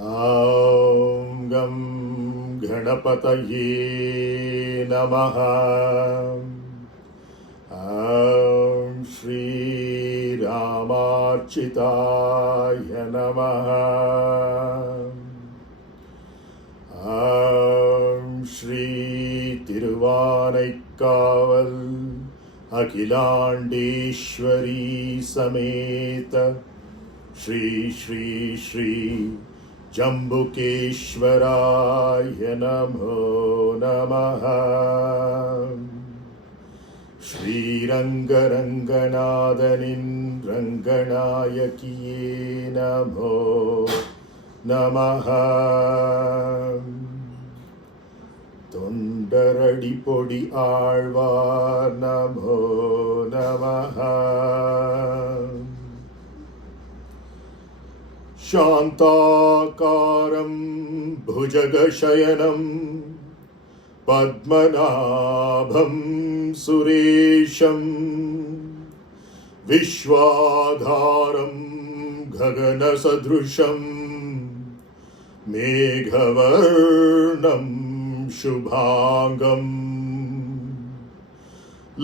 ॐ गं गणपतये नमः। ॐ श्रीरामार्चिताय नमः। ॐ श्री तिरुवानैक्कावल अखिलांडेश्वरी समेत श्री श्री श्री जम्बुकेश्वराय नमो नमः। श्रीरङ्गरङ्गनाथनिन् रङ्गनायकिये नमो नमः। toNDaraDipodi āzhwār नमो नमः। शान्ताकारं भुजगशयनं पद्मनाभं सुरेशं विश्वाधारं गगनसदृशं मेघवर्णं शुभांगं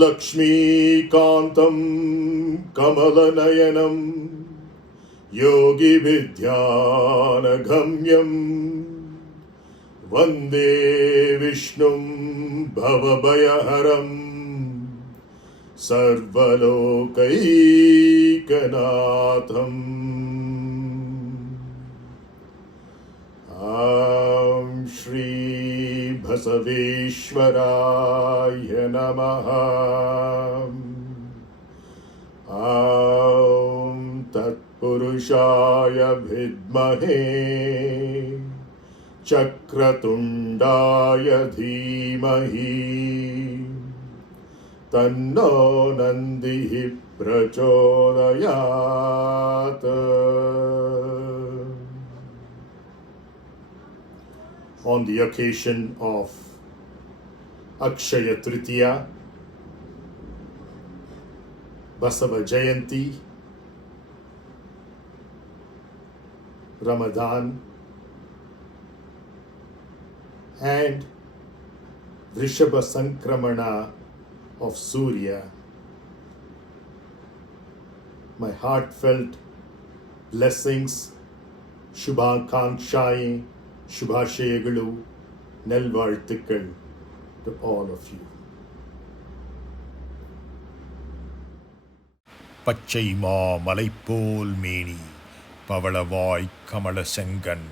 लक्ष्मीकान्तं कमलनयनं योगिविद्यानगम्यं वन्दे विष्णुं भवभयहरं सर्वलोकैकनाथम्। ॐ श्री बसवेश्वराय नमः। ॐ तत्पुरुषाय विद्महे चक्रतुण्डाय धीमहि तन्नो नन्दिः प्रचोदयात्। On the occasion of Akshaya Tritiya, Basava Jayanti, Ramadan, and Vrishabha Sankramana of Surya, my heartfelt blessings, Shubhakankshayi, Shubhashayagalu, Nalvarthikal to all of you. பச்சை மா மலைப்போல் மேனி பவளவாய் கமல செங்கன்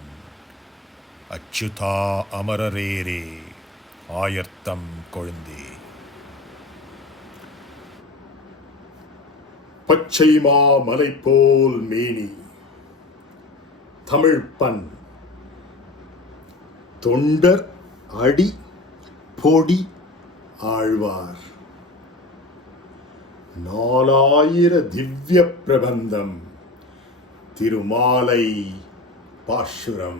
அச்சுதா அமரரேரே ஆயர்த்தம் கொழுந்தே. பச்சை மா மலைப்போல் மேனி தமிழ் பண் தொண்டர் அடி பொடி Alvar nālāyiradivyaprabandham tirumālai pāsuram.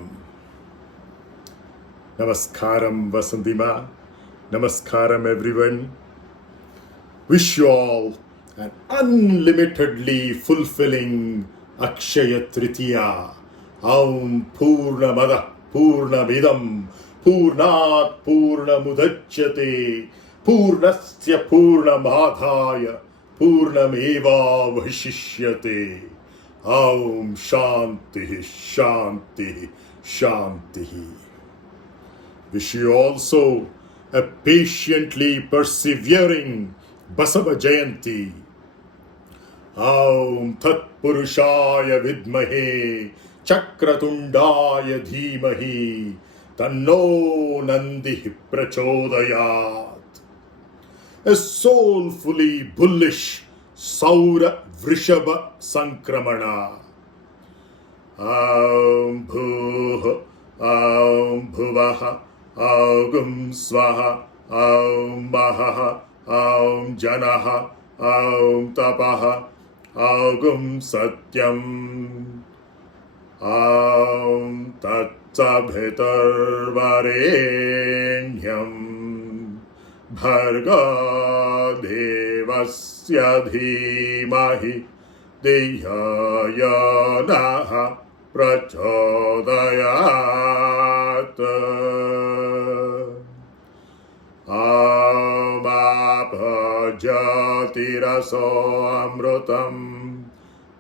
Namaskaram Vasandima. Namaskaram everyone. Wish you all an unlimitedly fulfilling Akshaya Tritiya. Aum Purnamada Purnamidam Purnat Purnamudachyate Purnasya Purnamadhaya Purnameva Vashishyate. Aum Shanti Shanti Shanti. Wish you also a patiently persevering Basava Jayanti. Aum Tat Purushaya Vidmahe Chakratundaya Dhimahi Tanno Nandih Prachodayat. A soulfully bullish Saura Vrishabha Sankramana. Aum Bhuh Aum Bhuvaha Augum Swaha Aum Mahaha Aum Janaha Aum Tapaha Augum Satyam Aum Tatsabhitarvarenyam Bharga Devasya Dhimahi Dhyayanaha prachodayat. Amapajatiraso amrutam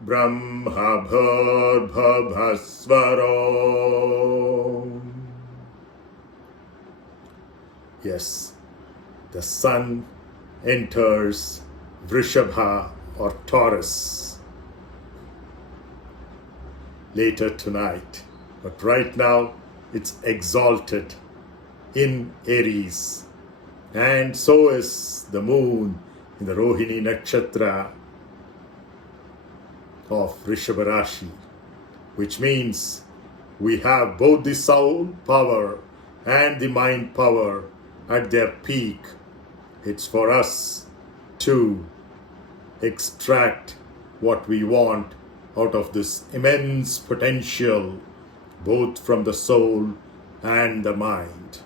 brahma bharbhavasvaro. Yes, the sun enters Vrishabha or Taurus later tonight, but right now it's exalted in Aries, and so is the moon in the Rohini Nakshatra of Vrishabha Rashi, which means we have both the soul power and the mind power at their peak. It's for us to extract what we want out of this immense potential, both from the soul and the mind.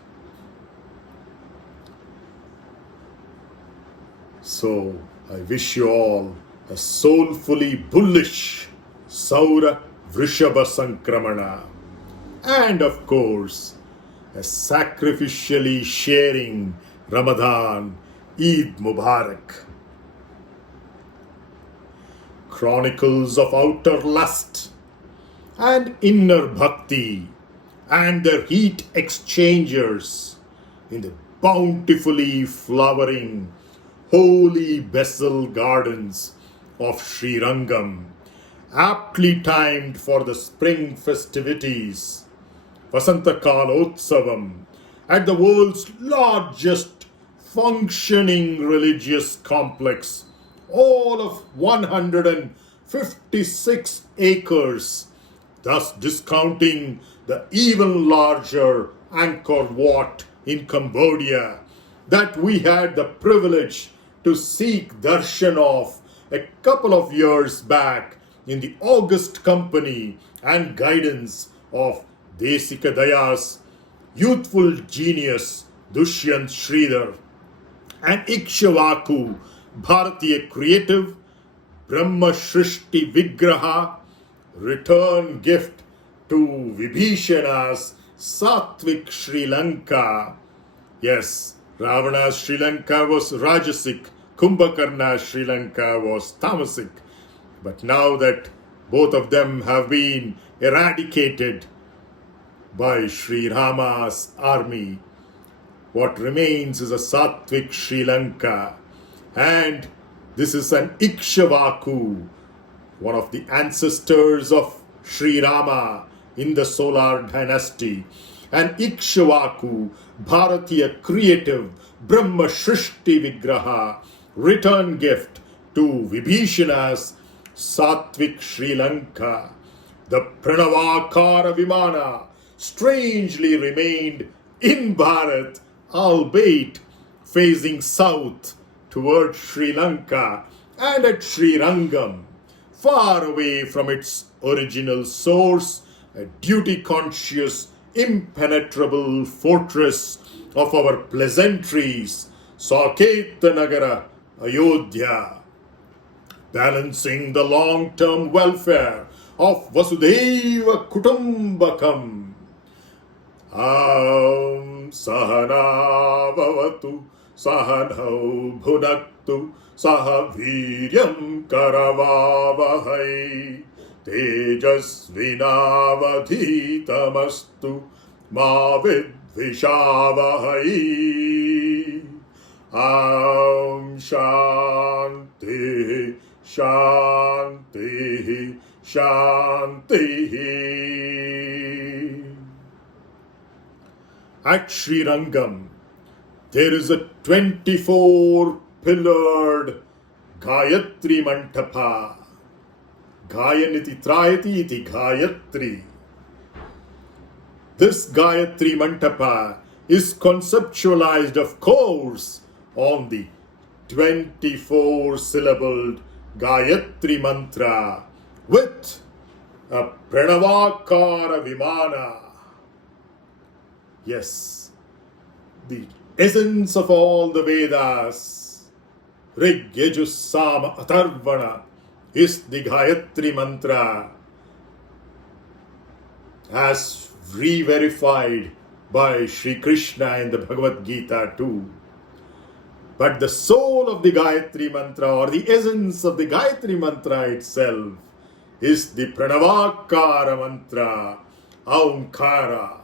So I wish you all a soulfully bullish Saura Vrishabha Sankramana, and of course a sacrificially sharing Ramadan Eid Mubarak. Chronicles of outer lust and inner bhakti and their heat exchangers in the bountifully flowering holy basil gardens of Sri Rangam, aptly timed for the spring festivities, Vasanta Kalotsavam, at the world's largest functioning religious complex, all of 156 acres, thus discounting the even larger Angkor Wat in Cambodia that we had the privilege to seek darshan of a couple of years back in the august company and guidance of Desika Daya's youthful genius Dushyant Sridhar and Ikshvaku Bharatiya creative Brahma Shrishti Vigraha return gift to Vibhishana's Satvik Sri Lanka. Yes, Ravana's Sri Lanka was Rajasic, Kumbhakarna's Sri Lanka was Tamasic. But now that both of them have been eradicated by Sri Rama's army, what remains is a Satvik Sri Lanka. And this is an Ikshvaku, one of the ancestors of Sri Rama in the solar dynasty. An Ikshvaku Bharatiya creative Brahma Shrishti Vigraha return gift to Vibhishana's Satvik Sri Lanka. The Pranavakara Vimana strangely remained in Bharat, albeit facing south toward Sri Lanka and at Sri Rangam, far away from its original source, a duty-conscious, impenetrable fortress of our pleasantries, Saketa Nagara, Ayodhya, balancing the long-term welfare of Vasudhaiva Kutumbakam. Sahana Bhavatu Sahanau Bhunaktu Sahaviryam Karavavahai Tejasvinavadhitamastu Ma Vidvishavahai. Shanti Shanti Shanti. At Sri Rangam, there is a 24-pillared Gayatri Mantapa. Gayaniti Trayati iti Gayatri. This Gayatri Mantapa is conceptualized, of course, on the 24-syllabled Gayatri Mantra with a Pranavakara Vimana. Yes, the essence of all the Vedas, Rig, Yajus, Sama, Atharvana, is the Gayatri Mantra. as re-verified by Sri Krishna in the Bhagavad Gita too. But the soul of the Gayatri Mantra, or the essence of the Gayatri Mantra itself, is the Pranavakara Mantra, Aumkara.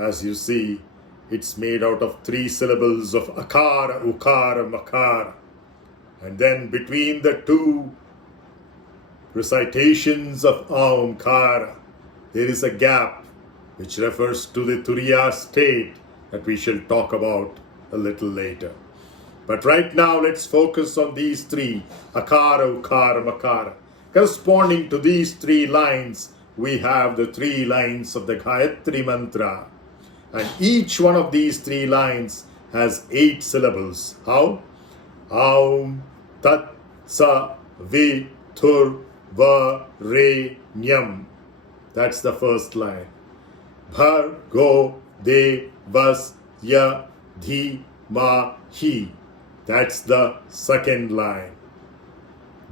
As you see, it's made out of 3 syllables of akara, ukara, makara. And then between the 2 recitations of aumkara, there is a gap which refers to the turiya state that we shall talk about a little later. But right now, let's focus on these 3, akara, ukara, makara. Corresponding to these 3 lines, we have the 3 lines of the Gayatri Mantra. And each one of these 3 lines has 8 syllables. How? Aum tat sa vi thur va re nyam. That's the first line. Bhar go de vas ya dhi ma hi. That's the second line.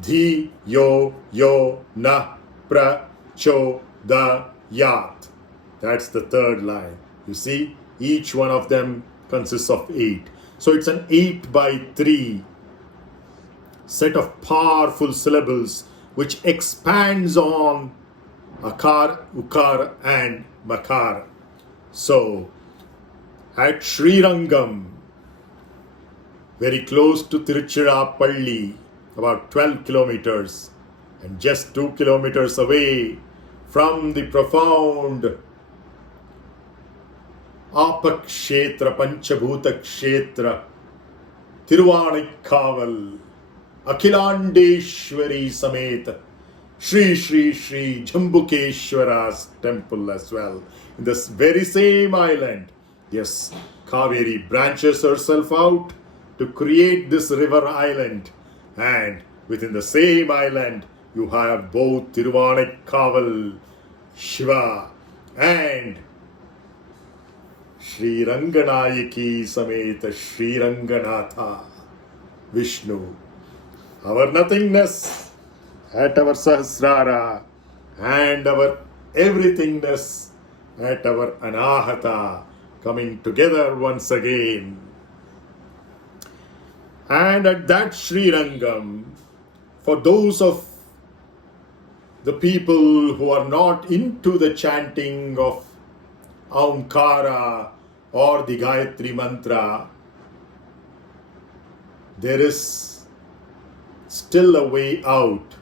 Dhi yo na pra cho da yat. That's the third line. You see, each one of them consists of 8. So it's an 8 by 3 set of powerful syllables which expands on akara, ukara and makara. So at Srirangam, very close to Tiruchirappalli, about 12 kilometers, and just 2 kilometers away from the profound Apakshetra, Panchabhuta Kshetra, Tiruvānikkaval, Akhilandeshwari Sameta, Shri Jambukeshwara's temple as well. In this very same island, yes, Kaveri branches herself out to create this river island. And within the same island, you have both Tiruvānikkaval, Shiva, and Shri Ranganayaki Sameta Shri Ranganatha Vishnu. Our nothingness at our Sahasrara and our everythingness at our Anahata coming together once again. And at that Sri Rangam, for those of the people who are not into the chanting of Aumkara or the Gayatri Mantra, there is still a way out.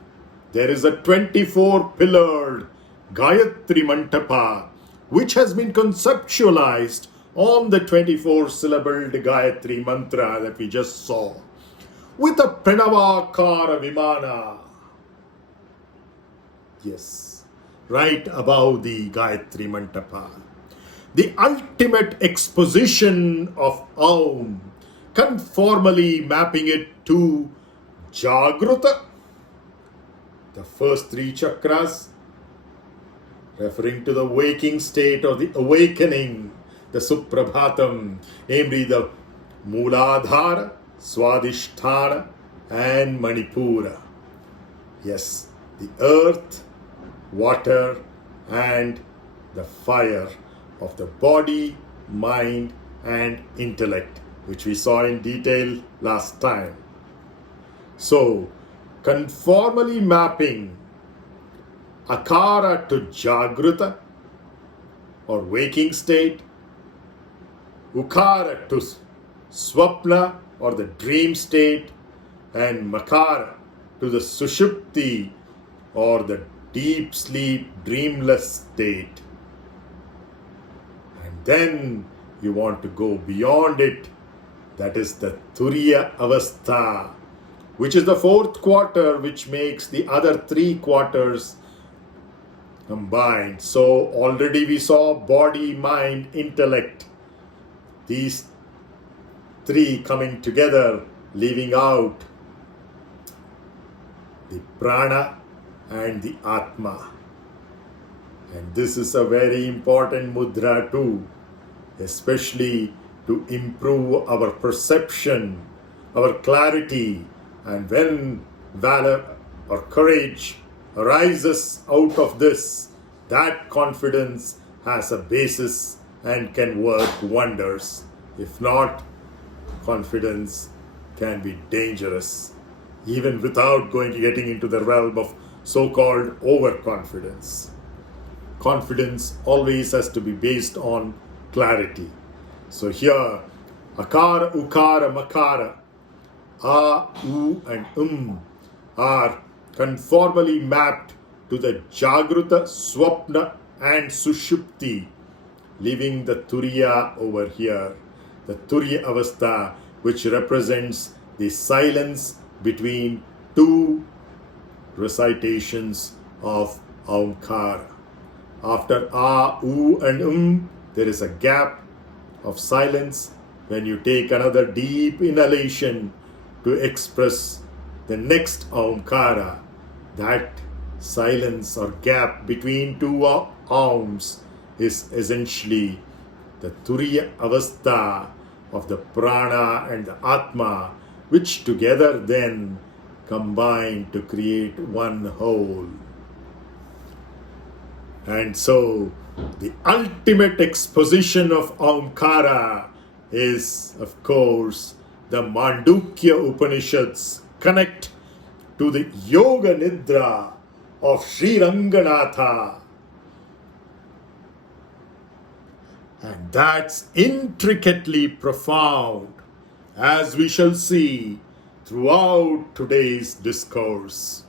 There is a 24-pillared Gayatri Mantapa which has been conceptualized on the 24-syllabled Gayatri Mantra that we just saw, with a Pranavakara Vimana. Yes, right above the Gayatri Mantapa. The ultimate exposition of Aum, conformally mapping it to Jagruta, the first 3 chakras, referring to the waking state or the awakening, the Suprabhatam, namely the Mooladhara, Swadhisthana and Manipura. Yes, the earth, water and the fire of the body, mind and intellect, which we saw in detail last time. So, conformally mapping Akara to Jagruta or waking state, Ukara to Swapna or the dream state, and makara to the sushupti or the deep sleep, dreamless state. And then you want to go beyond it. That is the turiya avastha, which is the fourth quarter, which makes the other three quarters combined. So already we saw body, mind, intellect. These three coming together, leaving out the prana and the atma. And this is a very important mudra too, especially to improve our perception, our clarity. And when valor or courage arises out of this, that confidence has a basis and can work wonders. If not, confidence can be dangerous, even without getting into the realm of so-called overconfidence. Confidence always has to be based on clarity. So here, akara, ukara, makara, a, u and are conformally mapped to the Jagruta, Swapna and Sushupti, leaving the Turiya over here, the Turiya Avastha, which represents the silence between two recitations of Aumkara. After A, U and there is a gap of silence when you take another deep inhalation to express the next Aumkara. That silence or gap between two Aums is essentially the Turiya Avastha of the Prana and the Atma, which together then combine to create one whole. And so the ultimate exposition of Aumkara is, of course, the Mandukya Upanishads connect to the Yoga Nidra of Sri Ranganatha. And that's intricately profound, as we shall see throughout today's discourse.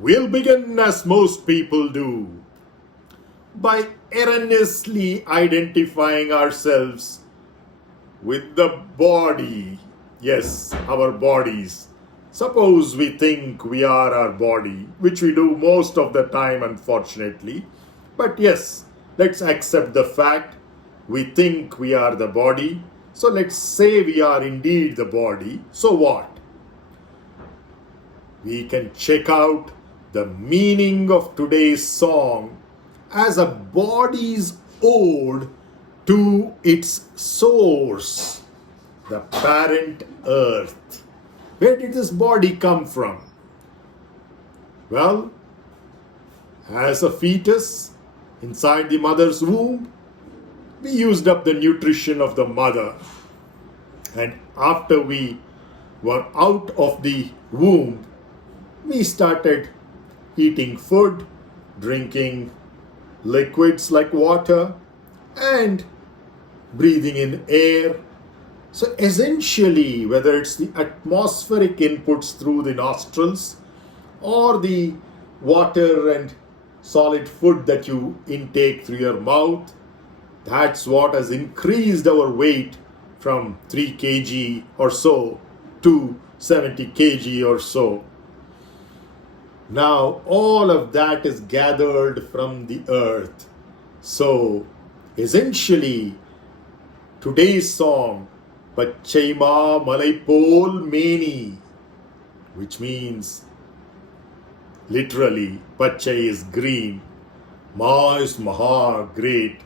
We'll begin, as most people do, by erroneously identifying ourselves with the body. Yes, our bodies. Suppose we think we are our body, which we do most of the time, unfortunately. But yes, let's accept the fact we think we are the body. So let's say we are indeed the body. So what? We can check out the meaning of today's song as a body's ode to its source, the parent earth. Where did this body come from? Well, as a fetus inside the mother's womb, we used up the nutrition of the mother. And after we were out of the womb, we started eating food, drinking liquids like water, and breathing in air. So essentially, whether it's the atmospheric inputs through the nostrils or the water and solid food that you intake through your mouth, that's what has increased our weight from 3 kg or so to 70 kg or so. Now, all of that is gathered from the earth. So, essentially, today's song, pachai malai meni, which means, literally, pachai is green, ma is maha, great,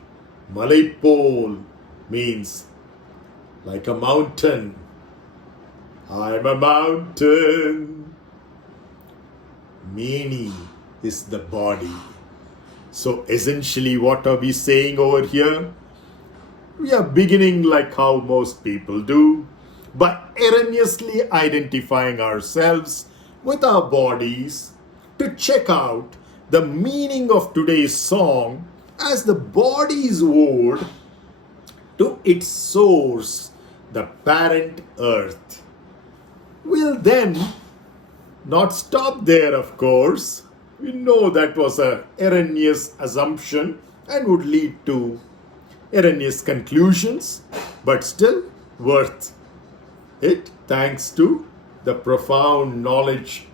malai means like a mountain. I'm a mountain. Meni is the body. So essentially, what are we saying over here? We are beginning like how most people do, by erroneously identifying ourselves with our bodies to check out the meaning of today's song as the body's ode to its source, the parent earth. We'll then not stop there, of course. We know that was an erroneous assumption and would lead to erroneous conclusions, but still worth it thanks to the profound knowledge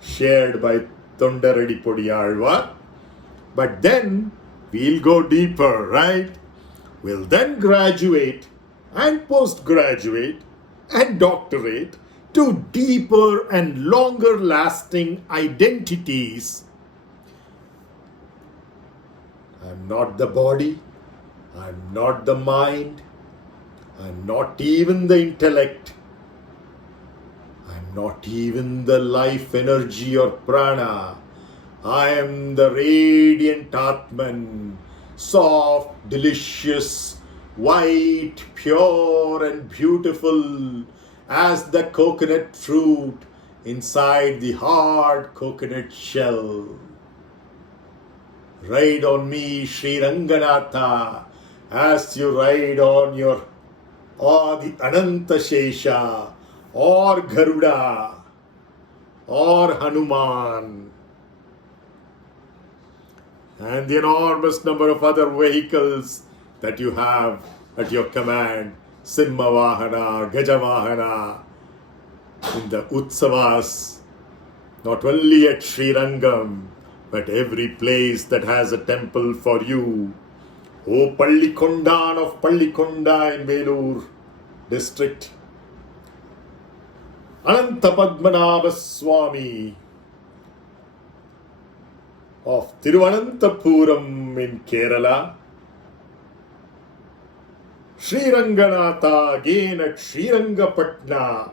shared by toNDaraDipodi āzhwār. But then we'll go deeper, right? We'll then graduate and postgraduate and doctorate to deeper and longer lasting identities. I'm not the body, I'm not the mind, I'm not even the intellect, I'm not even the life energy or prana. I am the radiant Atman, soft, delicious, white, pure and beautiful as the coconut fruit inside the hard coconut shell. Ride on me, Sri Ranganatha, as you ride on your the Ananta Shesha or Garuda or Hanuman and the enormous number of other vehicles that you have at your command, Simhavahana, Gajavahana, in the Utsavas, not only at Sri Rangam, but every place that has a temple for you. O Pallikondan of Pallikonda in Velur district, Ananta Padmanabha Swami of Thiruvananthapuram in Kerala, Sri Ranganatha again at Srirangapatna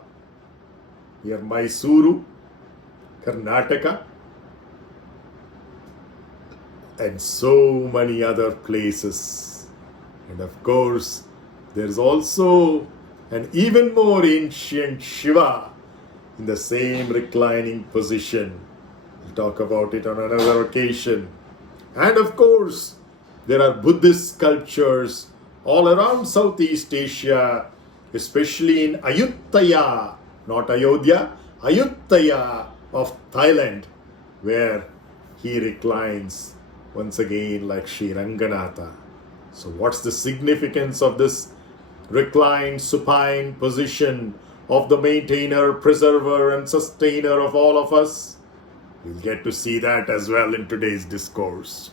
near Mysuru, Karnataka, and so many other places. And of course, there's also an even more ancient Shiva in the same reclining position. We'll talk about it on another occasion. And of course, there are Buddhist sculptures all around Southeast Asia, especially in Ayutthaya, not Ayodhya, Ayutthaya of Thailand, where he reclines once again like Sri Ranganatha. So what's the significance of this reclined, supine position of the maintainer, preserver and sustainer of all of us? We'll get to see that as well in today's discourse.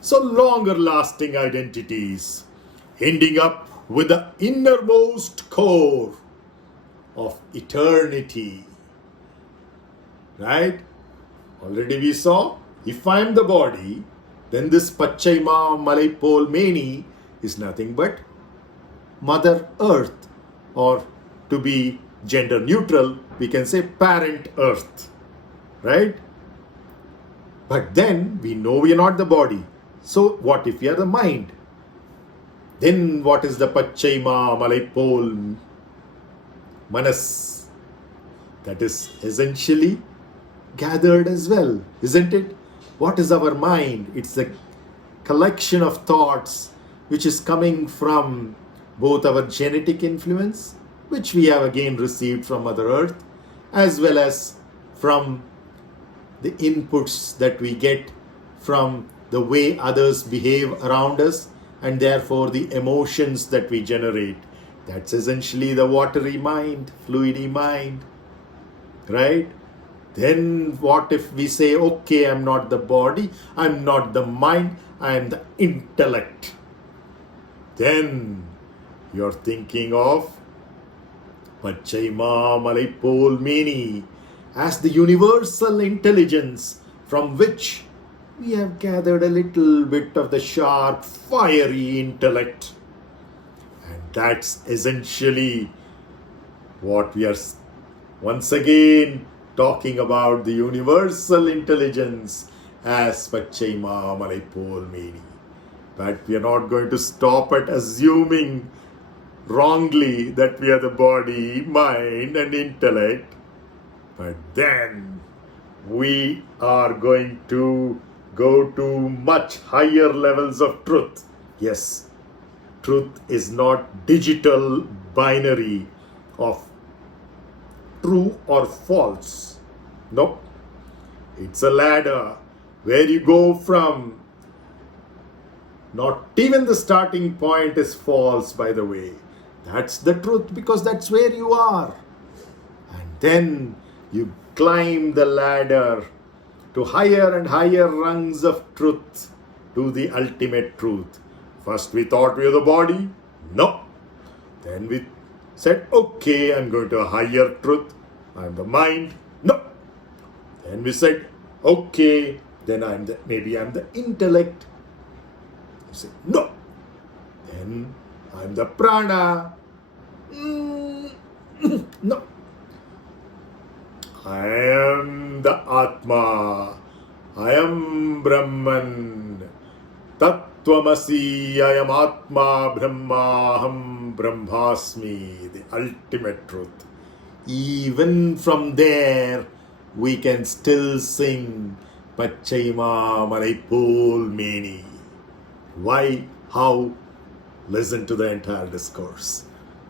So longer lasting identities, ending up with the innermost core of eternity. Right? Already we saw, if I am the body, then this pachai malai pol meni is nothing but Mother Earth, or to be gender neutral, we can say parent Earth. Right? But then we know we are not the body. So what if we are the mind? Then what is the pachai malai pol manas? That is essentially gathered as well, isn't it? What is our mind? It's the collection of thoughts which is coming from both our genetic influence, which we have again received from Mother Earth, as well as from the inputs that we get from the way others behave around us, and therefore the emotions that we generate. That's essentially the watery mind, fluidy mind, right? Then what if we say, okay, I'm not the body, I'm not the mind, I am the intellect. Then you're thinking of pachai malai pol meni as the universal intelligence from which we have gathered a little bit of the sharp, fiery intellect. And that's essentially what we are once again talking about, the universal intelligence as pachai malai pol meni. But we are not going to stop at assuming wrongly that we are the body, mind and intellect. But then we are going to go to much higher levels of truth. Yes, truth is not digital binary of true or false. No. It's a ladder where you go from, not even the starting point is false, by the way. That's the truth, because that's where you are. And then you climb the ladder to higher and higher rungs of truth, to the ultimate truth. First we thought we were the body. No. Then we said, okay, I'm going to a higher truth. I'm the mind. No. Then we said, okay, then maybe I'm the intellect. You say, no. Then I'm the prana. No. I am the Atma. I am Brahman. Tattvamasi. I am Atma Brahma. Aham Brahmasmi. The ultimate truth. Even from there, we can still sing pachai malai meni. Why? How? Listen to the entire discourse.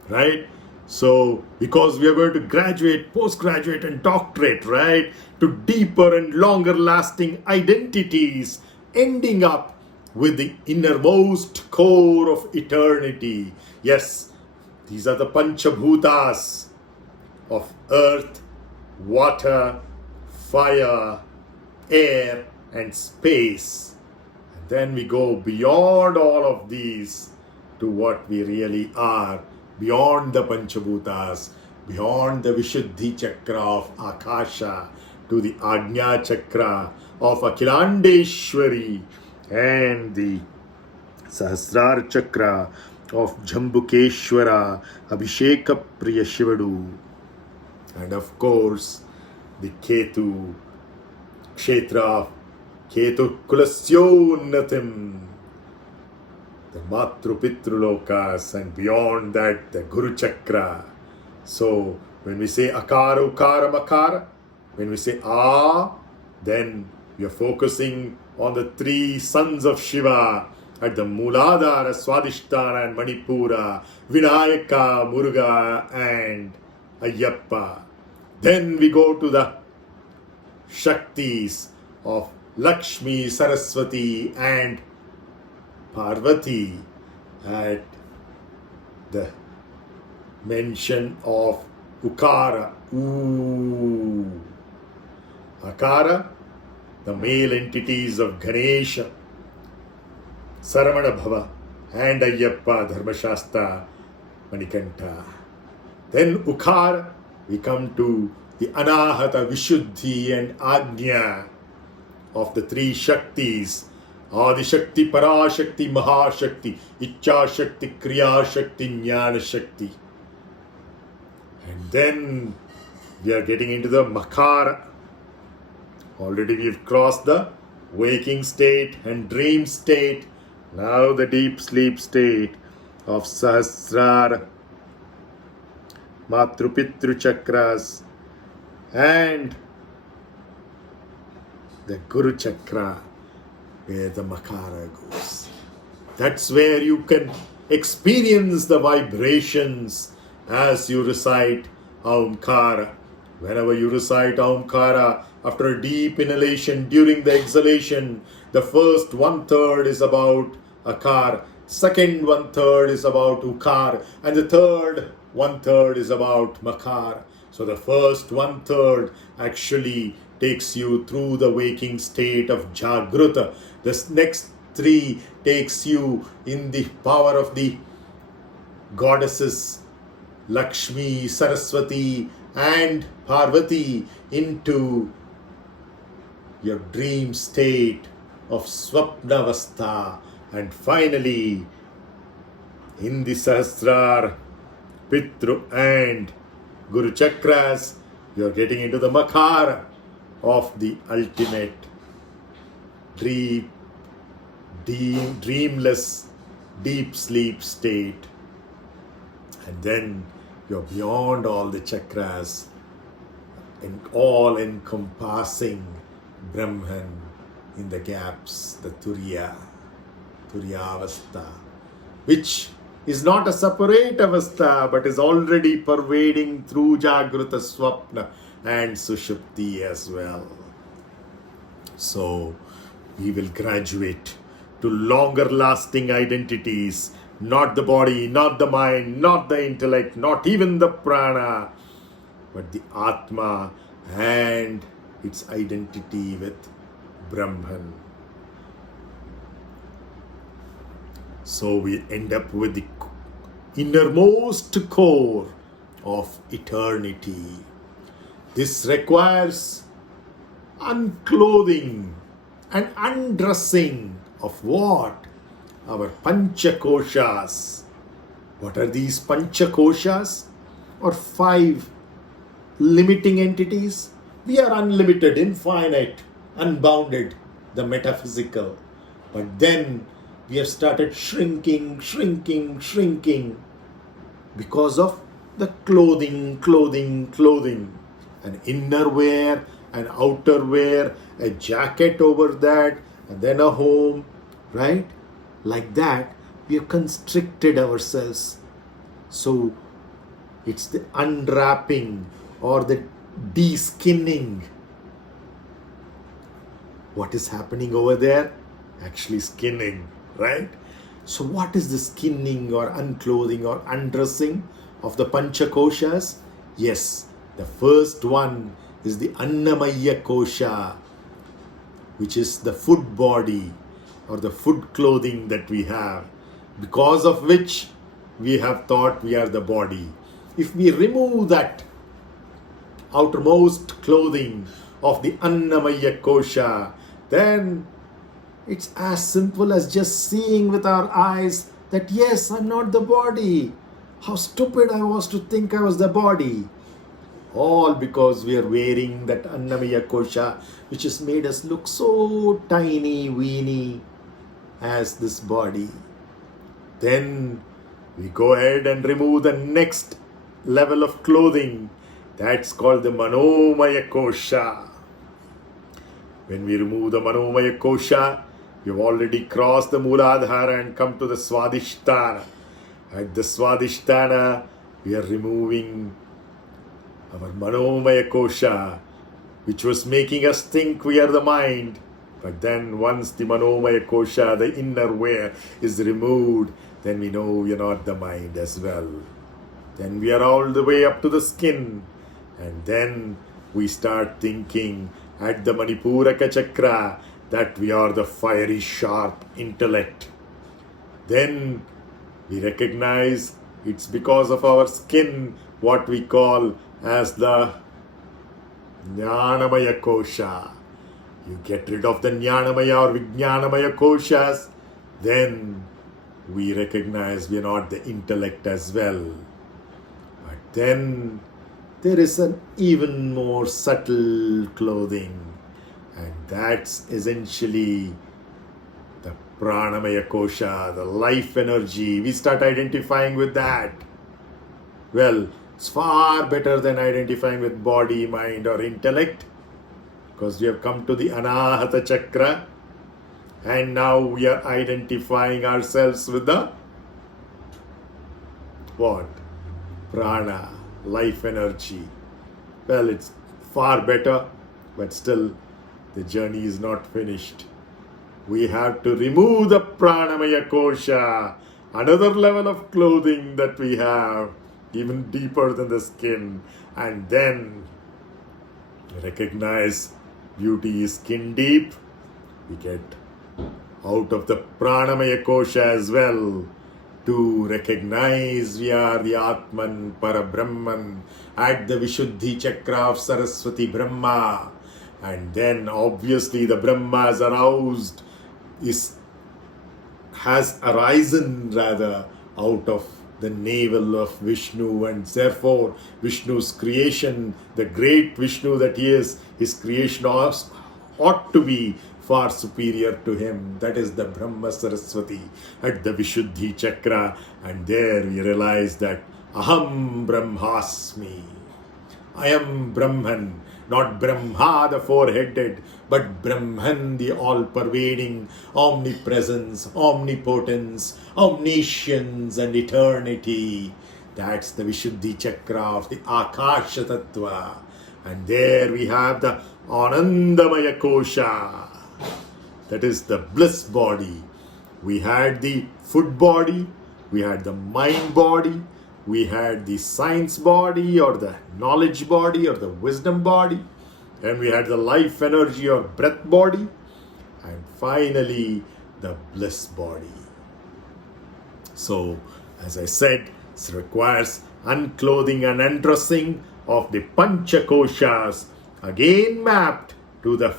Right? So, because we are going to graduate, postgraduate and doctorate, right? To deeper and longer lasting identities, ending up with the innermost core of eternity. Yes, these are the Panchabhutas of earth, water, fire, air and space. And then we go beyond all of these to what we really are, beyond the Panchabhutas, beyond the Vishuddhi Chakra of Akasha, to the Ajna Chakra of Akhilandeshwari, and the Sahasrar Chakra of Jambukeshwara, Abhisheka Priya Shivadu, and of course the Ketu Kshetra, Ketu Kulasyonatim, the Matru Pitru Lokas, and beyond that the Guru Chakra. So when we say Akara, Ukara, Makara, when we say then we are focusing on the three sons of Shiva at the Mooladhara, Swadhisthana and Manipura, Vinayaka, Muruga and Ayyappa. Then we go to the Shaktis of Lakshmi, Saraswati and Parvati at the mention of Ukara. Akara, the male entities of Ganesha, Saramana Bhava and Ayyappa, Dharmashastra, Manikanta. Then Ukara, we come to the Anahata, Vishuddhi and Ajna of the three Shaktis, Adi Shakti, Parashakti, Mahashakti, Icha Shakti, Kriya Shakti, Jnana Shakti. And then we are getting into the Makara. Already we've crossed the waking state and dream state. Now the deep sleep state of Sahasrara, Matrupitru Chakras and the Guru Chakra, where the Makara goes. That's where you can experience the vibrations as you recite Aumkara. Whenever you recite Aumkara, after a deep inhalation, during the exhalation, the first 1/3 is about Akar, second 1/3 is about Ukar, and the third 1/3 is about Makar. So the first 1/3 actually takes you through the waking state of Jagruta. The next 3 takes you in the power of the goddesses Lakshmi, Saraswati and Parvati into your dream state of Swapnavastha. And finally, in the Sahasrar, Pitru and Guru Chakras, you are getting into the Makara of the ultimate dreamless, deep sleep state. And then you're beyond all the chakras and all encompassing Brahman in the gaps, the Turiyavastha, which is not a separate avastha, but is already pervading through Jagruta, Swapna and Sushupti as well. So, we will graduate to longer lasting identities, not the body, not the mind, not the intellect, not even the prana, but the Atma and its identity with Brahman. So we end up with the innermost core of eternity. This requires unclothing and undressing of what? Our panchakoshas. What are these panchakoshas? Or 5 limiting entities? We are unlimited, infinite, unbounded, the metaphysical. But then we have started shrinking because of the clothing. An inner wear, an outer wear, a jacket over that, and then a home, right? Like that, we have constricted ourselves. So, it's the unwrapping or the de-skinning. What is happening over there? Actually skinning, right? So what is the skinning or unclothing or undressing of the panchakoshas? Yes, the first one is the Annamaya Kosha, which is the food body or the food clothing that we have, because of which we have thought we are the body. If we remove that outermost clothing of the Annamaya Kosha, then it's as simple as just seeing with our eyes that yes, I'm not the body. How stupid I was to think I was the body. All because we are wearing that Annamaya Kosha, which has made us look so tiny, weeny as this body. Then we go ahead and remove the next level of clothing. That's called the Manomaya Kosha. When we remove the Manomaya Kosha, we've already crossed the Mooladhara and come to the Swadhisthana. At the Swadhisthana, we are removing our Manomaya Kosha, which was making us think we are the mind. But then once the Manomaya Kosha, the inner wear, is removed, then we know we are not the mind as well. Then we are all the way up to the skin. And then we start thinking at the Manipuraka Chakra that we are the fiery, sharp intellect. Then we recognize it's because of our skin, what we call as the Jnanamaya Kosha. You get rid of the Jnanamaya or Vijnanamaya Koshas, then we recognize we are not the intellect as well. But then there is an even more subtle clothing, and that's essentially the Pranamaya Kosha, the life energy. We start identifying with that. Well, it's far better than identifying with body, mind or intellect, because we have come to the Anahata Chakra, and now we are identifying ourselves with the what? Prana, life energy. Well, it's far better, but still the journey is not finished. We have to remove the Pranamaya Kosha, another level of clothing that we have, even deeper than the skin, and then recognize beauty is skin deep. We get out of the Pranamaya Kosha as well to recognize we are the Atman Parabrahman at the Vishuddhi Chakra of Saraswati Brahma. And then obviously the Brahma is aroused, has arisen out of the navel of Vishnu, and therefore Vishnu's creation, the great Vishnu that he is, his creation ought to be far superior to him. That is the Brahma Saraswati at the Vishuddhi Chakra, and there we realize that Aham Brahmasmi. I am Brahman. Not Brahma, the four-headed, but Brahman, the all-pervading omnipresence, omnipotence, omniscience and eternity. That's the Vishuddhi Chakra of the Akasha Tattva. And there we have the Annamaya Kosha. That is the bliss body. We had the food body, we had the mind body, we had the science body or the knowledge body or the wisdom body, and we had the life energy or breath body, and finally the bliss body. So, as I said, it requires unclothing and undressing of the Pancha Koshas, again mapped to the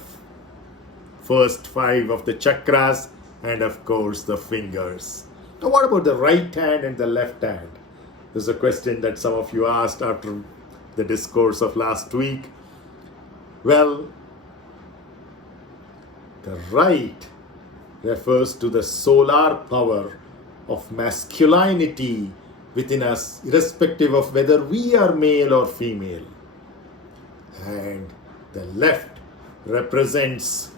first 5 of the chakras and of course the fingers. Now what about the right hand and the left hand? This is a question that some of you asked after the discourse of last week. Well, the right refers to the solar power of masculinity within us, irrespective of whether we are male or female. And the left represents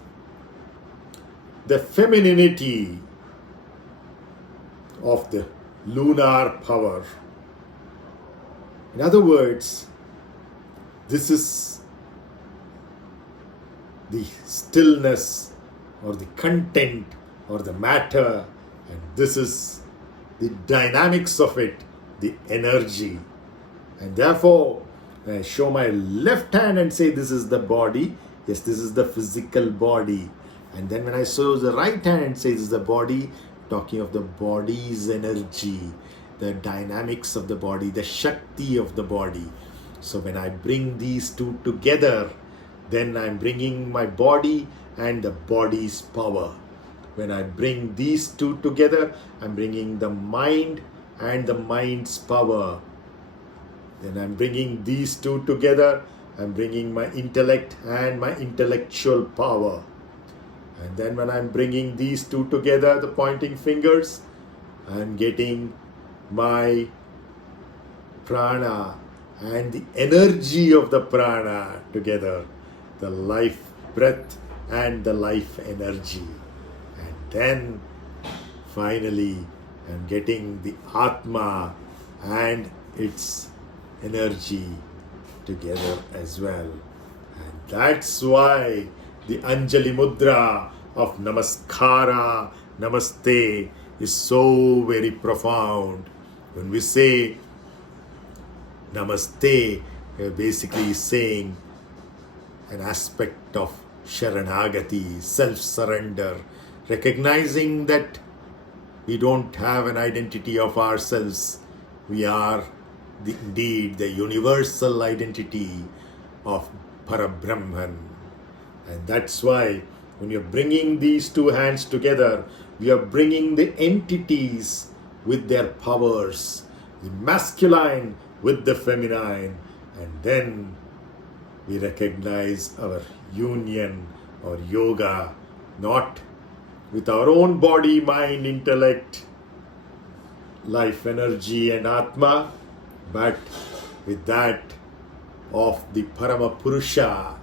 the femininity of the lunar power. In other words, this is the stillness or the content or the matter, and this is the dynamics of it, the energy. And therefore, when I show my left hand and say this is the body, yes, this is the physical body. And then when I show the right hand and say this is the body, talking of the body's energy, the dynamics of the body, the Shakti of the body. So when I bring these two together, then I'm bringing my body and the body's power. When I bring these two together, I'm bringing the mind and the mind's power. Then I'm bringing these two together, I'm bringing my intellect and my intellectual power. And then when I'm bringing these two together, the pointing fingers, I'm getting my prana and the energy of the prana together, the life breath and the life energy. And then finally I'm getting the Atma and its energy together as well. And that's why the Anjali Mudra of Namaskara, Namaste is so very profound. When we say Namaste, we are basically saying an aspect of Sharanagati, self-surrender, recognizing that we don't have an identity of ourselves. We are indeed the universal identity of Parabrahman. And that's why when you're bringing these two hands together, we are bringing the entities with their powers, the masculine with the feminine, and then we recognize our union or yoga, not with our own body, mind, intellect, life, energy and Atma, but with that of the Parama Purusha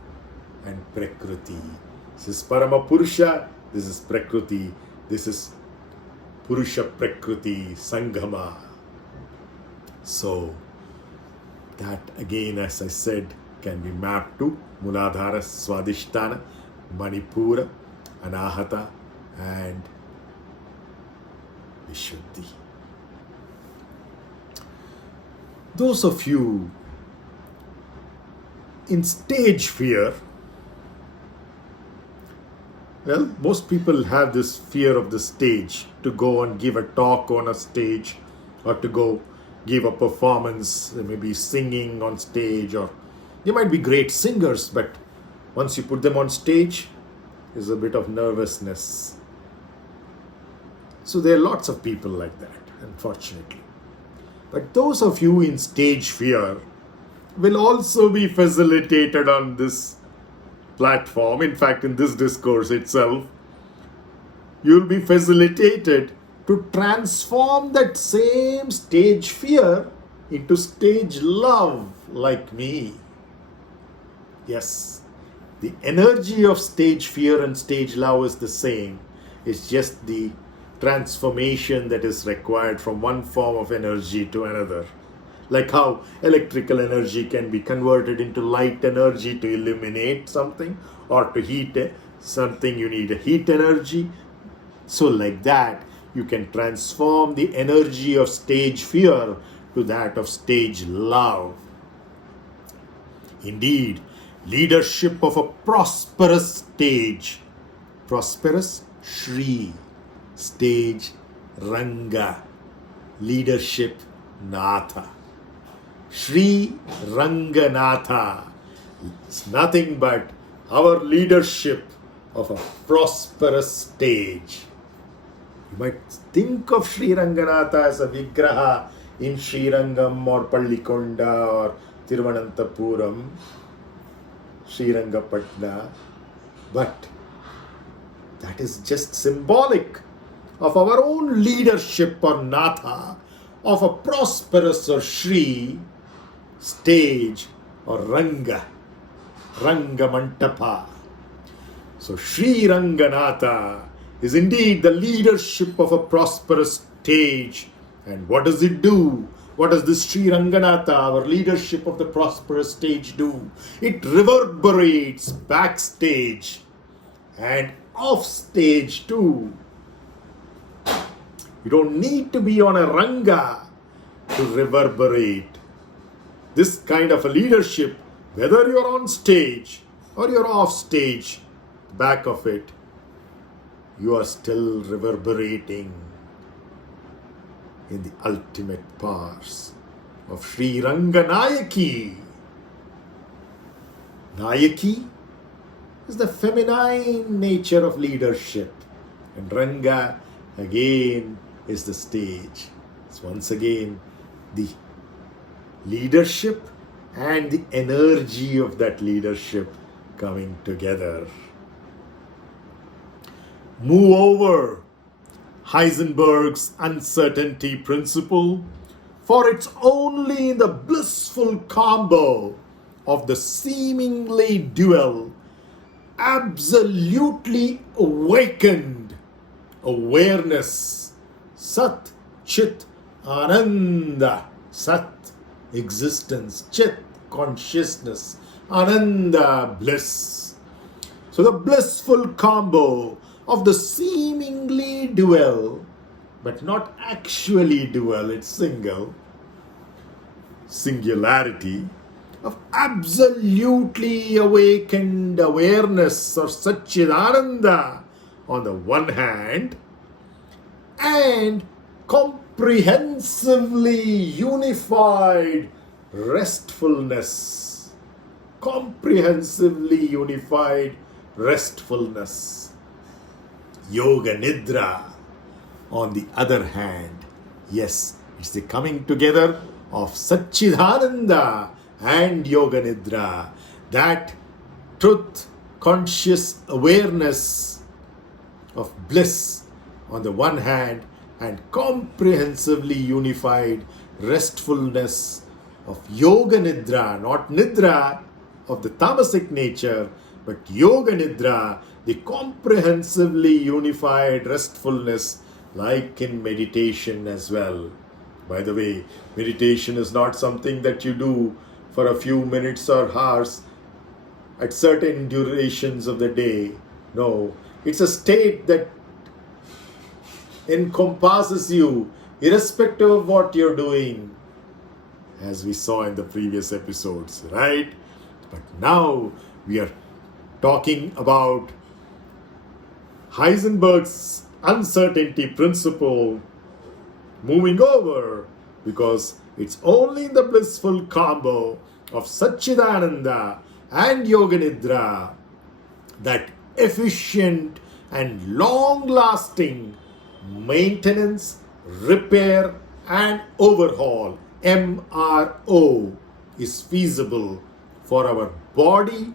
and Prakriti. This is Parama Purusha, this is Prakriti, this is Purusha Prakriti Sangama. So that again, as I said, can be mapped to Muladhara, Swadhisthana, Manipura, Anahata and Vishuddhi. Those of you in stage fear, well, most people have this fear of the stage, to go and give a talk on a stage or to go give a performance, maybe singing on stage, or they might be great singers, but once you put them on stage, there's a bit of nervousness. So there are lots of people like that, unfortunately. But those of you in stage fear will also be facilitated on this platform. In fact, in this discourse itself, you'll be facilitated to transform that same stage fear into stage love like me. Yes, the energy of stage fear and stage love is the same. It's just the transformation that is required from one form of energy to another. Like how electrical energy can be converted into light energy to illuminate something, or to heat something, you need a heat energy. So like that, you can transform the energy of stage fear to that of stage love. Indeed, leadership of a prosperous stage, prosperous Shri, stage Ranga, leadership Natha. Shri Ranganatha is nothing but our leadership of a prosperous stage. You might think of Shri Ranganatha as a Vigraha in Srirangam or Pallikonda or Thiruvananthapuram, Srirangapatna, but that is just symbolic of our own leadership or Natha, of a prosperous or Shri stage or Ranga Mantapa. So Shri Ranganatha is indeed the leadership of a prosperous stage. And what does it do? What does this Shri Ranganatha, our leadership of the prosperous stage, do? It reverberates backstage and off stage too. You don't need to be on a Ranga to reverberate. This kind of a leadership, whether you're on stage or you're off stage, back of it, you are still reverberating in the ultimate powers of Sri Ranganayaki. Nayaki is the feminine nature of leadership, and Ranga again is the stage. It's once again the leadership and the energy of that leadership coming together. Move over Heisenberg's uncertainty principle, for it's only in the blissful combo of the seemingly dual, absolutely awakened awareness, Sat, Chit, Ananda, Sat, existence, Chit, consciousness, Ananda, bliss. So the blissful combo of the seemingly dual, but not actually dual, it's singularity of absolutely awakened awareness or Satchidananda on the one hand, and comprehensively unified restfulness. Comprehensively unified restfulness. Yoga Nidra, on the other hand, yes, it's the coming together of Satchidananda and Yoga Nidra, that truth, conscious awareness of bliss on the one hand, and comprehensively unified restfulness of Yoga Nidra, not Nidra of the tamasic nature, but Yoga Nidra, the comprehensively unified restfulness, like in meditation as well. By the way, meditation is not something that you do for a few minutes or hours at certain durations of the day. No, it's a state that encompasses you irrespective of what you're doing, as we saw in the previous episodes, right? But now we are talking about Heisenberg's uncertainty principle moving over, because it's only in the blissful combo of Satchidananda and Yoga Nidra that efficient and long-lasting maintenance, repair and overhaul, MRO, is feasible for our body,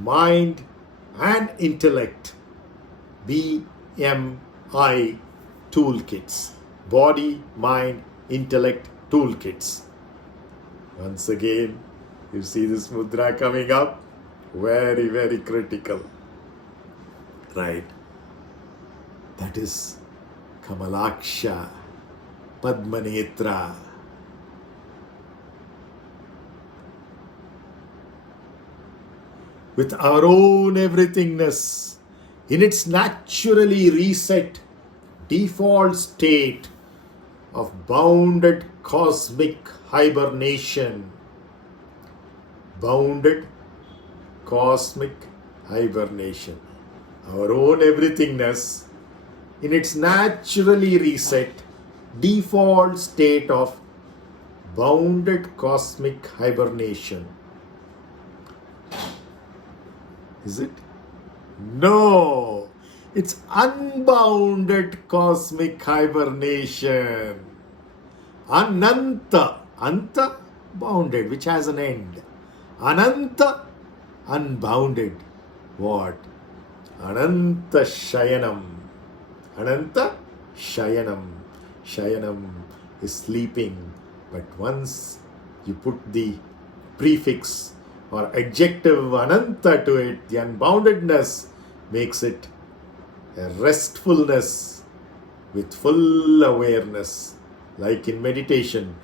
mind and intellect, BMI toolkits, body, mind, intellect toolkits. Once again, You see this mudra coming up? Very, very critical. Right? That is Kamalaksha, Padmanetra. With our own everythingness, in its naturally reset, default state of bounded cosmic hibernation. Bounded cosmic hibernation. Our own everythingness, in its naturally reset, default state of bounded cosmic hibernation. Is it? No, it's unbounded cosmic hibernation. Ananta, anta, bounded, which has an end. Ananta, unbounded. What? Ananta Shayanam. Ananta Shayanam. Shayanam is sleeping. But once you put the prefix or adjective Ananta to it, the unboundedness makes it a restfulness with full awareness. Like in meditation.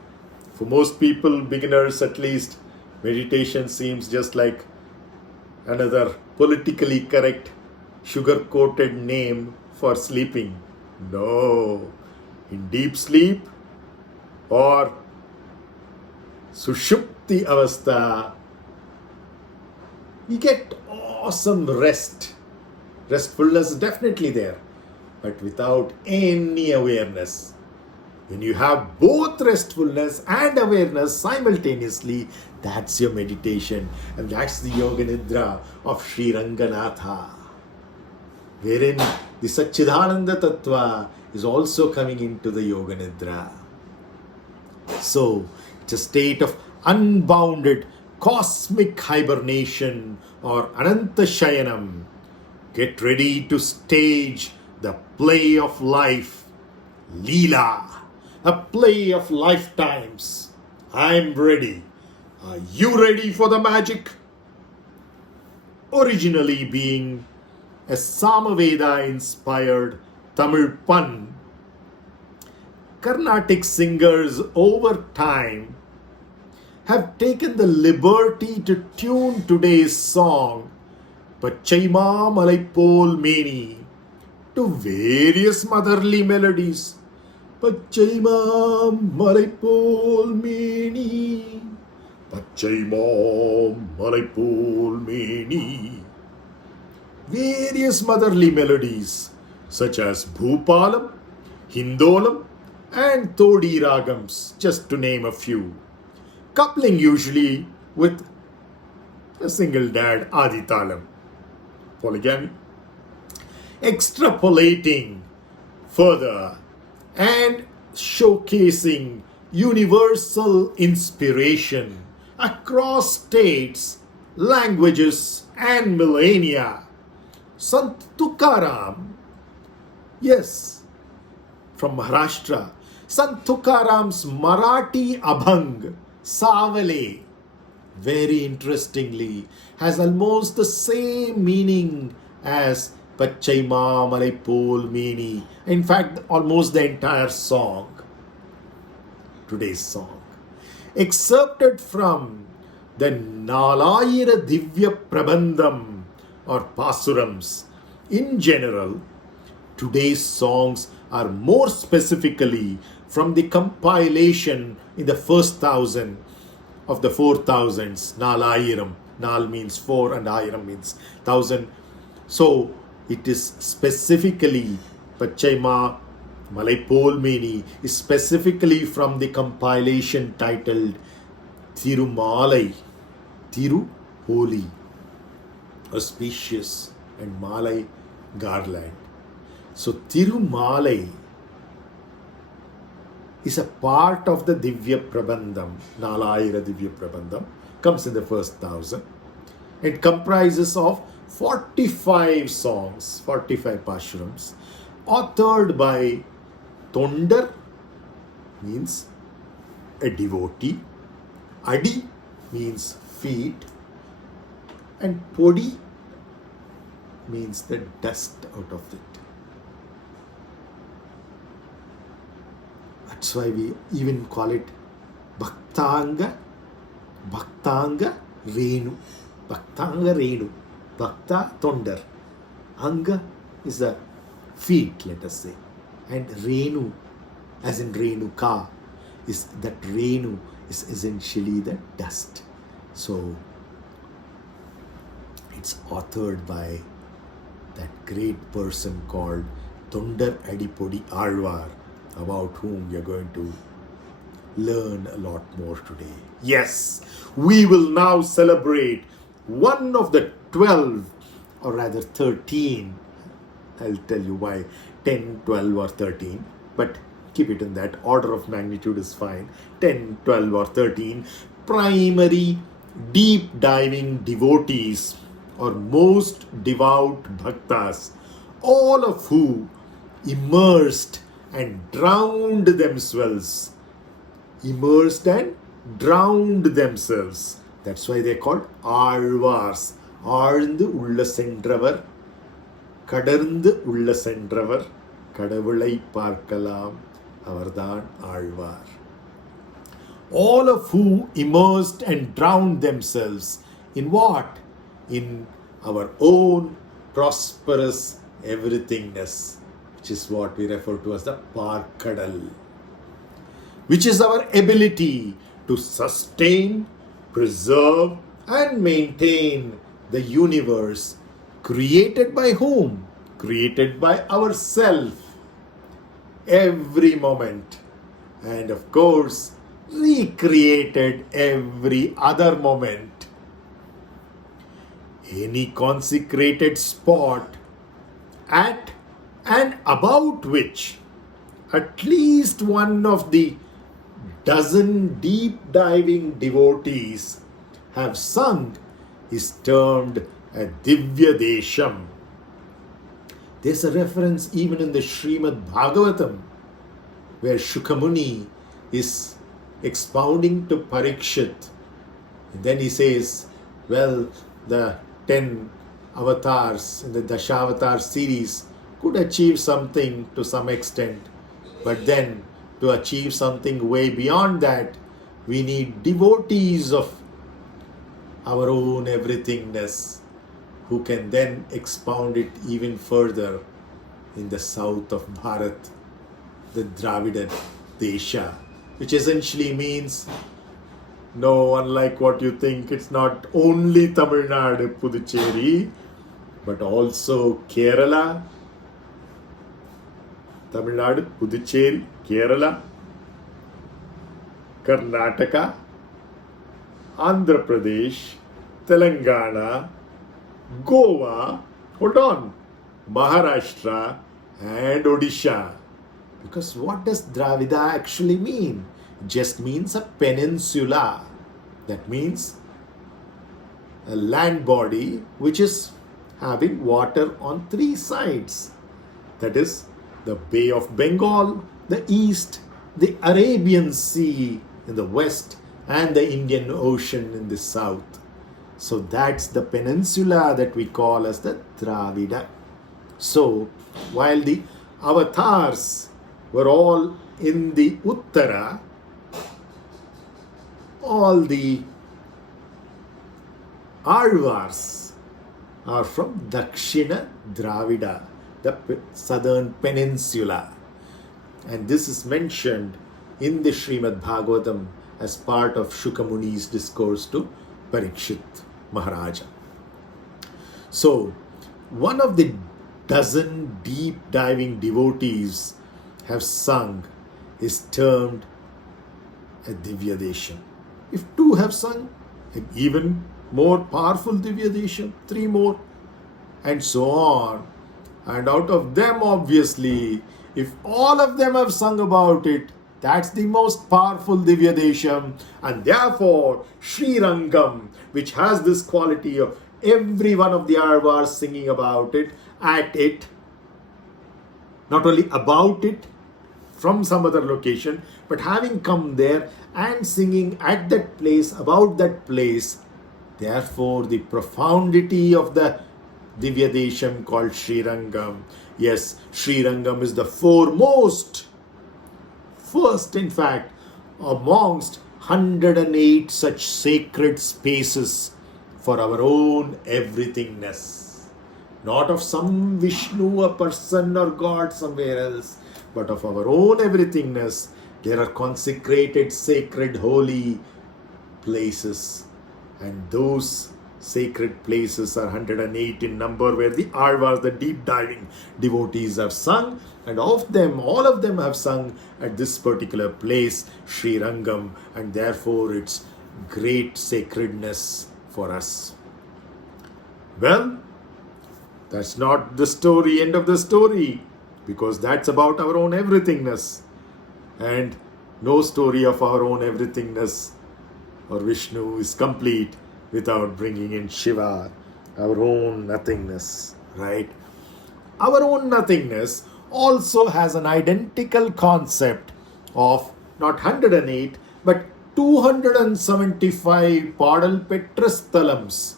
For most people, beginners at least, meditation seems just like another politically correct, sugar-coated name for sleeping. No. In deep sleep or Sushupti Avastha, we get awesome rest. Restfulness is definitely there, but without any awareness. When you have both restfulness and awareness simultaneously, that's your meditation. And that's the Yoga Nidra of Sri Ranganatha, wherein the Satchidananda Tattva is also coming into the Yoga Nidra. So, it's a state of unbounded cosmic hibernation or Ananta Shayanam. Get ready to stage the play of life, Leela, a play of lifetimes. I'm ready. Are you ready for the magic? Originally being a Samaveda inspired Tamil pun, Carnatic singers over time have taken the liberty to tune today's song Pachai malai meni to various motherly melodies. Pachai malai meni, Pachai malai meni. Various motherly melodies such as Bhupalam, Hindolam and Todi ragams, just to name a few. Coupling usually with a single dad Aditalam. Polygamy. Extrapolating further and showcasing universal inspiration across states, languages and millennia. Sant Tukaram, yes, from Maharashtra, Sant Tukaram's Marathi Abhang, Savale, very interestingly, has almost the same meaning as Pachai malai meni. In fact, almost the entire song, today's song, excerpted from the nālāyiradivyaprabandham or pāsurams. In general, today's songs are more specifically from the compilation in the first 1,000 of the 4,000s, nālāyiram. Nal means 4 and ayiram means 1,000. So it is specifically, Pachai malai meni is specifically from the compilation titled tirumālai. Tiru, holy, auspicious, and malai, garland. So tirumālai is a part of the Divyaprabandham, nālāyiradivyaprabandham, comes in the first 1,000. It comprises of 45 songs, 45 pāsurams, authored by toNDar, means a devotee, Adi, means feet, and podi means the dust out of it. That's why we even call it Bhaktanga Renu. Bhaktanga Renu. Bhakta Tondar. Anga is the feet, let us say. And Renu, as in Renuka, is that Renu is essentially the dust. So it's authored by that great person called toNDaraDipodi āzhwār, about whom we are going to learn a lot more today. Yes, we will now celebrate one of the 12, or rather 13, I'll tell you why 10, 12 or 13, but keep it in that order of magnitude is fine. 10, 12 or 13 primary deep diving devotees or most devout bhaktas, all of who immersed and drowned themselves. That's why they're called āzhwārs. ஆழ்ந்து உள்ள சென்றவர், கடர்ந்து உள்ள சென்றவர், கடவுளை பார்க்கலாம், அவர்தான் Alvar. All of who immersed and drowned themselves in what? In our own prosperous everythingness, which is what we refer to as the Parkadal, which is our ability to sustain, preserve and maintain the universe created by whom? Created by ourselves every moment, and of course recreated every other moment. Any consecrated spot at and about which at least one of the dozen deep diving devotees have sung is termed a Divya Desham. There's a reference even in the Srimad Bhagavatam where Shukamuni is expounding to Parikshit. And then he says, well, the 10 avatars in the Dashavatar series could achieve something to some extent, but then to achieve something way beyond that, we need devotees of our own everythingness who can then expound it even further in the south of Bharat, the Dravida Desha, which essentially means, no, unlike what you think, it's not only Tamil Nadu, Puducherry, but also Kerala, Tamil Nadu, Puducherry, Kerala, Karnataka, Andhra Pradesh, Telangana, Goa, hold on, Maharashtra and Odisha. Because what does Dravida actually mean? It just means a peninsula. That means a land body which is having water on 3 sides. That is the Bay of Bengal, the east, the Arabian Sea in the west, and the Indian Ocean in the south. So that's the peninsula that we call as the Dravida. So while the avatars were all in the Uttara, all the āzhwārs are from Dakshina Dravida, the southern peninsula. And this is mentioned in the Srimad Bhagavatam as part of Shukamuni's discourse to Parikshit Maharaja. So, one of the dozen deep diving devotees have sung is termed a Divya Desham. If 2 have sung, an even more powerful Divya Desham, 3 more, and so on. And out of them, obviously, if all of them have sung about it, that's the most powerful Divya Desham. And therefore, Sri Rangam, which has this quality of every one of the āzhwārs singing about it, at it, not only about it, from some other location, but having come there and singing at that place, about that place, therefore the profundity of the Divya Desham called Srirangam. Yes, Srirangam is the first in fact, amongst 108 such sacred spaces for our own everythingness. Not of some Vishnu, a person or God somewhere else, but of our own everythingness. There are consecrated, sacred, holy places. And those sacred places are 108 in number, where the āzhwārs, the deep diving devotees, have sung. And of them, all of them have sung at this particular place, Srirangam, and therefore its great sacredness for us. Well, that's not the story, end of the story, because that's about our own everythingness. And no story of our own everythingness or Vishnu is complete without bringing in Shiva, our own nothingness, right? Our own nothingness also has an identical concept of not 108 but 275 Padal Petrasthalams,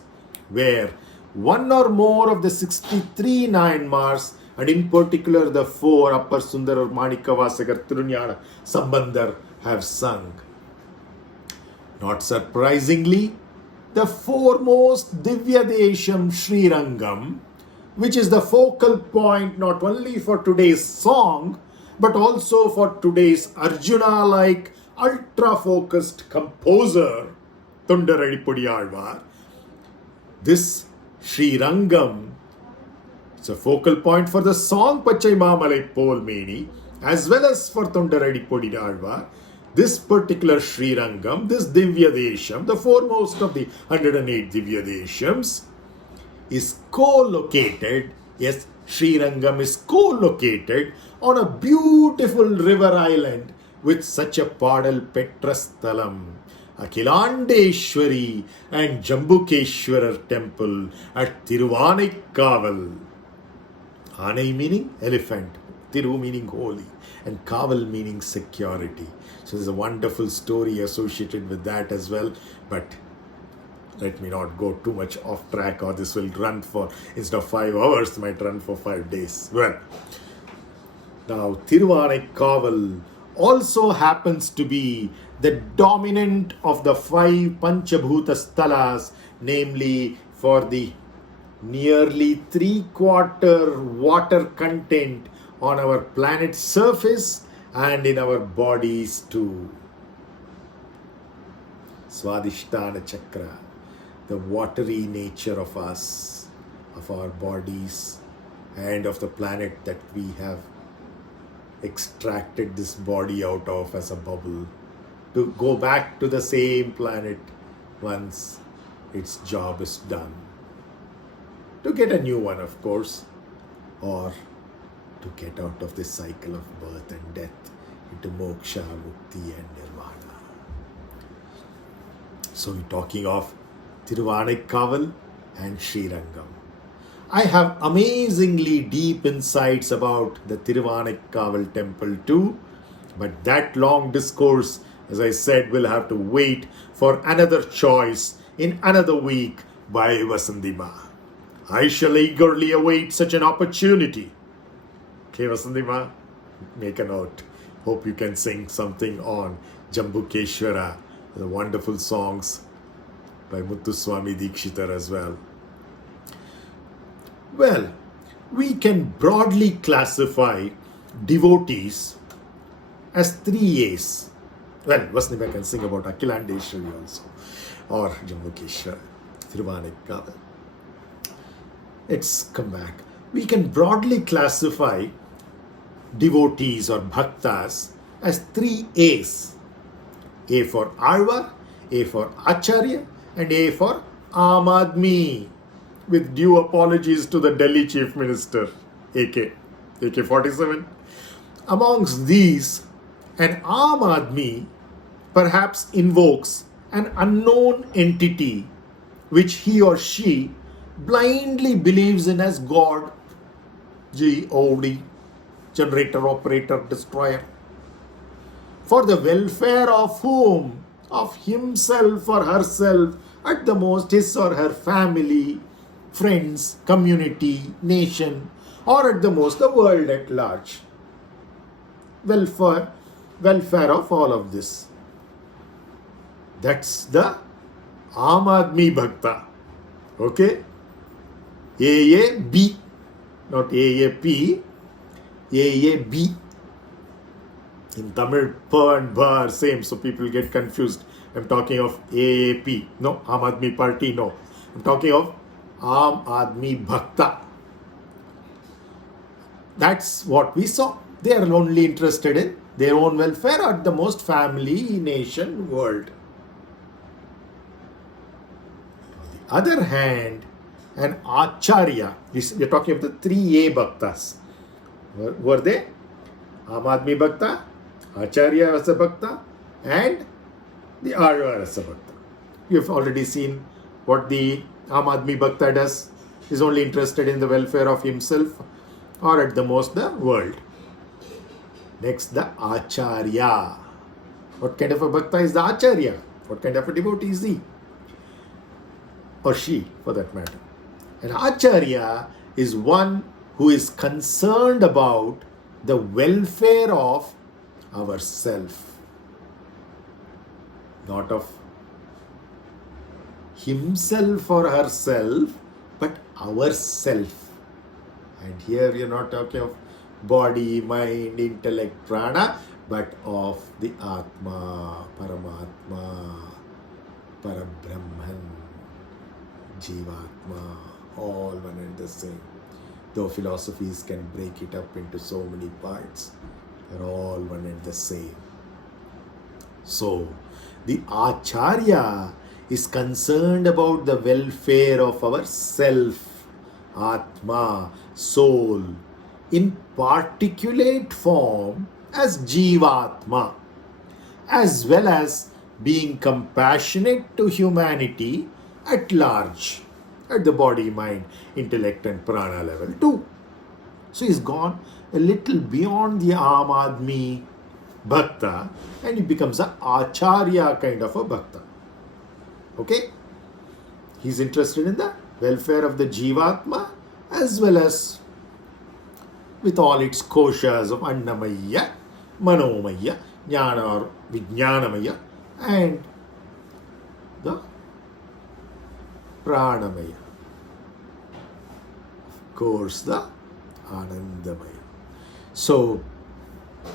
where one or more of the 63 Nayanmars, and in particular the 4 Upper Sundar, Manikavasagar, Tirunjana Sambandar, have sung. Not surprisingly, the foremost Divya Desham Srirangam, which is the focal point not only for today's song, but also for today's Arjuna-like ultra-focused composer, toNDaraDipodi āzhwār. This Srirangam, it's a focal point for the song Pachai malai Polmeni, as well as for toNDaraDipodi āzhwār. This particular Srirangam, this Divya Desham, the foremost of the 108 Divya Deshams, is co-located, yes, Srirangam is co-located on a beautiful river island with such a Padal Petrasthalam, Akhilandeshwari and Jambukeshwarar temple at Tiruvānaikkaval. Anai meaning elephant, Tiru meaning holy, and Kaval meaning security. So there's a wonderful story associated with that as well, but let me not go too much off track, or this will run for, instead of 5 hours, might run for 5 days. Well, now Tiruvānaikkaval also happens to be the dominant of the 5 Panchabhuta Sthalas, namely for the nearly 3/4 water content on our planet's surface and in our bodies too. Swadhisthana Chakra, the watery nature of us, of our bodies, and of the planet that we have extracted this body out of as a bubble, to go back to the same planet once its job is done. To get a new one, of course, or to get out of this cycle of birth and death into moksha, mukti and nirvana. So we're talking of Tiruvānaikkaval and Srirangam. I have amazingly deep insights about the Tiruvānaikkaval temple too, but that long discourse, as I said, will have to wait for another choice in another week by Vasandima. I shall eagerly await such an opportunity. Okay, Vasandima, make a note. Hope you can sing something on Jambukeshwara, the wonderful songs by Muthuswami Dikshitar as well. Well, we can broadly classify devotees as 3 A's. Well, Vasandima can sing about Akhilandeshwari also, or Jambukeshwara, Tiruvānaikkaval. Let's come back. We can broadly classify devotees or bhaktas as 3 A's. A for āzhwār, A for Acharya, and A for Aam Aadmi. With due apologies to the Delhi Chief Minister, AK-47. Amongst these, an Aam Aadmi perhaps invokes an unknown entity which he or she blindly believes in as God, G-O-D, generator, operator, destroyer. For the welfare of whom? Of himself or herself, at the most his or her family, friends, community, nation, or at the most the world at large. Welfare of all of this. That's the Aam Aadmi Bhakta. Okay? AAB, not AAP, AAB. In Tamil, Pa and Ba are same, so people get confused. I'm talking of AAP. No, Aam Aadmi Party, no. I'm talking of Aam Aadmi Bhakta. That's what we saw. They are only interested in their own welfare, or at the most family, nation, world. On the other hand, an Acharya, we're talking of the 3A Bhaktas. Were they? Aam Aadmi Bhakta, Acharya Rasa Bhakta, and the āzhwār Rasa Bhakta. You've already seen what the Aam Aadmi Bhakta does. He's only interested in the welfare of himself, or at the most the world. Next, the Acharya. What kind of a Bhakta is the Acharya? What kind of a devotee is he? Or she, for that matter. An Acharya is one who is concerned about the welfare of ourself, not of himself or herself, but ourself. And here we are not talking of body, mind, intellect, prana, but of the Atma, Paramatma, Parabrahman, Jivatma, all one and the same. Though philosophies can break it up into so many parts, they're all one and the same. So, the Acharya is concerned about the welfare of our self, Atma, soul, in particulate form as Jivatma, as well as being compassionate to humanity at large, at the body, mind, intellect and prana level too. So he's gone a little beyond the Aam Aadmi Bhakta and he becomes an Acharya kind of a Bhakta. Okay? He's interested in the welfare of the Jivatma as well as with all its koshas of Annamaya, Manomaya, Jnana or Vijnanamaya and the Pranamaya. Of course, the Anandamaya. So,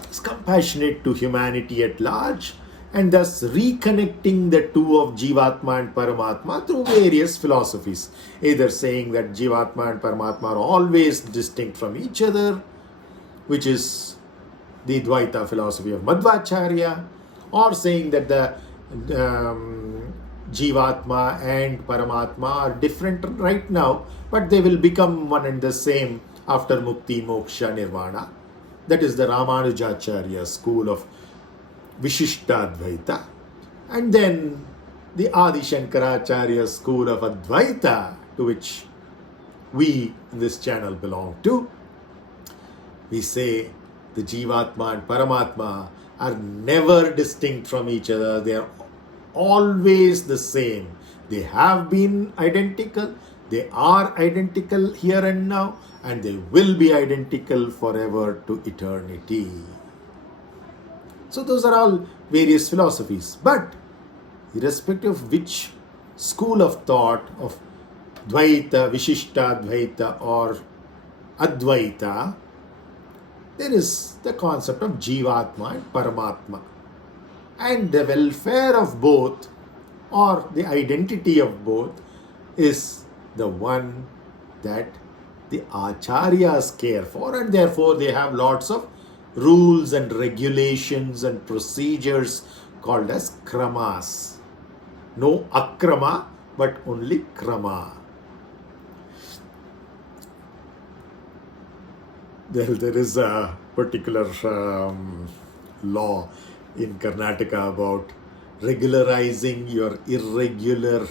it's compassionate to humanity at large and thus reconnecting the two of Jivatma and Paramatma through various philosophies. Either saying that Jivatma and Paramatma are always distinct from each other, which is the Dvaita philosophy of Madhvacharya, or saying that the Jivatma and Paramatma are different right now, but they will become one and the same after Mukti, Moksha, Nirvana. That is the Ramanujacharya school of Vishishtadvaita. And then the Adi Shankaracharya school of Advaita, to which we in this channel belong to. We say the Jivatma and Paramatma are never distinct from each other. They are always the same. They have been identical. They are identical here and now. And they will be identical forever to eternity. So those are all various philosophies. But irrespective of which school of thought of Dvaita, Vishishtadvaita or Advaita, there is the concept of Jivatma and Paramatma. And the welfare of both or the identity of both is the one that the Acharyas care for, and therefore they have lots of rules and regulations and procedures called as kramas. No akrama, but only krama. There is a particular law in Karnataka about regularizing your irregular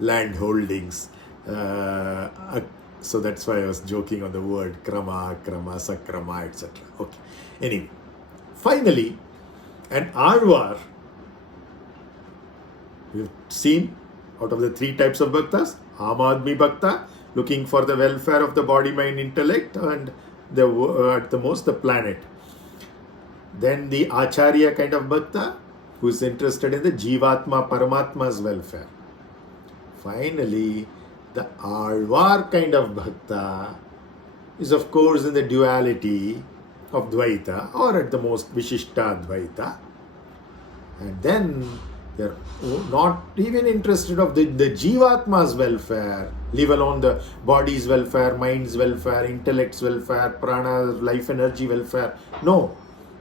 land holdings. So that's why I was joking on the word krama, sakrama, etc. Okay. Anyway, finally, An āzhwār, we've seen out of the three types of bhaktas, Aam Admi Bhakta, looking for the welfare of the body, mind, intellect, and at the most the planet. Then the Acharya kind of bhakta, who is interested in the Jivatma, Paramatma's welfare. Finally, the āzhwār kind of bhakta is of course in the duality of Dvaita, or at the most Vishishta Dvaita. And then they're not even interested of the Jivatma's welfare, leave alone the body's welfare, mind's welfare, intellect's welfare, prana, life energy welfare. No,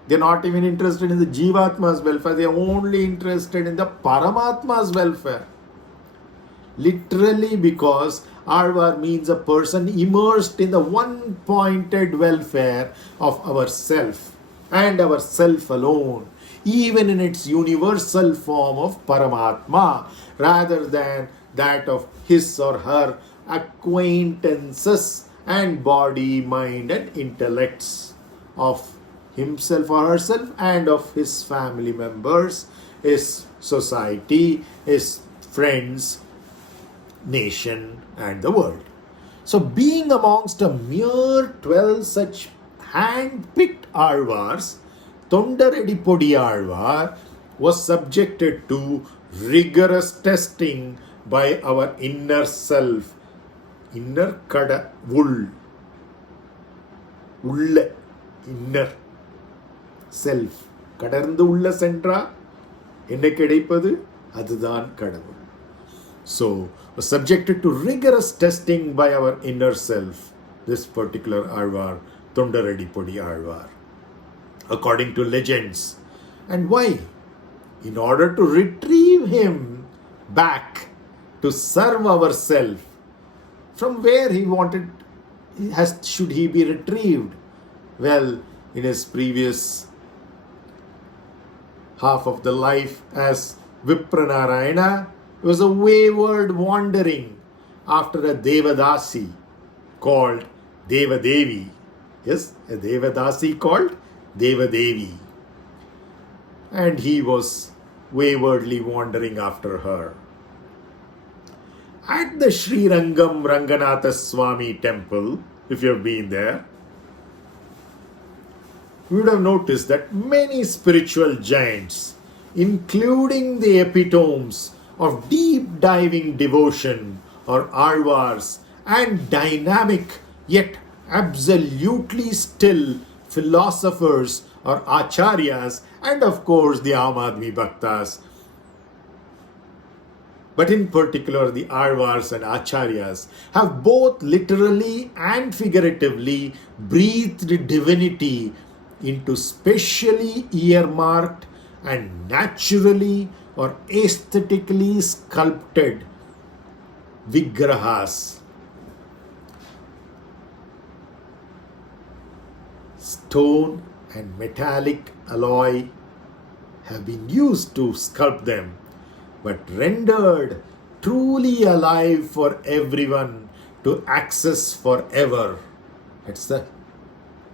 they're not even interested in the Jivatma's welfare. They're only interested in the Paramatma's welfare. Literally, because āzhwār means a person immersed in the one-pointed welfare of ourself and our self alone, even in its universal form of Paramatma, rather than that of his or her acquaintances and body, mind and intellects of himself or herself and of his family members, his society, his friends, nation and the world. So being amongst a mere 12 such hand-picked āzhwārs, toNDaraDipodi āzhwār was subjected to rigorous testing by our inner self, inner kada, ull, ulla, inner self. கடர்ந்து உள்ள சென்றா என்ன கிடைப்பது? அதுதான் கடவுள். So, was subjected to rigorous testing by our inner self, this particular āzhwār, toNDaraDipodi āzhwār, according to legends. And why? In order to retrieve him back to serve ourself. From where he wanted, should he be retrieved? Well, in his previous half of the life as Vipranarayana, he was a wayward wandering after a Devadasi called Devadevi. Yes, a Devadasi called Devadevi. And he was waywardly wandering after her. At the Sri Rangam Ranganatha Swami temple, if you have been there, you would have noticed that many spiritual giants, including the epitomes of deep diving devotion or āzhwārs and dynamic yet absolutely still philosophers or acharyas, and of course the Aam Admi Bhaktas, but in particular the āzhwārs and acharyas, have both literally and figuratively breathed divinity into specially earmarked and naturally or aesthetically sculpted vigrahas. Stone and metallic alloy have been used to sculpt them, but rendered truly alive for everyone to access forever. That's the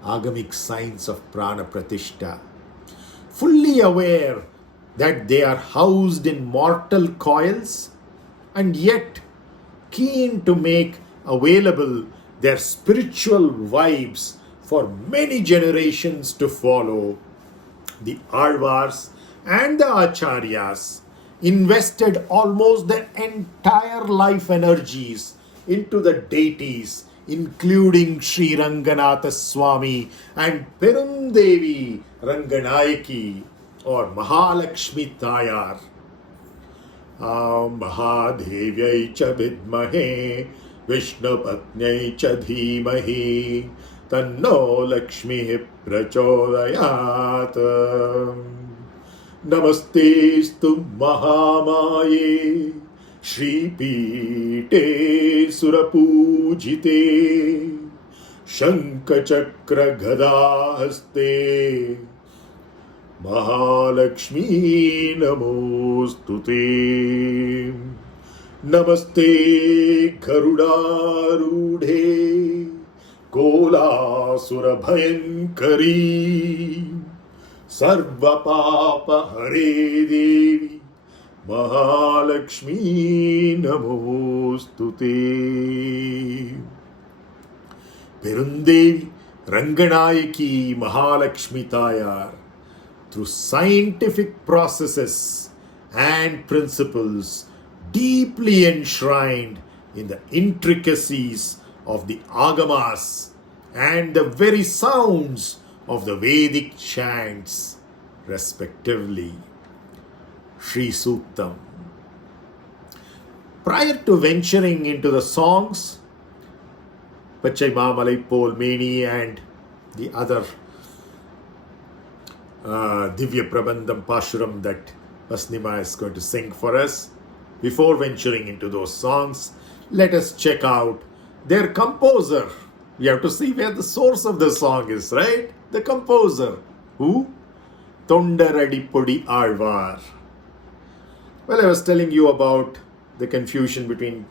agamic science of prana pratishta. Fully aware that they are housed in mortal coils, and yet keen to make available their spiritual vibes for many generations to follow, the āzhvārs and the acharyas invested almost their entire life energies into the deities, including Sri Ranganatha Swami and Perundevi Ranganayaki or Mahalakshmi Tayar. Mahadevyai cha vidmahe Vishnupatnyai cha dhimahi Tanno Lakshmi prachodayat. Namastestu Mahamaye Shri Pite Surapujite Shankachakra Gadahaste Mahalakshmi Namostute. Namaste Garudarudhe Kolasura Bhayankari Sarva Papa Hare Devi Mahalakshmi Namostute. Perundevi Ranganayaki Mahalakshmi Tayar, through scientific processes and principles deeply enshrined in the intricacies of the agamas and the very sounds of the Vedic chants, respectively. Sri Suktam. Prior to venturing into the songs, Pachai Malai Meni and the other Divyaprabandham pāsuram that Annamaya is going to sing for us, before venturing into those songs, let us check out their composer. We have to see where the source of the song is, right? The composer. Who? toNDaraDipodi āzhwār. Well, I was telling you about the confusion between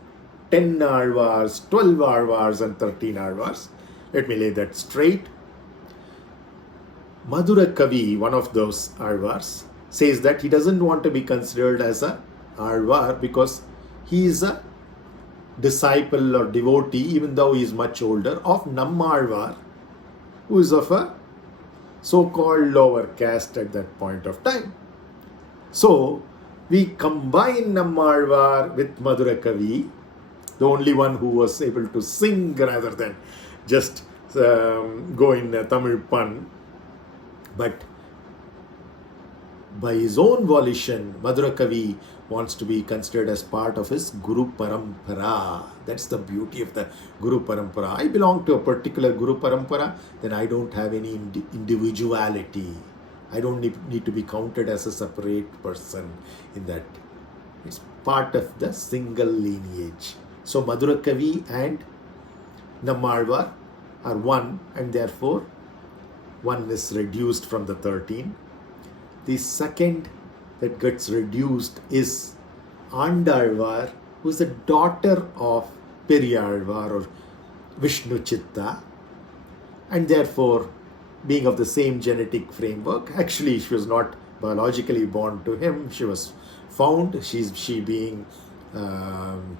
10 āzhwārs, 12 āzhwārs and 13 āzhwārs. Let me lay that straight. Madhura Kavi, one of those āzhwārs, says that he doesn't want to be considered as a āzhwār because he is a disciple or devotee, even though he is much older, of Nammayar, who is of a so-called lower caste at that point of time. So, we combine Nammayar with Madhura Kavi, the only one who was able to sing rather than just go in Tamil pun. But by his own volition, Madhura Kavi wants to be considered as part of his Guru Parampara. That's the beauty of the Guru Parampara. I belong to a particular Guru Parampara, then I don't have any individuality. I don't need to be counted as a separate person in that. It's part of the single lineage. So Madhura Kavi and Nammayar are one, and therefore one is reduced from the 13. The second that gets reduced is Andalvar, who is a daughter of Periyalvar or Vishnu Chitta, and therefore being of the same genetic framework. Actually, she was not biologically born to him. She was found, she being an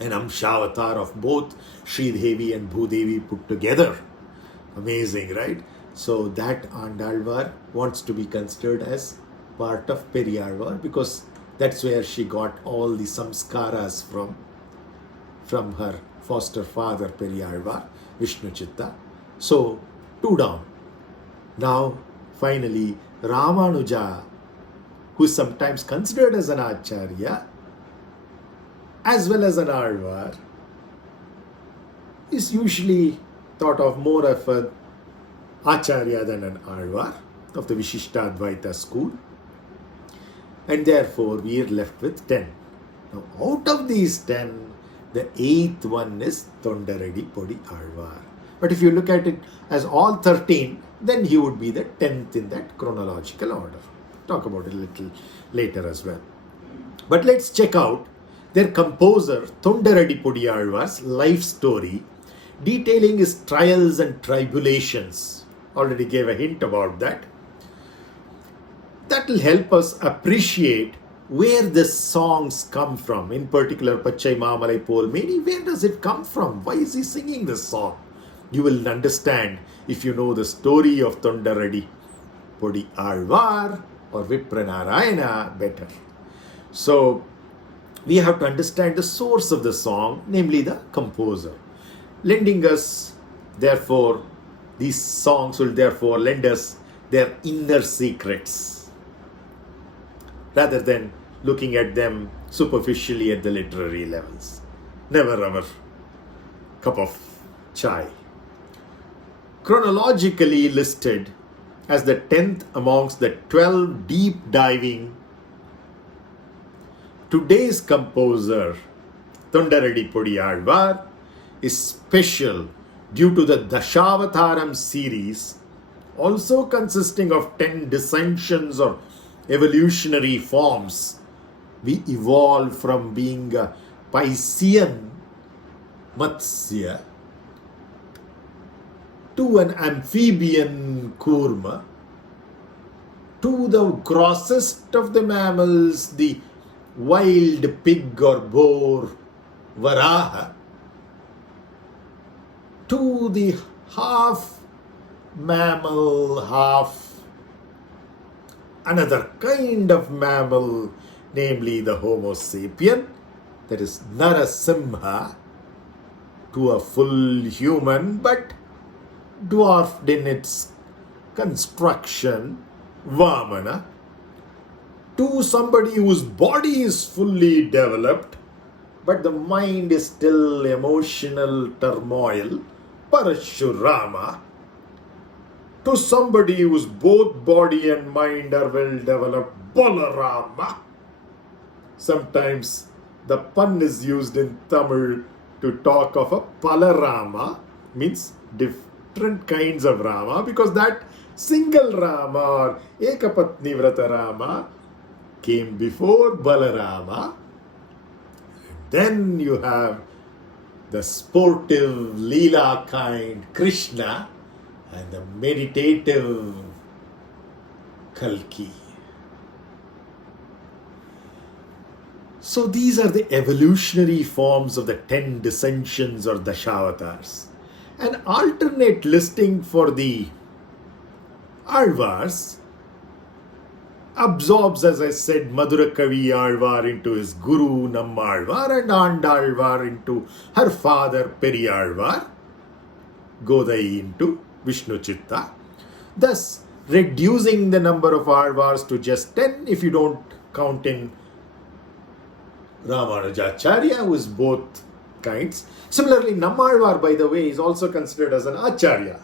Amshavatar of both Sri Devi and Bhudevi put together. Amazing, right? So that Andalvar wants to be considered as part of Periyalvar because that's where she got all the samskaras from her foster father Periyalvar, Vishnu Chitta. So, 2 down. Now, finally, Ramanuja, who is sometimes considered as an Acharya, as well as an āzhwār, is usually thought of more of an Acharya than an āzhwār of the Vishishtadvaita school. And therefore, we are left with 10. Now, out of these 10, the 8th one is toNDaraDipodi āzhwār. But if you look at it as all 13, then he would be the 10th in that chronological order. Talk about it a little later as well. But let's check out their composer toNDaraDipodi āzhvār's life story, detailing his trials and tribulations. Already gave a hint about that. That will help us appreciate where the songs come from. In particular, Pachai Malai Meni, where does it come from? Why is he singing this song? You will understand if you know the story of toNDaraDipodi āzhvār or Vipranarayana better. So, we have to understand the source of the song, namely the composer. Lending us, therefore, these songs will therefore lend us their inner secrets, rather than looking at them superficially at the literary levels. Never our cup of chai. Chronologically listed as the 10th amongst the 12 deep diving, today's composer, toNDaraDipodi āzhvār, is special due to the Dashavataram series, also consisting of 10 dissensions or evolutionary forms. We evolved from being a Piscean Matsya to an amphibian Kurma to the grossest of the mammals, the wild pig or boar, Varaha, to the half mammal, half another kind of mammal, namely the Homo sapien, that is Narasimha, to a full human but dwarfed in its construction, Vamana, to somebody whose body is fully developed but the mind is still emotional turmoil, Parashurama, to somebody whose both body and mind are well developed, Balarama. Sometimes the pun is used in Tamil to talk of a Palarama, means different kinds of Rama, because that single Rama or Ekapatni Vrata Rama came before Balarama. Then you have the sportive, Leela kind Krishna and the meditative Kalki. So these are the evolutionary forms of the 10 dissensions or Dashavatars. An alternate listing for the āzhwārs absorbs, as I said, Madhura Kavi āzhwār into his guru Nammalvar and āzhwār into her father Periyāzhwār, Godai into Vishnu Chitta, thus reducing the number of āzhwārs to just 10 if you don't count in Ramanujacharya, who is both kinds. Similarly, Nammalvar, by the way, is also considered as an Acharya.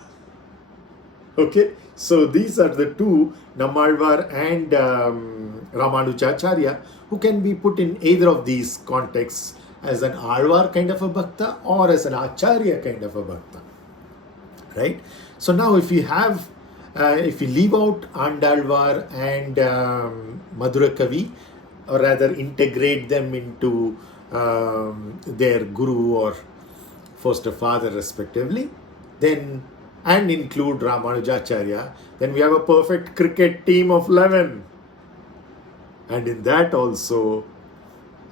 Okay, so these are the two, Nammalvar and Ramanujacharya, who can be put in either of these contexts as an āzhwār kind of a bhakta or as an Acharya kind of a bhakta. Right? So now if you have, if you leave out Andalvar and Madhura Kavi, or rather integrate them into their guru or foster father respectively, then and include Ramanujacharya, then we have a perfect cricket team of 11. And in that also,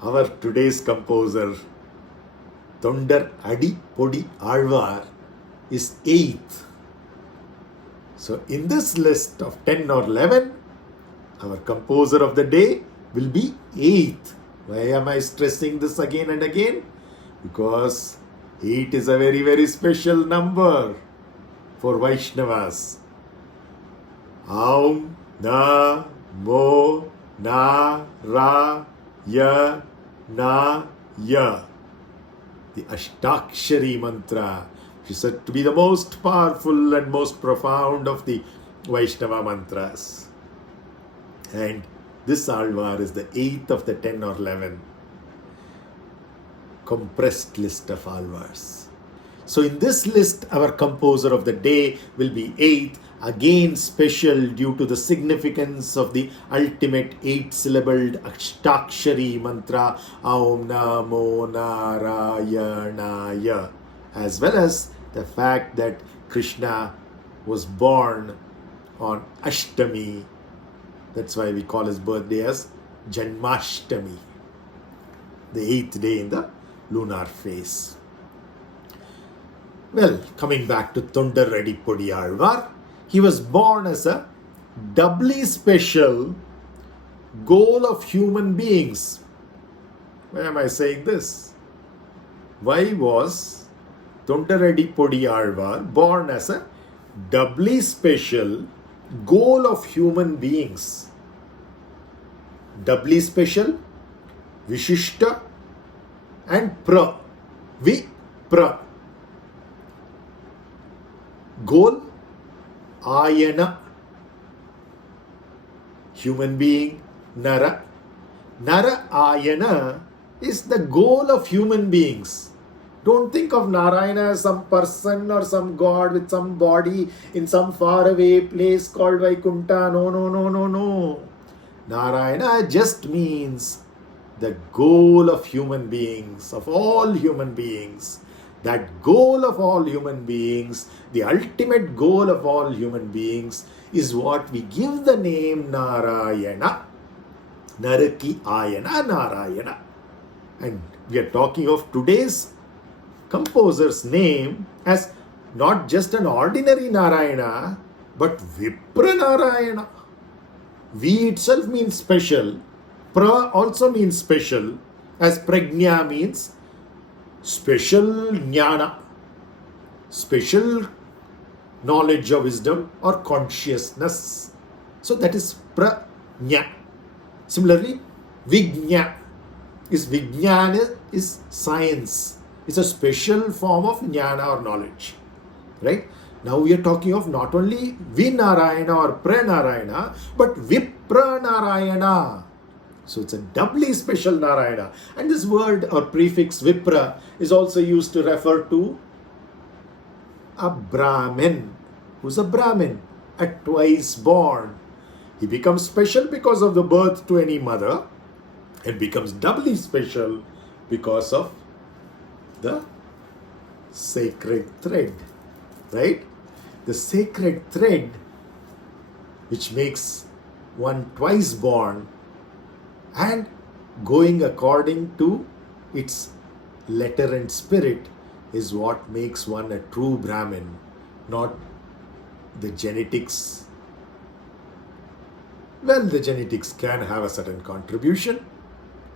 our today's composer, toNDaraDipodi āzhwār, is 8th. So in this list of 10 or 11, our composer of the day will be 8th. Why am I stressing this again and again? Because 8 is a very, very special number for Vaishnavas. Aum na mo na ra ya na ya. The Ashtakshari Mantra is said to be the most powerful and most profound of the Vaishnava mantras. And this āzhwār is the 8th of the 10 or 11 compressed list of āzhwārs. So in this list, our composer of the day will be 8th, again special due to the significance of the ultimate 8-syllabled Ashtakshari mantra, Aum Namo Narayanaya, as well as the fact that Krishna was born on Ashtami. That's why we call his birthday as Janmashtami, the 8th day in the lunar phase. Well, coming back to toNDaraDipodi āzhwār, he was born as a doubly special goal of human beings. Why am I saying this? Why was toNDaraDipodi āzhwār born as a doubly special goal of human beings? Doubly special, Vishishta and Vipra. Goal, Ayana. Human being, Nara. Nara Ayana is the goal of human beings. Don't think of Narayana as some person or some god with some body in some faraway place called Vaikunta. No, no, no, no, no. Narayana just means the goal of human beings, of all human beings. That goal of all human beings, the ultimate goal of all human beings, is what we give the name Narayana. Naraki Ayana Narayana. And we are talking of today's composer's name as not just an ordinary Narayana, but Vipra Narayana. V itself means special. Pra also means special, as Prajna means special jnana, special knowledge of wisdom or consciousness. So that is Prajna. Similarly, Vijna is science. It's a special form of jnana or knowledge. Right? Now we are talking of not only Vinarayana or Pranarayana, but Vipranarayana. So it's a doubly special Narayana. And this word or prefix Vipra is also used to refer to a Brahmin. Who's a Brahmin? A twice born. He becomes special because of the birth to any mother. It becomes doubly special because of the sacred thread. Right? The sacred thread which makes one twice born and going according to its letter and spirit is what makes one a true Brahmin, not the genetics. Well, the genetics can have a certain contribution,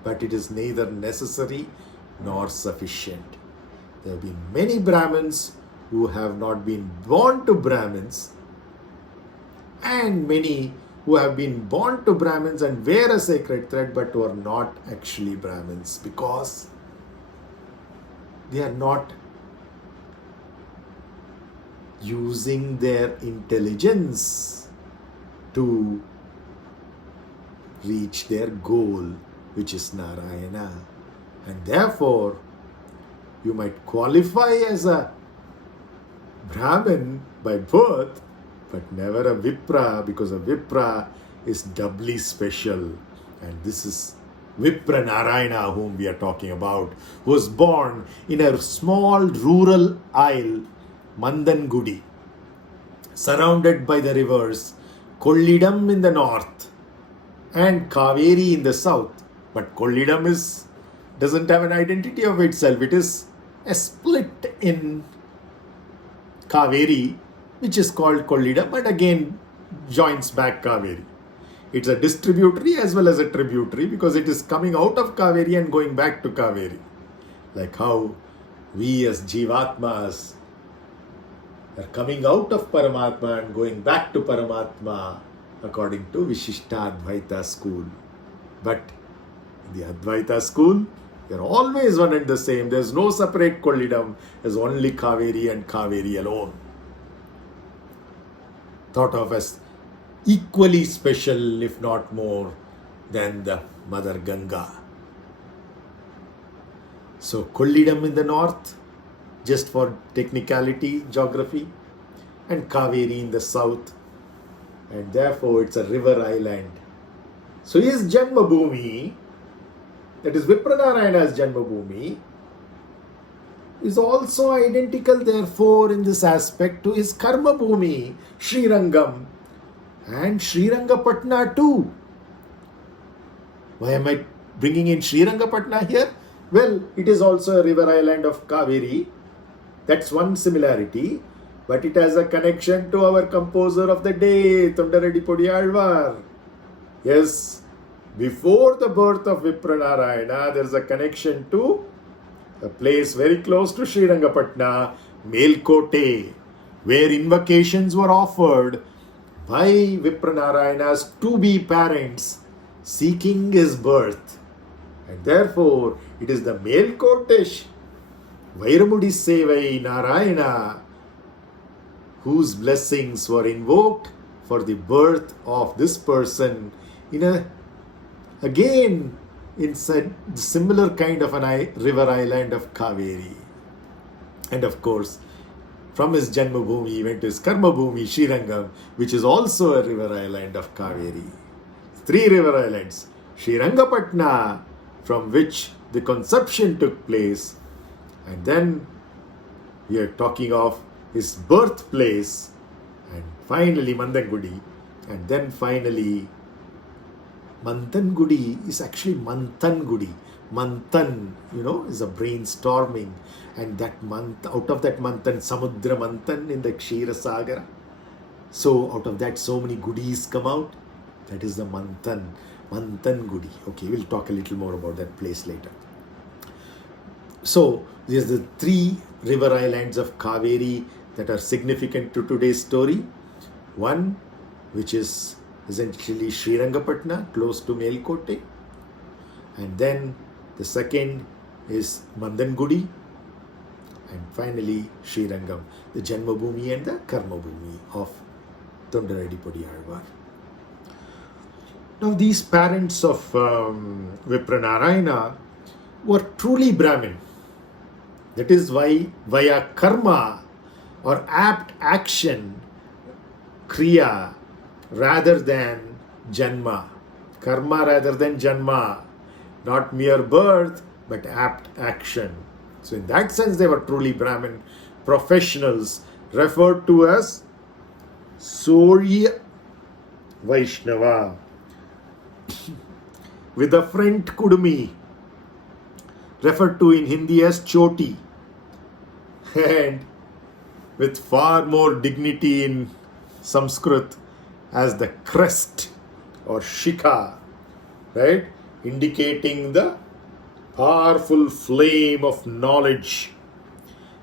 but it is neither necessary nor sufficient. There have been many Brahmins who have not been born to Brahmins, and many who have been born to Brahmins and wear a sacred thread but who are not actually Brahmins because they are not using their intelligence to reach their goal, which is Narayana. And therefore, you might qualify as a Brahmin by birth, but never a Vipra, because a Vipra is doubly special. And this is Vipra Narayana whom we are talking about, who was born in a small rural isle, Mandangudi, surrounded by the rivers Kollidam in the north and Kaveri in the south. But Kollidam doesn't have an identity of itself. It is a split in Kaveri, which is called Kollidam, and again joins back Kaveri. It's a distributary as well as a tributary because it is coming out of Kaveri and going back to Kaveri. Like how we as Jivatmas are coming out of Paramatma and going back to Paramatma according to Vishishtadvaita school. But in the Advaita school, they are always one and the same. There is no separate Kollidam. There is only Kaveri and Kaveri alone. Thought of as equally special, if not more, than the Mother Ganga. So Kollidam in the north, just for technicality, geography, and Kaveri in the south, and therefore it's a river island. So his Janmabhoomi, that is Vipranarayana's Janmabhoomi, is also identical therefore in this aspect to his Karma Bhoomi, Srirangam, and Srirangapatna too. Why am I bringing in Srirangapatna here? Well, it is also a river island of Kaveri. That's one similarity. But it has a connection to our composer of the day, toNDaraDipodi āzhwār. Yes, before the birth of Vipranarayana, there is a connection to a place very close to Srirangapatna, Melkote, where invocations were offered by Vipranarayana's to-be parents seeking his birth. And therefore, it is the Melkotesh Vairamudi Sevai Narayana whose blessings were invoked for the birth of this person in similar kind of an river island of Kaveri. And of course, from his Janmabhoomi, he went to his Karma Bhoomi, Srirangam, which is also a river island of Kaveri. 3 river islands. Srirangapatna, from which the conception took place. And then we are talking of his birthplace, and finally Mandangudi, and then finally Mantangudi is actually Mantangudi. Manthan, is a brainstorming, and that month, out of that Manthan, Samudra Manthan in the Kshira Sagara. So out of that, so many goodies come out. That is the Manthan Gudi. Okay, we'll talk a little more about that place later. So there's the 3 river islands of Kaveri that are significant to today's story. One, which is essentially Srirangapatna, close to Melkote. And then the second is Mandangudi. And finally Srirangam, the Janmabhumi and the Karmabhumi of toNDaraDipodi āzhwār. Now these parents of Vipranarayana were truly Brahmin. That is why via karma or apt action, kriya rather than janma. Karma rather than janma. Not mere birth, but apt action. So in that sense, they were truly Brahmin professionals, referred to as Surya Vaishnava. With a front kudumi, referred to in Hindi as Choti, and with far more dignity in Sanskrit as the crest or shikha, right? Indicating the powerful flame of knowledge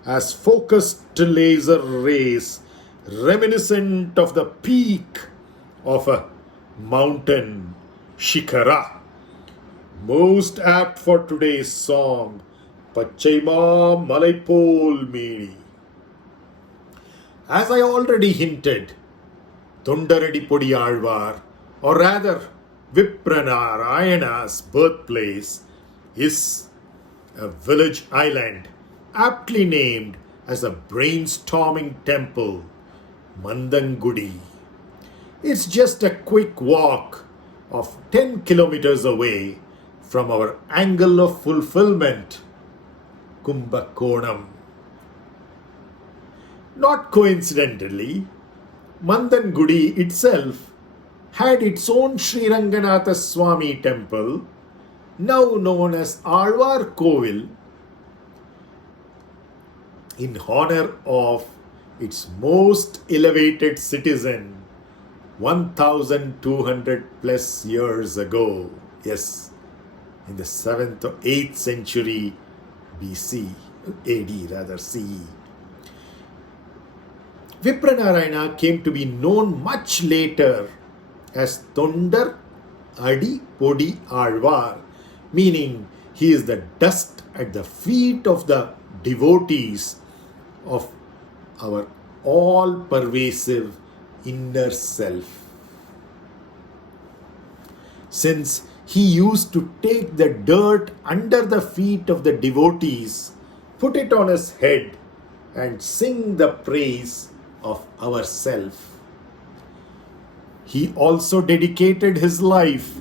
as focused laser rays reminiscent of the peak of a mountain shikara. Most apt for today's song, pachai malai meni. As I already hinted, toNDaraDipodi āzhwār, or rather Vipranarayana's birthplace, is a village island aptly named as a brainstorming temple, Mandangudi. It's just a quick walk of 10 kilometers away from our angle of fulfillment, Kumbakonam. Not coincidentally, Mandangudi itself had its own Sri Ranganatha Swami temple, now known as āzhwār Kovil, in honor of its most elevated citizen 1200 plus years ago. Yes, in the 7th or 8th century BC, AD rather, CE. Vipranarayana came to be known much later as toNDaraDipodi āzhwār, meaning he is the dust at the feet of the devotees of our all-pervasive inner self. Since he used to take the dirt under the feet of the devotees, put it on his head, and sing the praise of ourself. He also dedicated his life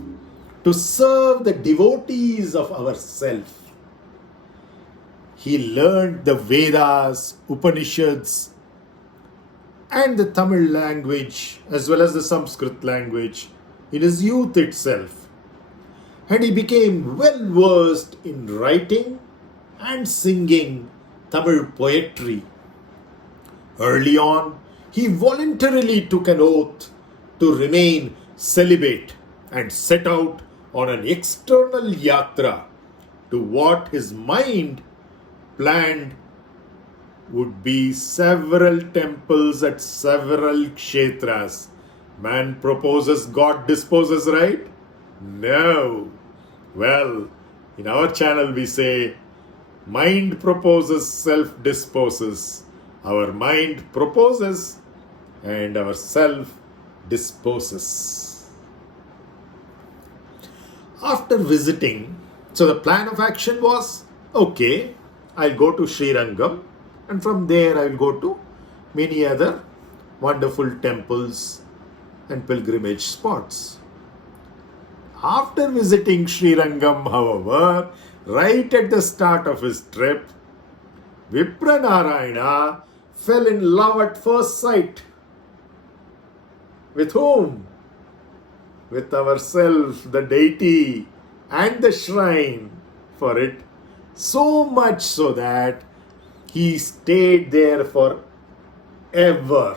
to serve the devotees of ourself. He learned the Vedas, Upanishads, and the Tamil language as well as the Sanskrit language in his youth itself. And he became well versed in writing and singing Tamil poetry. Early on, he voluntarily took an oath to remain celibate and set out on an external yatra to what his mind planned would be several temples at several kshetras. Man proposes, God disposes, right? No. Well, in our channel we say, mind proposes, self disposes. Our mind proposes and our self disposes. After visiting, so the plan of action was, okay, I'll go to Srirangam, and from there I'll go to many other wonderful temples and pilgrimage spots. After visiting Srirangam, however, right at the start of his trip, Vipranarayana fell in love at first sight. With whom? With ourselves, the deity, and the shrine for it. So much so that he stayed there forever.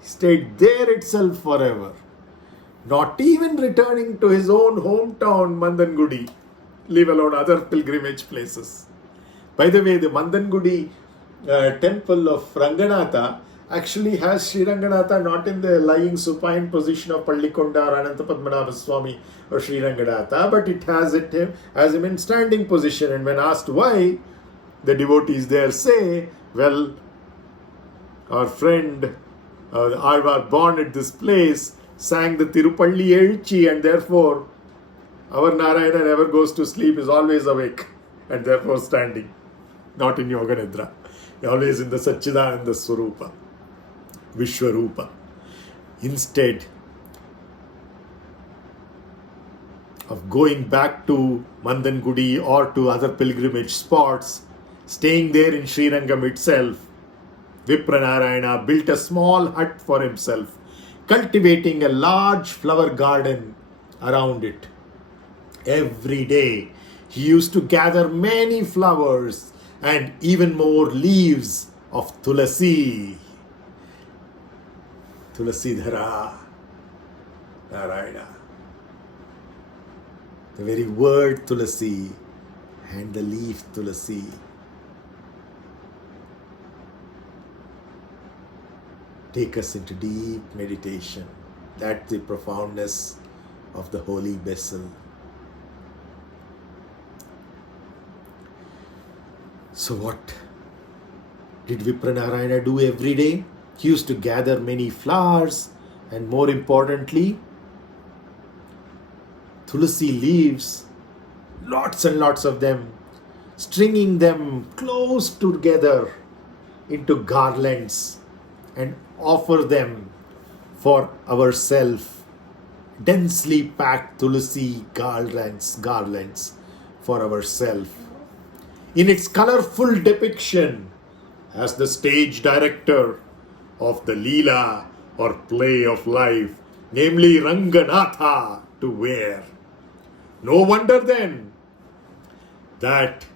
He stayed there itself forever. Not even returning to his own hometown, Mandangudi, leave alone other pilgrimage places. By the way, the Mandangudi temple of Ranganatha actually has Sri Ranganatha not in the lying supine position of Pallikonda or Anantapadmanabha Swami or Sri Ranganatha, but it has him in standing position. And when asked why, the devotees there say, well, our friend, āzhwār born at this place, sang the Tirupalli Elchi, and therefore our Narayana never goes to sleep, is always awake and therefore standing, not in Yoga Nidra, always in the Satchidananda Swarupa, Vishwarupa. Instead of going back to Mandangudi or to other pilgrimage spots, staying there in Srirangam itself, Vipranarayana built a small hut for himself, cultivating a large flower garden around it. Every day he used to gather many flowers and even more leaves of tulasi. Tulasidhara Narayana. The very word tulasi and the leaf tulasi take us into deep meditation. That's the profoundness of the holy vessel. So what did Vipranarayana do every day? He used to gather many flowers and, more importantly, tulasi leaves, lots and lots of them, stringing them close together into garlands and offer them for ourselves, densely packed tulasi garlands for ourselves. In its colorful depiction as the stage director of the Leela or play of life, namely Ranganatha, to wear. No wonder then that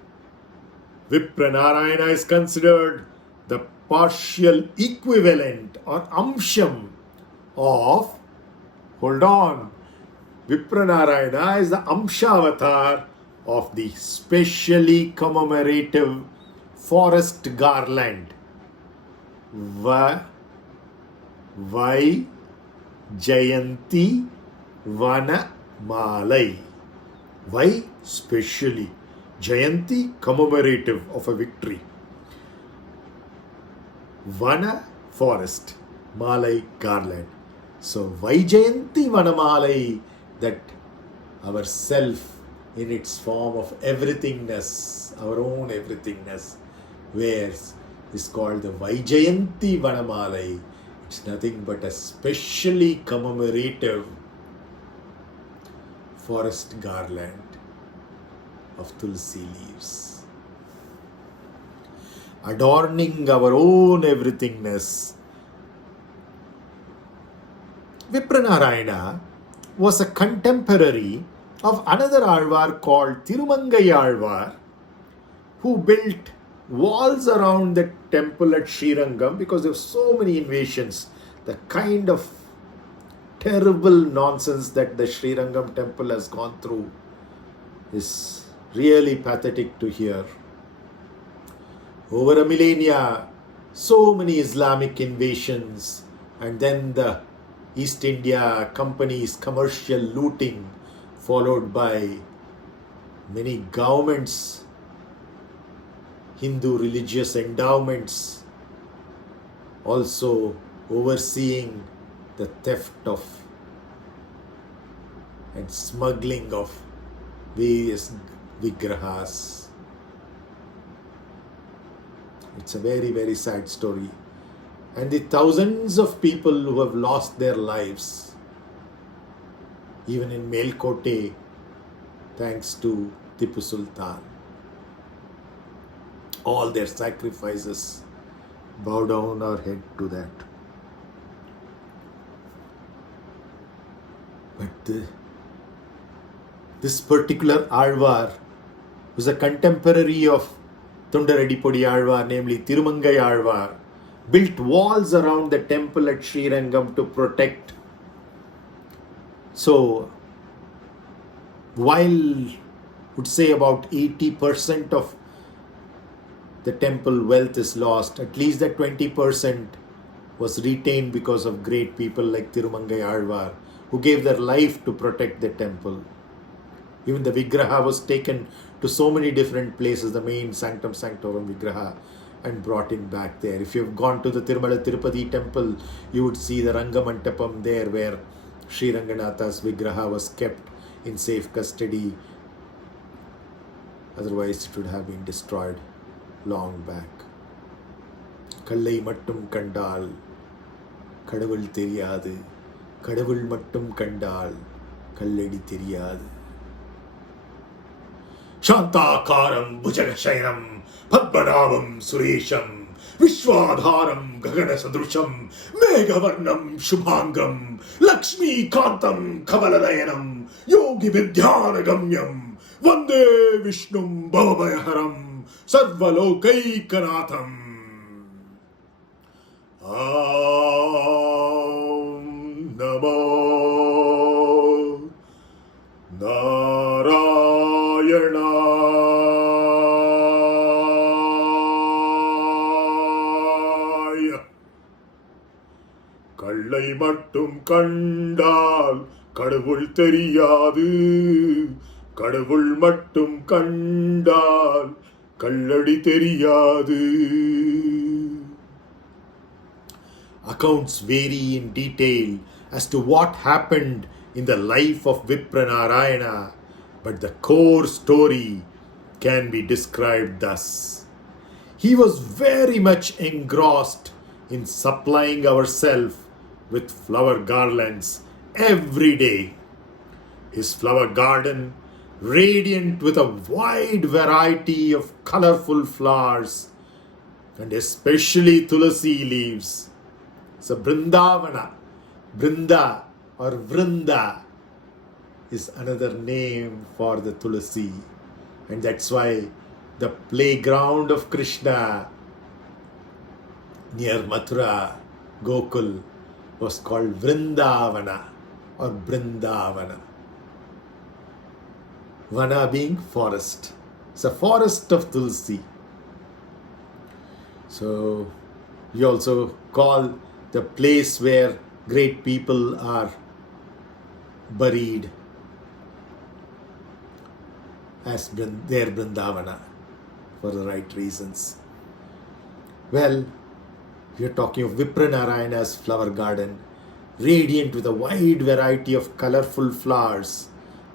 Vipranarayana is considered the partial equivalent or amsham of, Vipranarayana is the amshavatar of the specially commemorative forest garland. Vai Jayanti Vana Malai. Why specially? Jayanti, commemorative of a victory. Vana, forest. Malai, garland. So, Vaijayanti Vanamalai, that our self in its form of everythingness, our own everythingness, wears, is called the Vaijayanti Vanamalai. It's nothing but a specially commemorative forest garland of tulsi leaves, adorning our own everythingness. Vipranarayana was a contemporary of another āzhwār called āzhwār, who built walls around the temple at Srirangam because there were so many invasions. The kind of terrible nonsense that the Srirangam temple has gone through is really pathetic to hear. Over a millennia, so many Islamic invasions, and then the East India Company's commercial looting, followed by many governments, Hindu religious endowments, also overseeing the theft of and smuggling of various vigrahas. It's a very, very sad story. And the thousands of people who have lost their lives, even in Melkote, thanks to Tipu Sultan. All their sacrifices, bow down our head to that. This particular āzhwār was a contemporary of toNDaraDipodi āzhwār, namely tirumālai, built walls around the temple at Srirangam to protect. So, while would say about 80% of the temple wealth is lost, at least that 20% was retained because of great people like tirumālai, who gave their life to protect the temple. Even the Vigraha was taken to so many different places, the main Sanctum Sanctorum Vigraha, and brought in back there. If you've gone to the Tirupati temple, you would see the Rangamantapam there where Sri Ranganatha's Vigraha was kept in safe custody. Otherwise, it would have been destroyed long back. Kallai mattum kandal, kadavul theriyadu. Kadavul mattum kandal, kalladi theriyadu. Shantakaram bhujagashayanam padmanabam suresham vishwadharam gagana sadrusham meghavarnam shubhangam lakshmi kantam kavaladayanam yogi vidyanagamyam vande vishnum bhavabhayaharam sarvalokaikkanatham. Om Namo Nālāyiradivyaprabandham. கள்ளை மட்டும் கண்டால் கடவுள் தெரியாது, கடவுள் மட்டும் கண்டால் கள்ளடி தெரியாது. Accounts vary in detail as to what happened in the life of Vipranarayana, but the core story can be described thus. He was very much engrossed in supplying ourselves with flower garlands every day. His flower garden, radiant with a wide variety of colorful flowers, and especially tulasi leaves. So Brindavana, Brinda or Vrinda is another name for the tulasi. And that's why the playground of Krishna near Mathura, Gokul, was called Vrindavana or Brindavana. Vana being forest. It's a forest of tulsi. So we also call the place where great people are buried as their Brindavana for the right reasons. Well, we are talking of Vipranarayana's flower garden, radiant with a wide variety of colorful flowers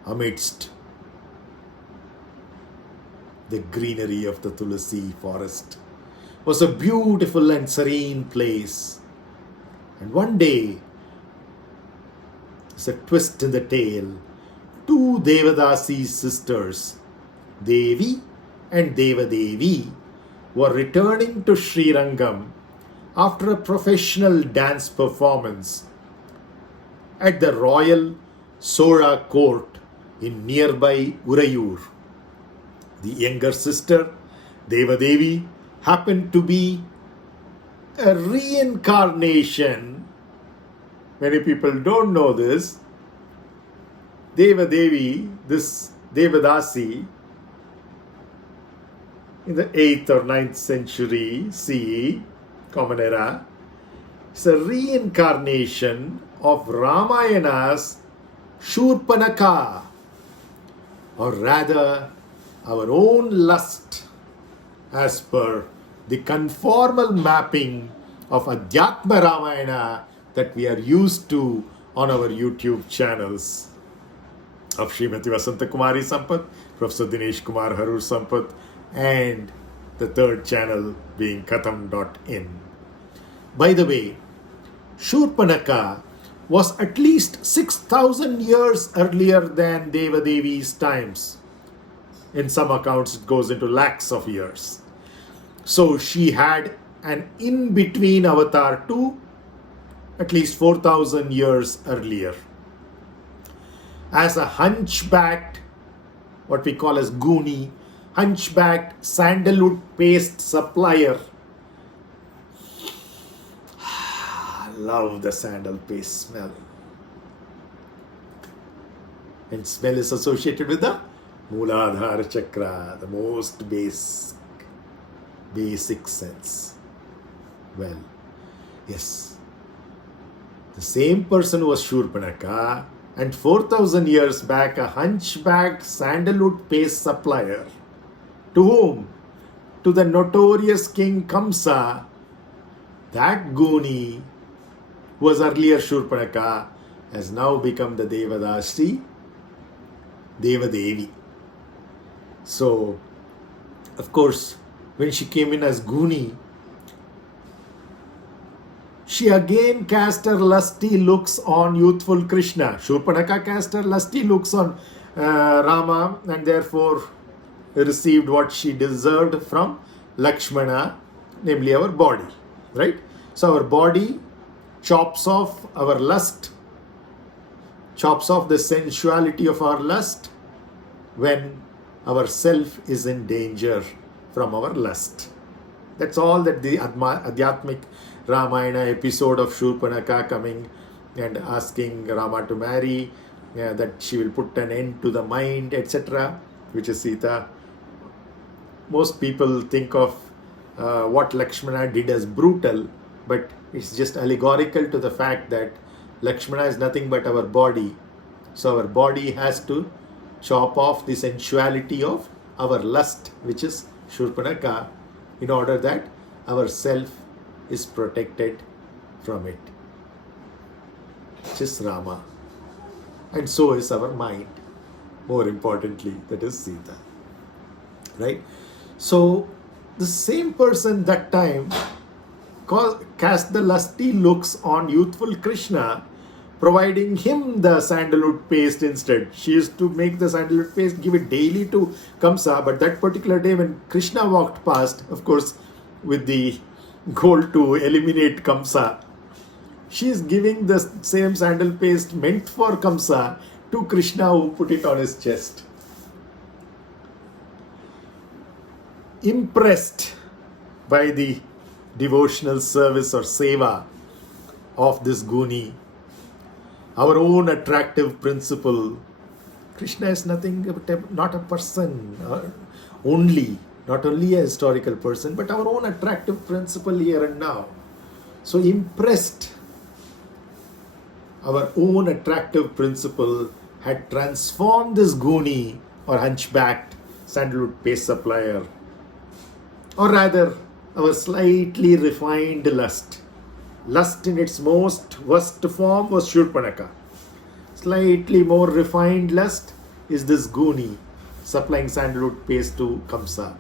amidst the greenery of the Tulasi forest. It was a beautiful and serene place. And one day, there's a twist in the tale. Two Devadasi sisters, Devi and Devadevi, were returning to Srirangam after a professional dance performance at the Royal Sora Court in nearby Urayur. The younger sister, Devadevi, happened to be a reincarnation. Many people don't know this. Devadevi, this Devadasi, in the 8th or 9th century CE, Common Era, is a reincarnation of Ramayana's Shurpanaka, or rather our own lust, as per the conformal mapping of Adhyatma Ramayana that we are used to on our YouTube channels of Srimati Vasanta Kumari Sampath, Professor Dinesh Kumar Harur Sampath, and the third channel being Katham.in. By the way, Shurpanaka was at least 6,000 years earlier than Devadevi's times. In some accounts, it goes into lakhs of years. So she had an in-between avatar to at least 4,000 years earlier. as a hunchbacked, what we call as goonie, hunchbacked sandalwood paste supplier. Love the sandal paste smell. And smell is associated with the Mooladhara Chakra, the most basic sense. Well, yes, the same person was Shurpanaka, and 4,000 years back a hunchbacked sandalwood paste supplier. To whom? To the notorious king Kamsa. That goonie, who was earlier Shurpanaka, has now become the Devadasi, Devadevi. So, of course, when she came in as goonie, she again cast her lusty looks on youthful Krishna. Shurpanaka cast her lusty looks on Rama, and therefore received what she deserved from Lakshmana, namely our body. Right? So our body chops off our lust, chops off the sensuality of our lust when our self is in danger from our lust. That's all that the Adhyatmic Ramayana episode of Shurpanaka coming and asking Rama to marry, that she will put an end to the mind, etc., which is Sita. Most people think of what Lakshmana did as brutal, but it's just allegorical to the fact that Lakshmana is nothing but our body. So our body has to chop off the sensuality of our lust, which is Shurpanaka, in order that our self is protected from it, which is Rama. And so is our mind, more importantly, that is Sita. Right? So the same person that time cast the lusty looks on youthful Krishna, providing him the sandalwood paste instead. She used to make the sandalwood paste, give it daily to Kamsa, but that particular day when Krishna walked past, of course, with the goal to eliminate Kamsa, she is giving the same sandal paste meant for Kamsa to Krishna, who put it on his chest. Impressed by the devotional service or seva of this goonie, our own attractive principle, Krishna is nothing but not a person only, not only a historical person, but our own attractive principle here and now. So impressed, our own attractive principle had transformed this goonie or hunchbacked sandalwood paste supplier, or rather our slightly refined lust. Lust in its most worst form was Shurpanaka. Slightly more refined lust is this goonie supplying sandalwood paste to Kamsa.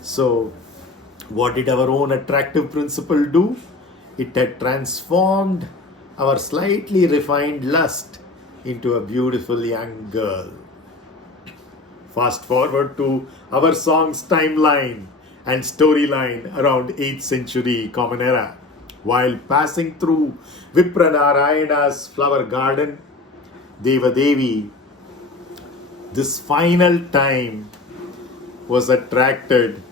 So what did our own attractive principle do? It had transformed our slightly refined lust into a beautiful young girl. Fast forward to our song's timeline and storyline around 8th century Common Era. While passing through Vipranarayana's flower garden, Devadevi, this final time, was attracted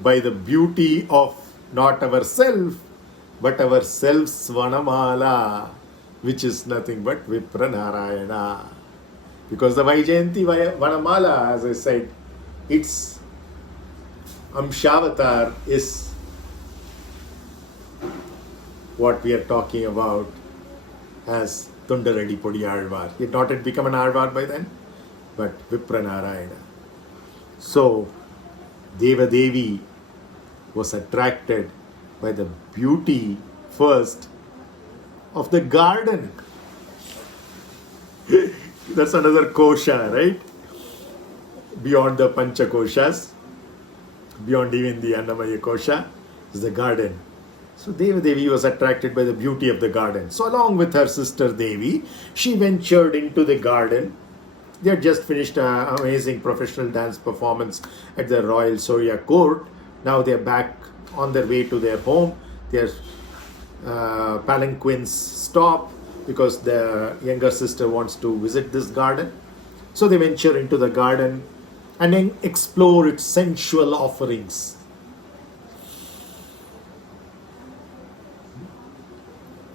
by the beauty of not ourself, but our self's Vanamala, which is nothing but Vipranarayana. Because the Vaijayanti Vanamala, as I said, its Amshavatar is what we are talking about as toNDaraDipodi āzhwār. He had not yet become an āzhwār by then, but Vipranarayana. So, Devadevi was attracted by the beauty first of the garden. That's another kosha, right? Beyond the Pancha Koshas, beyond even the Annamaya Kosha, is the garden. So Devadevi was attracted by the beauty of the garden. So along with her sister Devi, she ventured into the garden. They had just finished an amazing professional dance performance at the Royal Surya court. Now they are back on their way to their home. Their palanquins stop. because the younger sister wants to visit this garden. So they venture into the garden and then explore its sensual offerings.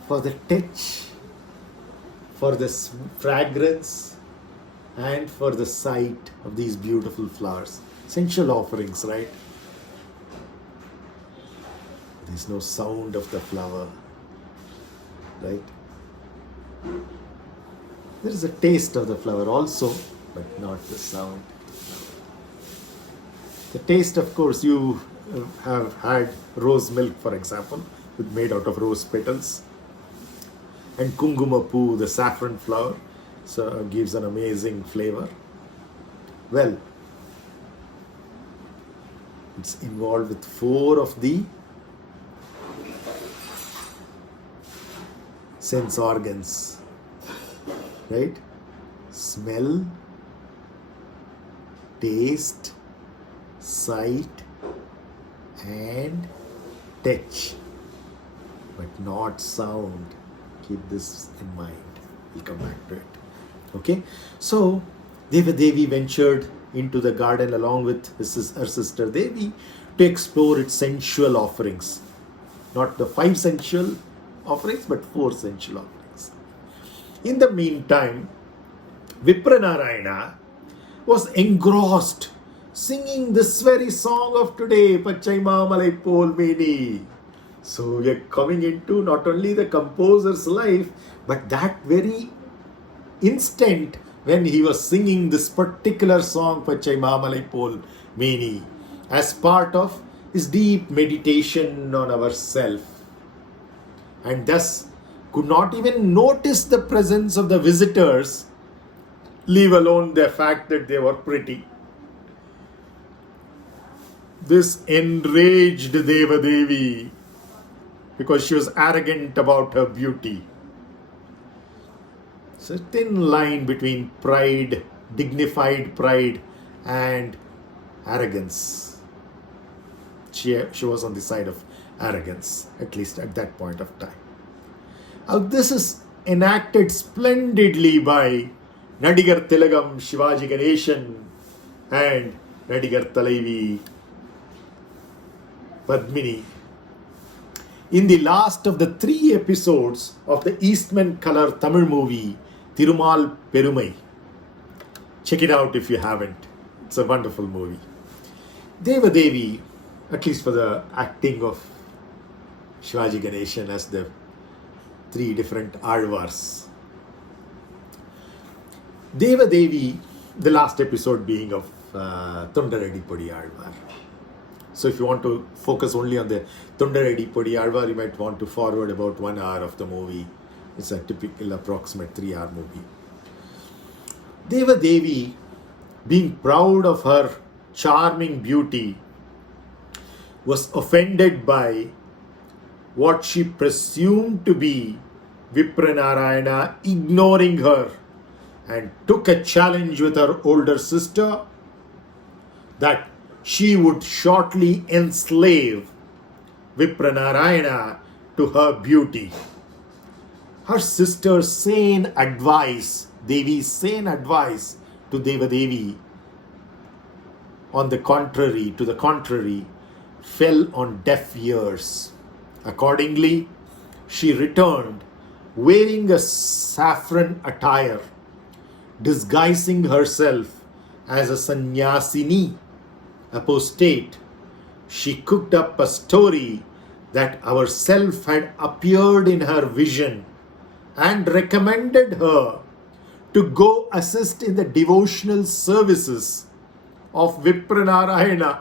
For the touch, for the fragrance, and for the sight of these beautiful flowers. Sensual offerings, right? There's no sound of the flower, right? There is a taste of the flower also, but not the sound. The taste, of course, you have had rose milk, for example, made out of rose petals. And kungkumapu, the saffron flower, so gives an amazing flavor. Well, it's involved with 4 of the sense organs, right? Smell, taste, sight, and touch, but not sound. Keep this in mind. We'll come back to it. Okay, so Devi ventured into the garden along with her sister Devi to explore its sensual offerings. Not the 5 sensual offerings, but 4 sensual offerings. In the meantime, Vipranarayana was engrossed singing this very song of today, Pachai malai polmeni. So we are coming into not only the composer's life, but that very instant when he was singing this particular song, Pachai malai polmeni, as part of his deep meditation on ourself, and thus could not even notice the presence of the visitors, leave alone the fact that they were pretty. This enraged Devi because she was arrogant about her beauty. It's a thin line between pride, dignified pride, and arrogance. She was on the side of arrogance, at least at that point of time. Now this is enacted splendidly by Nadigar Tilagam Shivaji Ganeshan and Nadigar Talaivi Padmini. In the last of the 3 episodes of the Eastman Color Tamil movie, Thirumal Perumai. Check it out if you haven't. It's a wonderful movie. Devi, at least for the acting of Shivaji Ganeshan as the 3 different āzhwārs. Devi, the last episode being of toNDaraDipodi āzhwār. So if you want to focus only on the toNDaraDipodi āzhwār, you might want to forward about 1 hour of the movie. It's a typical approximate 3-hour movie. Devi, being proud of her charming beauty, was offended by what she presumed to be Vipranarayana ignoring her, and took a challenge with her older sister that she would shortly enslave Vipranarayana to her beauty. Her sister's sane advice, Devi's sane advice to Devi, to the contrary, fell on deaf ears. Accordingly, she returned wearing a saffron attire, disguising herself as a sannyasini, apostate. She cooked up a story that our self had appeared in her vision and recommended her to go assist in the devotional services of Vipranarayana,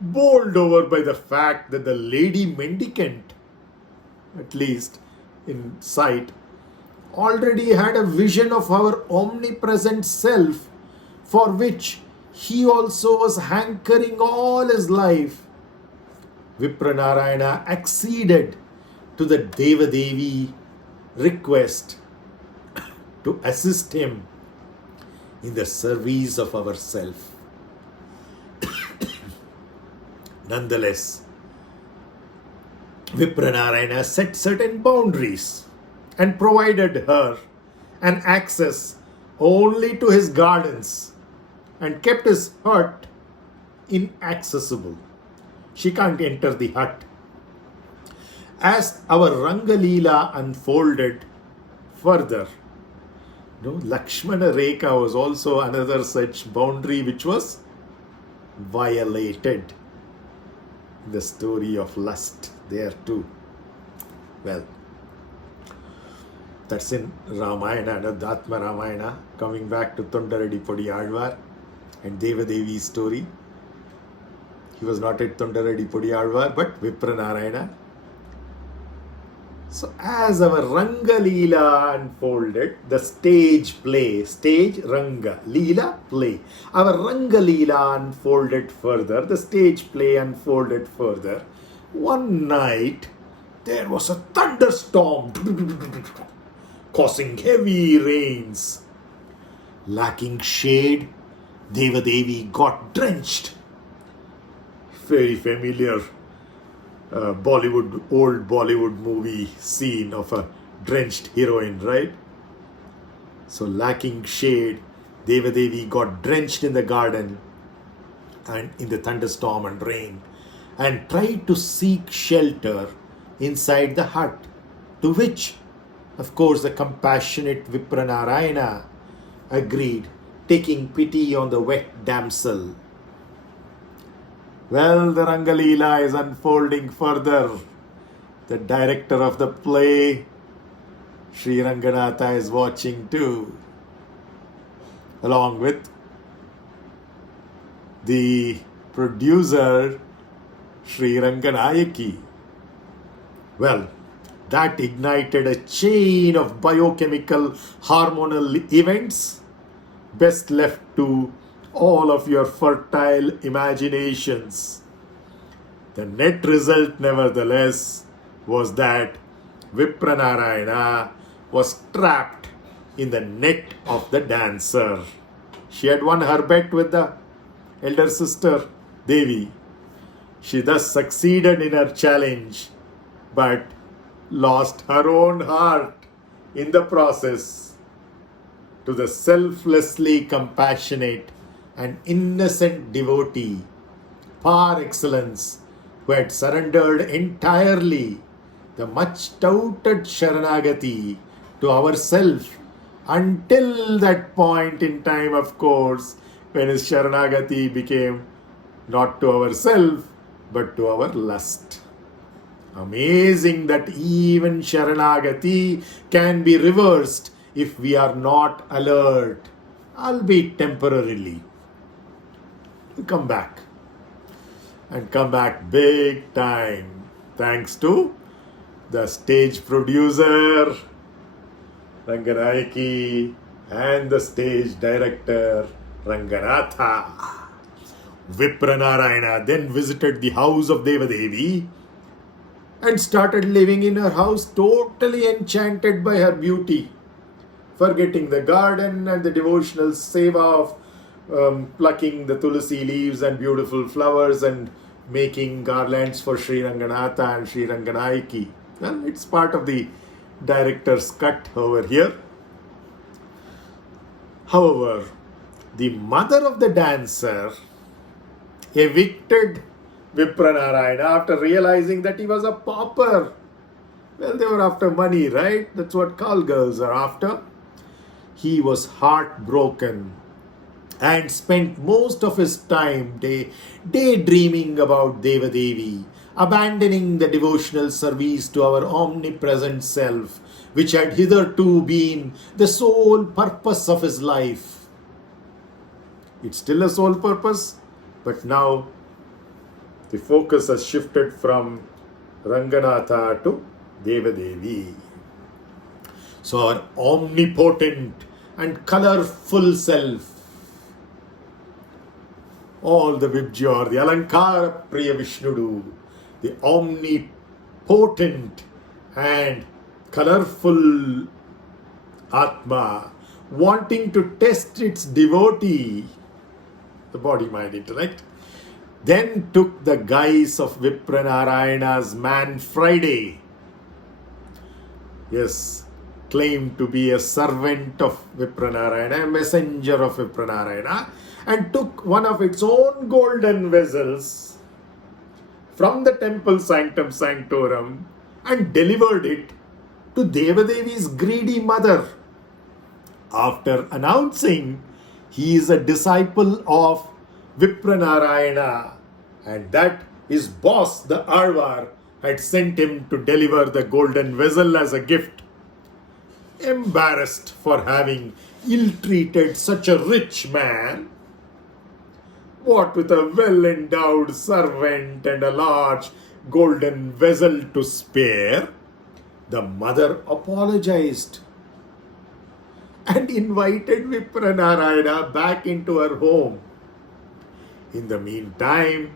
bowled over by the fact that the lady mendicant, at least in sight, already had a vision of our omnipresent self, for which he also was hankering all his life. Vipranarayana acceded to the Devi request to assist him in the service of ourself. Nonetheless, Vipranarayana set certain boundaries and provided her an access only to his gardens and kept his hut inaccessible. She can't enter the hut. As our Rangalila unfolded further, Lakshmana Rekha was also another such boundary which was violated. The story of lust there too. Well, that's in Ramayana, Adhyatma Ramayana. Coming back to toNDaraDipodi āzhwār and Devadevi's story. He was not at toNDaraDipodi āzhwār, but Vipranarayana. So as our Ranga Leela unfolded, the stage play, stage Ranga, Leela play. Our Ranga Leela unfolded further, the stage play unfolded further. One night, there was a thunderstorm, causing heavy rains. Lacking shade, Devadevi got drenched. Very familiar old Bollywood movie scene of a drenched heroine, right? So lacking shade, Devadevi got drenched in the garden and in the thunderstorm and rain and tried to seek shelter inside the hut, to which, of course, the compassionate Vipranarayana agreed, taking pity on the wet damsel. Well, the Rangalila is unfolding further. The director of the play, Sri Ranganatha, is watching too, along with the producer, Sri Ranganayaki. Well, that ignited a chain of biochemical hormonal events best left to all of your fertile imaginations. The net result, nevertheless, was that Vipranarayana was trapped in the net of the dancer. She had won her bet with the elder sister, Devi. She thus succeeded in her challenge, but lost her own heart in the process to the selflessly compassionate and innocent devotee par excellence who had surrendered entirely the much touted Sharanagati to ourself until that point in time, of course, when his Sharanagati became not to ourself but to our lust. Amazing that even Sharanagati can be reversed if we are not alert, albeit temporarily. Come back. And come back big time. Thanks to the stage producer, Ranganayaki, and the stage director, Ranganatha. Vipranarayana then visited the house of Devadevi and started living in her house, totally enchanted by her beauty, forgetting the garden and the devotional seva of plucking the tulsi leaves and beautiful flowers and making garlands for Sri Ranganatha and Sri Ranganayaki. Well, it's part of the director's cut over here. However, the mother of the dancer evicted Vipranarayana after realizing that he was a pauper. Well, they were after money, right? That's what call girls are after. He was heartbroken and spent most of his time daydreaming about Devadevi, abandoning the devotional service to our omnipresent self, which had hitherto been the sole purpose of his life. It's still a sole purpose, but now the focus has shifted from Ranganatha to Devadevi. So our omnipotent and colorful self, all the Vibjor, the Alankara Priya Vishnudu, the omnipotent and colorful Atma, wanting to test its devotee, the body, mind, intellect, then took the guise of Vipranarayana's Man Friday. Yes, claimed to be a servant of Vipranarayana, a messenger of Vipranarayana, and took one of its own golden vessels from the temple sanctum sanctorum and delivered it to Devadevi's greedy mother, after announcing he is a disciple of Vipranarayana and that his boss, the āzhwār, had sent him to deliver the golden vessel as a gift. Embarrassed for having ill-treated such a rich man, what with a well-endowed servant and a large golden vessel to spare, the mother apologized and invited Vipranarayana back into her home. In the meantime,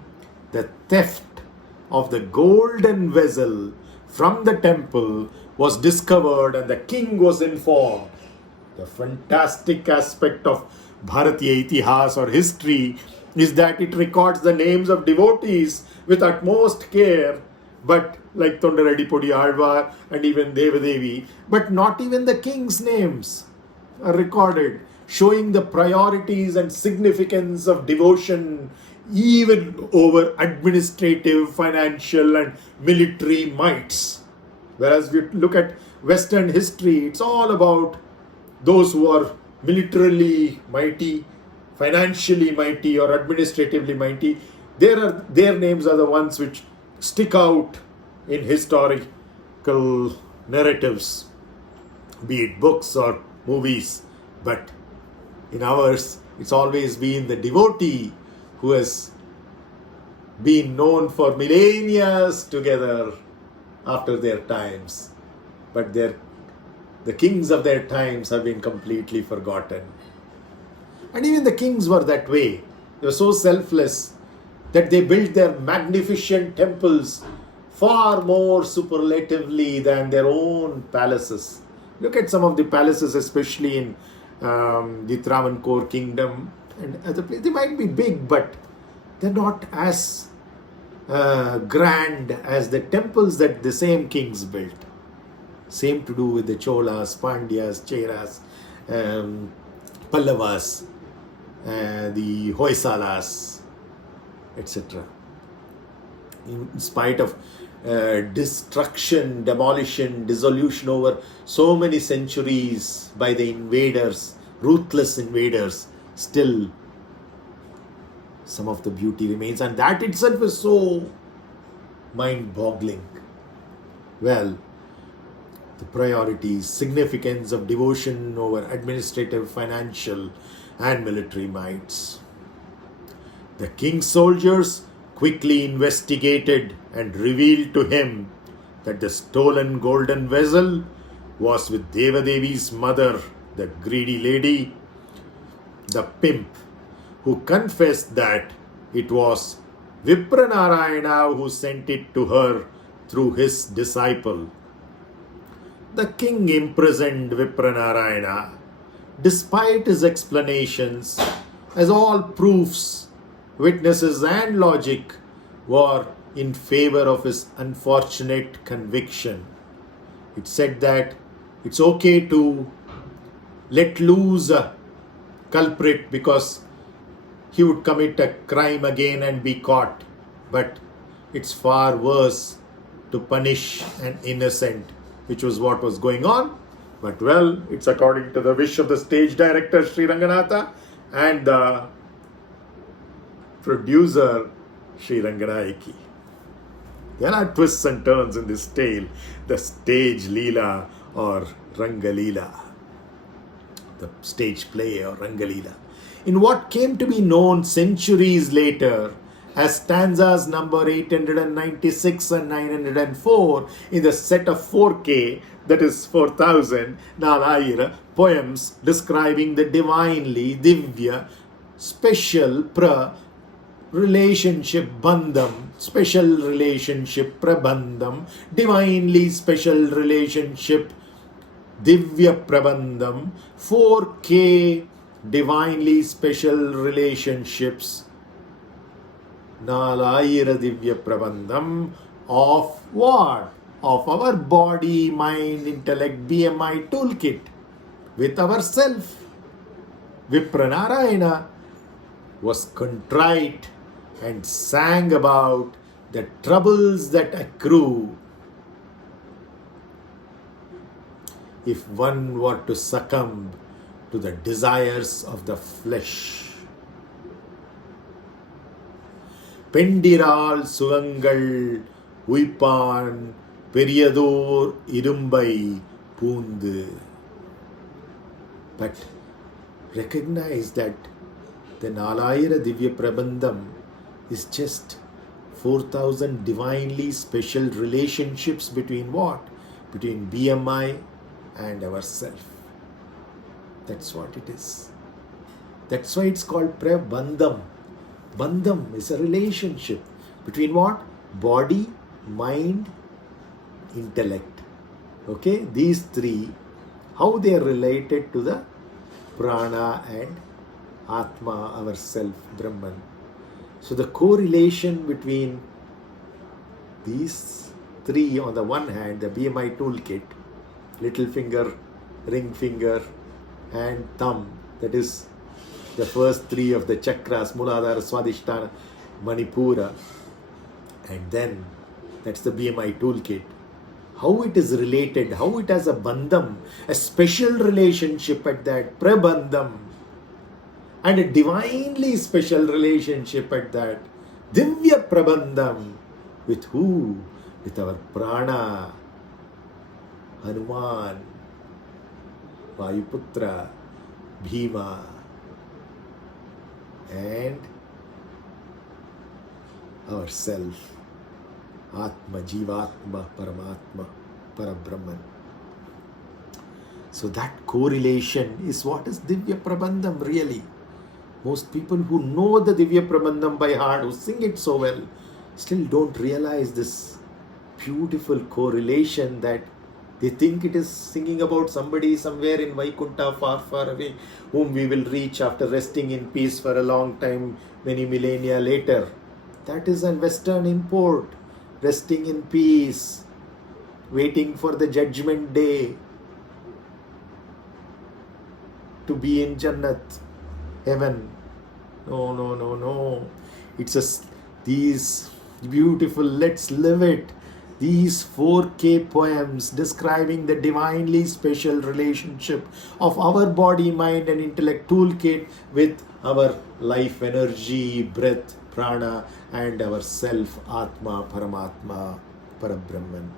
the theft of the golden vessel from the temple was discovered and the king was informed. The fantastic aspect of Bharatiya Itihas or history is that it records the names of devotees with utmost care, but like toNDaraDipodi, āzhwār and even Devadevi, but not even the king's names are recorded, showing the priorities and significance of devotion even over administrative, financial and military mights. Whereas we look at Western history, it's all about those who are militarily mighty, financially mighty or administratively mighty. Their names are the ones which stick out in historical narratives, be it books or movies. But in ours, it's always been the devotee who has been known for millennia together after their times. But the kings of their times have been completely forgotten. And even the kings were that way. They were so selfless that they built their magnificent temples far more superlatively than their own palaces. Look at some of the palaces, especially in the Travancore kingdom and other places. They might be big, but they're not as grand as the temples that the same kings built. Same to do with the Cholas, Pandyas, Cheras, Pallavas, the Hoysalas, etc. In spite of destruction, demolition, dissolution over so many centuries by the invaders, ruthless invaders, still some of the beauty remains, and that itself is so mind-boggling. Well, the priorities, significance of devotion over administrative, financial and military mights. The king's soldiers quickly investigated and revealed to him that the stolen golden vessel was with Devadevi's mother, the greedy lady, the pimp, who confessed that it was Vipranarayana who sent it to her through his disciple. The king imprisoned Vipranarayana despite his explanations, as all proofs, witnesses and logic were in favor of his unfortunate conviction. It said that it's okay to let loose a culprit because he would commit a crime again and be caught, but it's far worse to punish an innocent, which was what was going on. But well, it's according to the wish of the stage director Sri Ranganatha and the producer Sri Ranganayaki. There are twists and turns in this tale, the stage Leela or Rangaleela, the stage play or Rangaleela. In what came to be known centuries later as stanzas number 896 and 904 in the set of 4k, that is 4000 nālāyiradivyaprabandham poems describing the divinely divya special relationship bandham, special relationship prabandham, divinely special relationship divya prabandham, 4k divinely special relationships nālāyiradivyaprabandham of what? of our body, mind, intellect, BMI toolkit with ourself. Vipranarayana was contrite and sang about the troubles that accrue if one were to succumb to the desires of the flesh. பெண்டிரால் சுகங்கள் உய்ப்பான் பெரியதோர் இரும்பை பூந்து. But recognize that the nālāyiradivyaprabandham is just 4,000 divinely special relationships between what? Between BMI and ourself. That's what it is. That's why it's called prabandham. Bandham is a relationship between what? Body, mind, intellect. Okay, these three, how they are related to the prana and atma, ourself, Brahman. So the correlation between these three, on the one hand, the BMI toolkit, little finger, ring finger, and thumb, that is the first three of the chakras, Muladhara, Swadhisthana, Manipura, and then that's the BMI toolkit. How it is related, how it has a bandham, a special relationship at that, prabandham, and a divinely special relationship at that, divyaprabandham. With who? With our prana, Hanuman, Vayuputra, Bhima, and ourself, Atma, Jivatma, Paramatma, Parabrahman. So that correlation is what is Divya Prabandham really. Most people who know the Divya Prabandham by heart, who sing it so well, still don't realize this beautiful correlation, that they think it is singing about somebody somewhere in Vaikunta, far, far away, whom we will reach after resting in peace for a long time, many millennia later. That is a Western import. Resting in peace, waiting for the judgment day to be in Jannat, heaven. No. It's these beautiful, let's live it. These 4k poems describing the divinely special relationship of our body, mind and intellect toolkit with our life energy, breath, prana, and our self, Atma, Paramatma, Parabrahman.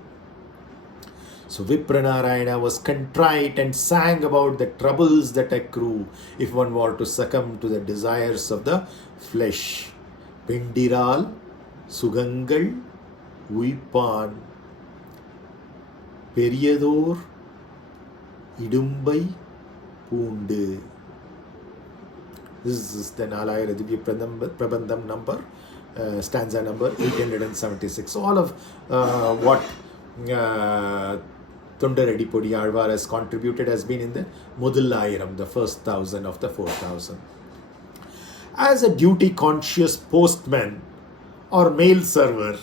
So Vipranarayana was contrite and sang about the troubles that accrue if one were to succumb to the desires of the flesh. Pendiral, Sugangal, Uipan, Periyador, Idumbai, Pundu. This is the nālāyiradivyaprabandham number, stanza number 876. All of what toNDaraDipodi āzhwār has contributed has been in the Mudallāyiram, the first 1,000 of the 4,000. As a duty-conscious postman or mail server,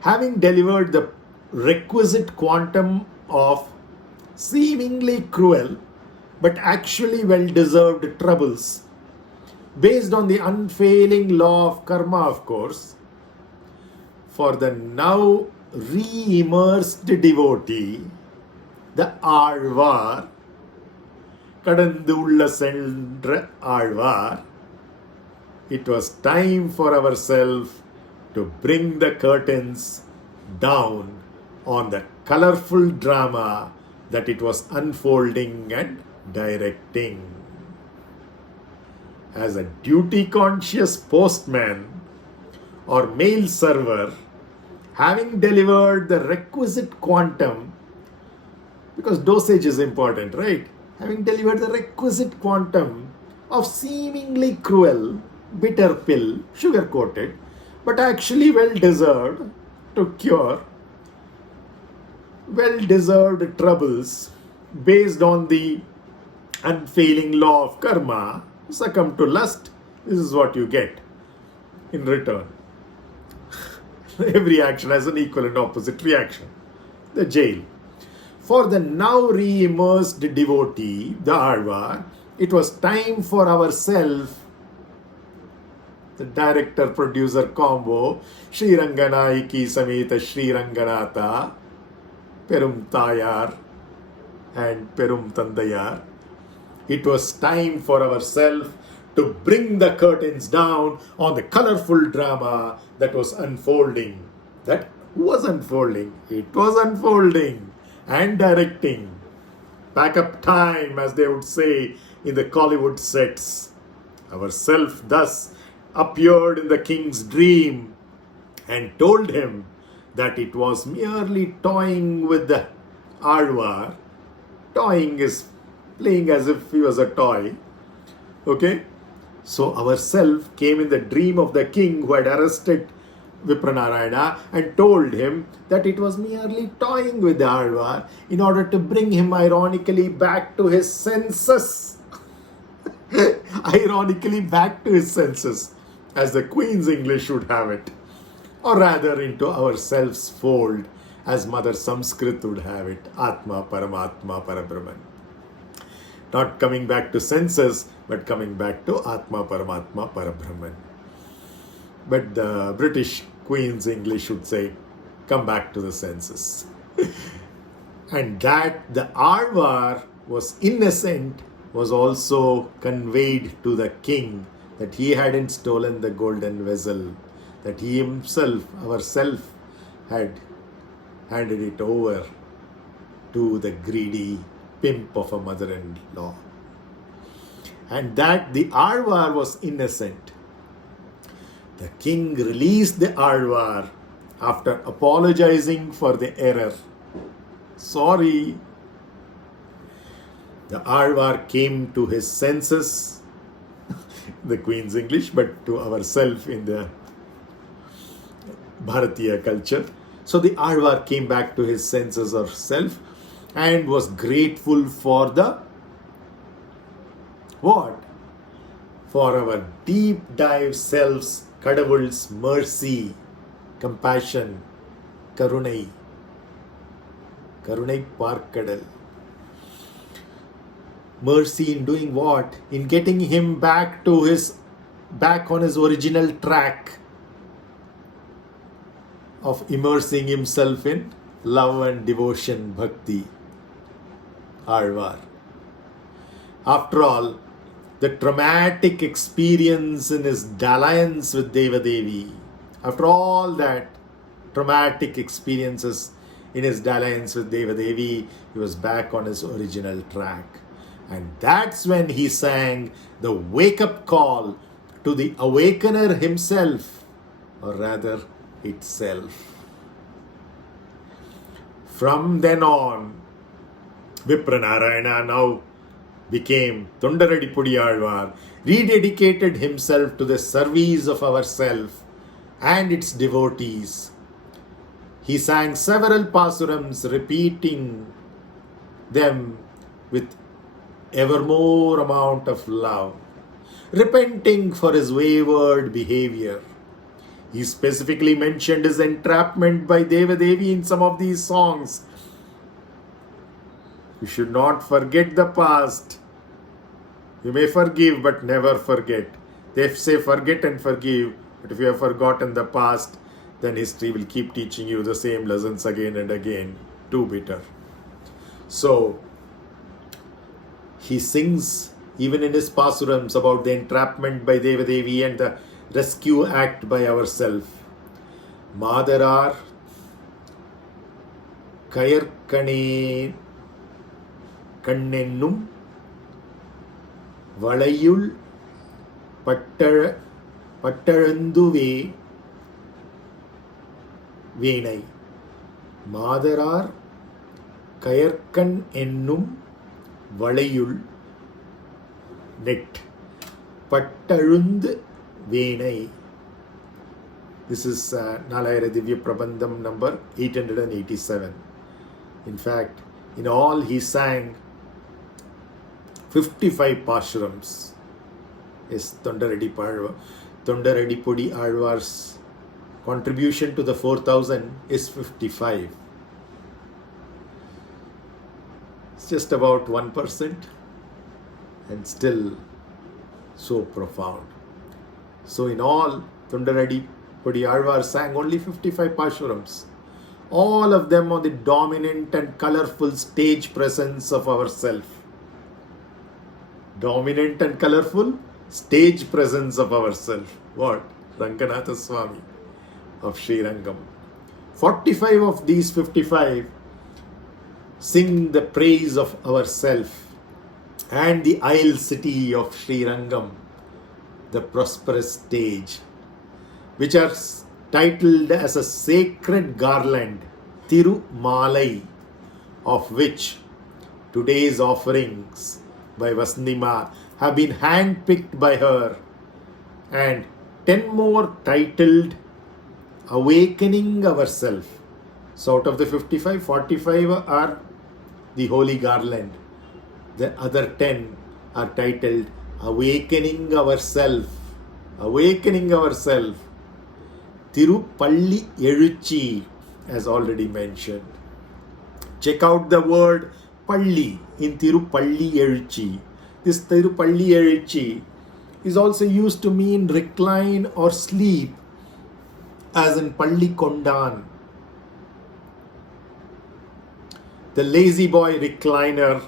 having delivered the requisite quantum of seemingly cruel but actually well-deserved troubles, based on the unfailing law of karma, of course, for the now re-immersed devotee, the āzhwār, Kadandu ulla sendra āzhwār, it was time for ourselves to bring the curtains down on the colorful drama that it was unfolding and directing. As a duty-conscious postman or mail server, having delivered the requisite quantum, because dosage is important, right? Having delivered the requisite quantum of seemingly cruel, bitter pill, sugar-coated, but actually well-deserved to cure well-deserved troubles based on the unfailing law of karma, succumb to lust, this is what you get in return. Every action has an equal and opposite reaction. the jail. For the now re-immersed devotee, the āzhwār, it was time for ourselves, the director-producer combo, Sri Ranganayaki Sameta Sri Ranganatha, Perum Tayar and Perum Tandayar. It was time for ourselves to bring the curtains down on the colorful drama that was unfolding. That was unfolding. It was unfolding and directing. Backup time, as they would say in the Hollywood sets. Ourself thus appeared in the king's dream and told him that it was merely toying with the āzhwār. Toying is playing as if he was a toy. Okay? So ourself came in the dream of the king who had arrested Vipranarayana and told him that it was merely toying with the āzhwār in order to bring him ironically back to his senses. Ironically back to his senses, as the Queen's English would have it. Or rather into ourselves fold, as Mother Sanskrit would have it. Atma, Paramatma, Parabrahman. Not coming back to senses, but coming back to Atma, Paramatma, Parabrahman. But the British Queen's English would say, come back to the senses. And that the āzhwār was innocent was also conveyed to the king, that he hadn't stolen the golden vessel, that he himself, ourself, had handed it over to the greedy pimp of a mother-in-law. And that the āzhwār was innocent. The king released the āzhwār after apologizing for the error. Sorry. The āzhwār came to his senses, the Queen's English, but to ourselves in the Bharatiya culture. So the āzhwār came back to his senses of self and was grateful for the what? For our deep dive selves, Kadavul's mercy, compassion, Karunai. Karunai Parkadal. Mercy in doing what? In getting him back on his original track of immersing himself in love and devotion, bhakti, āzhwār. After all, the traumatic experience in his dalliance with Devadevi, after all that traumatic experiences in his dalliance with Devadevi, he was back on his original track. And that's when he sang the wake-up call to the awakener himself, or rather itself. From then on, Vipranarayana now became toNDaraDipodi āzhwār, rededicated himself to the service of ourself and its devotees. He sang several pāsurams, repeating them with evermore amount of love, repenting for his wayward behavior. He specifically mentioned his entrapment by Devadevi in some of these songs. You should not forget the past. You may forgive, but never forget. They say forget and forgive, but if you have forgotten the past, then history will keep teaching you the same lessons again and again. Too bitter. So, he sings even in his pāsurams about the entrapment by Devadevi and the rescue act by ourselves. Madarar Kayarkane Kannennum Valayul Pattaranduve Venai. Madarar Kayarkan Ennum Valayul net Pattarund Venai. This is nālāyiradivyaprabandham number 887. In fact, in all he sang 55 pāsurams. Is toNDaraDipodi āzhwār's contribution to the 4000 is 55. It's just about 1% and still so profound. So in all, toNDaraDipodi āzhwār sang only 55 pāsurams. All of them on the dominant and colorful stage presence of ourself. Dominant and colorful stage presence of ourself. What? Ranganatha Swami of Sri Rangam. 45 of these 55 sing the praise of ourself and the isle city of Sri Rangam, the prosperous stage, which are titled as a sacred garland, tirumālai, of which today's offerings by Vasandima have been handpicked by her, and 10 more titled Awakening Ourself. So out of the 55, 45 are the holy garland. The other 10 are titled Awakening Ourself. Awakening Ourself. Tirupalli Eluchi, as already mentioned. Check out the word Palli in Tirupalli Eluchi. This Tirupalli Eluchi is also used to mean recline or sleep, as in Palli Kondan. The lazy boy recliner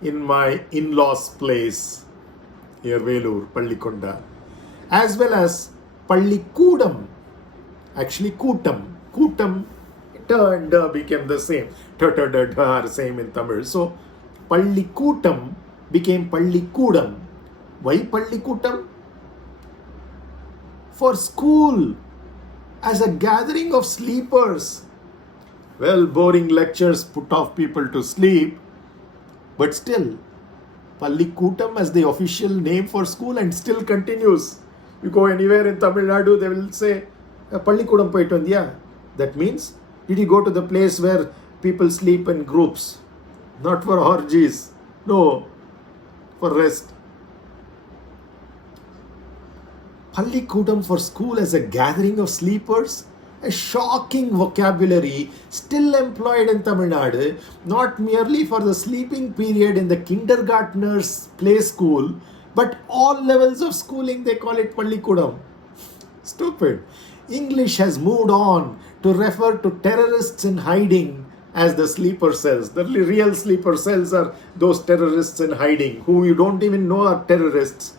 in my in-laws' place near Velur, Pallikonda, as well as Pallikudam, actually Kutam, ta and da became the same, ta ta da da are same in Tamil. So Pallikutam became Pallikudam. Why Pallikutam? For school, as a gathering of sleepers. Well, boring lectures put off people to sleep, but still, Pallikutam as the official name for school and still continues. You go anywhere in Tamil Nadu, they will say, Pallikudam poitu vandiya. That means, did you go to the place where people sleep in groups? Not for orgies, no, for rest. Pallikudam for school as a gathering of sleepers? A shocking vocabulary still employed in Tamil Nadu, not merely for the sleeping period in the kindergartner's play school, but all levels of schooling they call it Pallikudam. Stupid. English has moved on to refer to terrorists in hiding as the sleeper cells. The real sleeper cells are those terrorists in hiding who you don't even know are terrorists.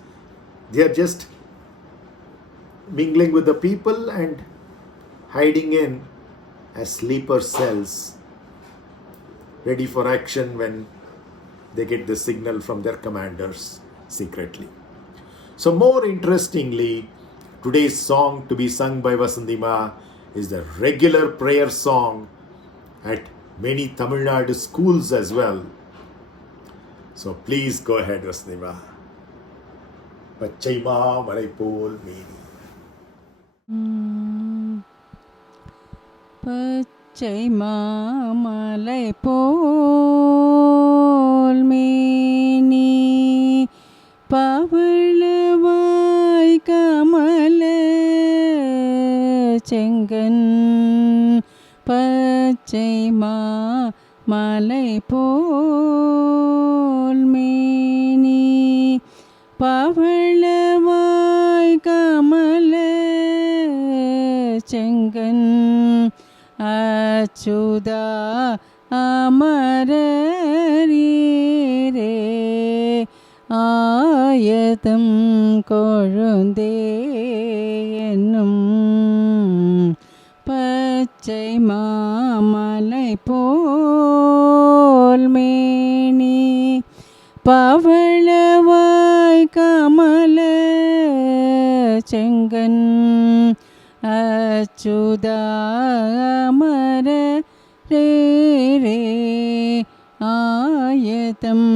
They are just mingling with the people and hiding in as sleeper cells, ready for action when they get the signal from their commanders secretly. So more interestingly, today's song to be sung by Vasandima is the regular prayer song at many Tamil Nadu schools as well. So please go ahead, Vasandima. Pachai malai pol meni. பச்சை மாமலை போல் மேனி பவளவாய் கமல செங்கன் பச்சை மாமலை போல் மேனி பவளவாய் கமல செங்கன் அச்சுதா அமரரீரே ஆயதம் கொழுந்தே என்னும் பச்சை மாமலை போல் மேனி பவளவாய் கமல செங்கன் அச்சுதா அமரரீரே ஆயதம்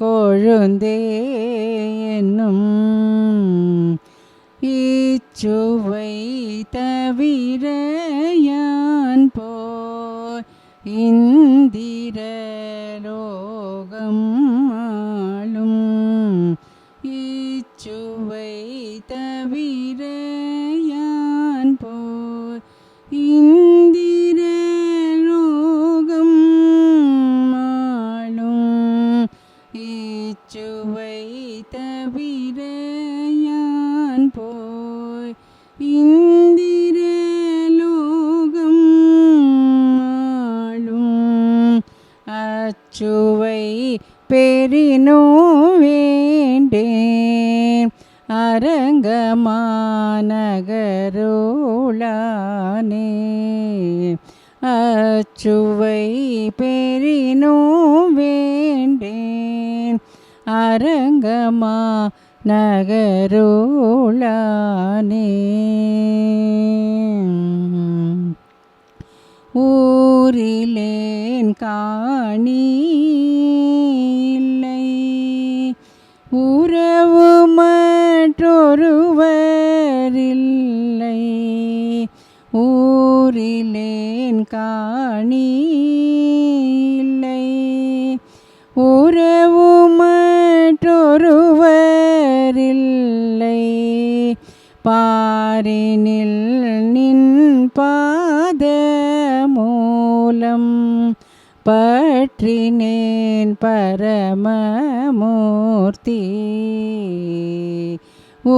கொழுந்தே என்னும் இச்சுவை தவிர யான் போய் இந்திரலோகம் ஆளும் இச்சுவை தவிர யான் போய் இந்திரலோகம் ஆளும் அச்சுவை பெரினோ வேண்டேன் அரங்கமாநகரோளானே அச்சுவை பெரினோ வேண்டேன் அரங்கமா நகரோளானே ஊரிலேன் காணி இல்லை உறவு மற்றொருவரில்லை ஊரிலேன் காணி இல்லை உறவு மற்றொருவரில்லை பாரினில் நின் பாத மூலம் பற்றினேன் பரமமூர்த்தி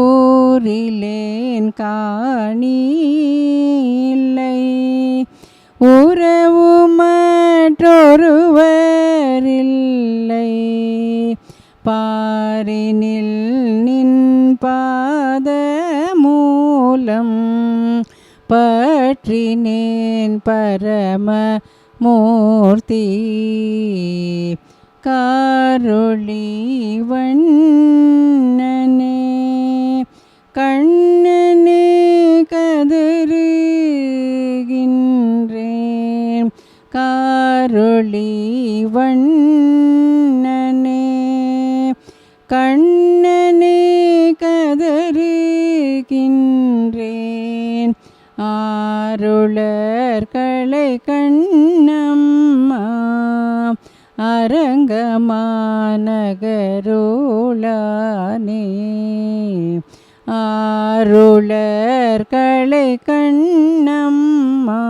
ஊரிலேன் காணி இல்லை உறவு மற்றொருவரில்லை பாரினில் நின் பாத மூலம் பற்றினேன் பரமமூர்த்தி காரொளி வண்ணனே கண்ணனே கதறுகின்றேன் காரொளி வண்ணனே கண்ணனே கதறுகின்றேன் ஆருளர்களை கண்ணம்மா அரங்கமாநகரோளானே ஆருளர்களை கண்ணம்மா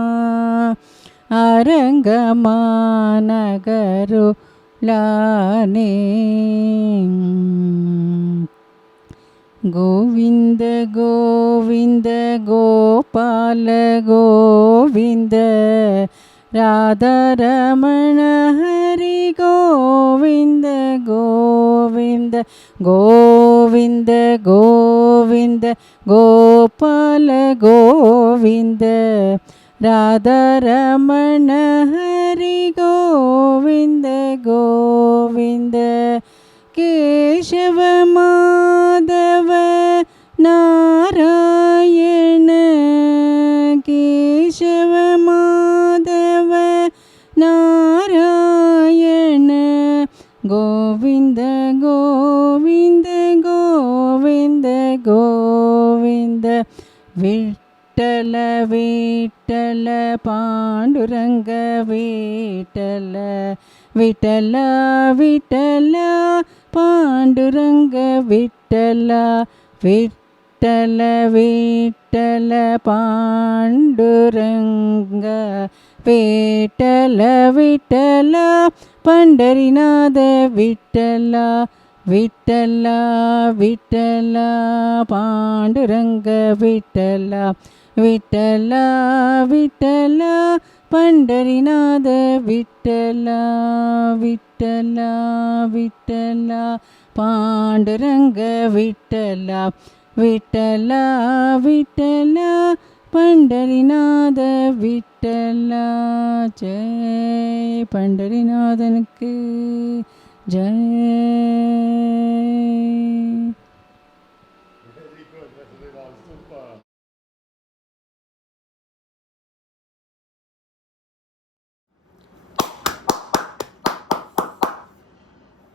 அரங்கமாநகரோளானே கோவிந்த கோவிந்த கோபால கோவிந்த ராதாரமண ஹரி கோவிந்த கோவிந்த கோவிந்த கோவிந்த கோபால கோவிந்த ராதாரமண ஹரி கோவிந்த கோவிந்த கேசவ மாதவ நாராயண கேசவ மாதவ நாராயண கோவிந்த கோவிந்த கோவிந்த கோவிந்த விட்டல விட்டல பாண்டுரங்க விட்டல விட்டல விட்டல பாண்டுரங்க விட்டல விட்டல விட்டல பாண்டுரங்க விட்டல விட்டல பண்டரிநாத விட்டல விட்டல விட்டல பாண்டுரங்க விட்டல விட்டல விட்டல பண்டரிநாத விட்டல விட்டல விட்டல பாண்டுரங்க விட்டல விட்டல விட்டல பண்டரிநாத விட்டல Jai பண்டரிநாதனுக்கு Jai.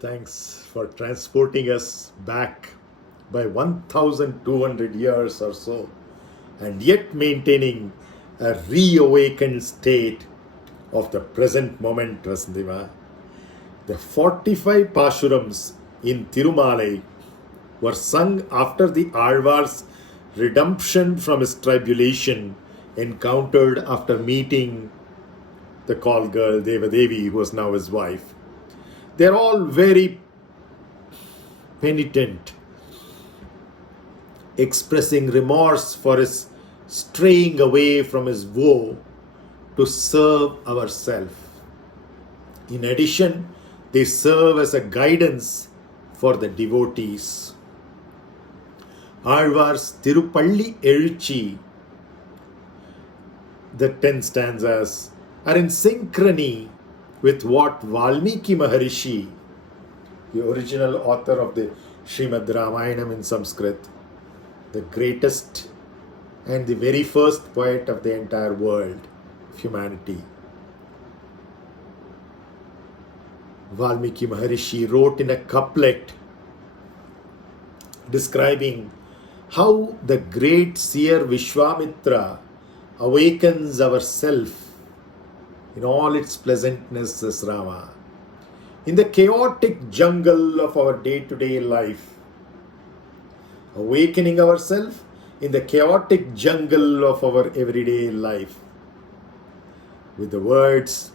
Thanks for transporting us back by 1200 years or so, and yet maintaining a reawakened state of the present moment, Vasundhima. The 45 pāsurams in tirumālai were sung after the āzhwār's redemption from his tribulation encountered after meeting the call girl Devadevi, who was now his wife. They're all very penitent, expressing remorse for his straying away from his woe to serve ourselves. In addition, They serve as a guidance for the devotees. āzhwār's Tirupalli Ezhuchi, the 10 stanzas, are in synchrony with what Valmiki Maharishi, the original author of the Srimad Ramayanam in Sanskrit, the greatest and the very first poet of the entire world of humanity, Valmiki Maharishi wrote in a couplet describing how the great seer Vishwamitra awakens our self in all its pleasantness as Rama. In the chaotic jungle of our day-to-day life, awakening ourselves in the chaotic jungle of our everyday life with the words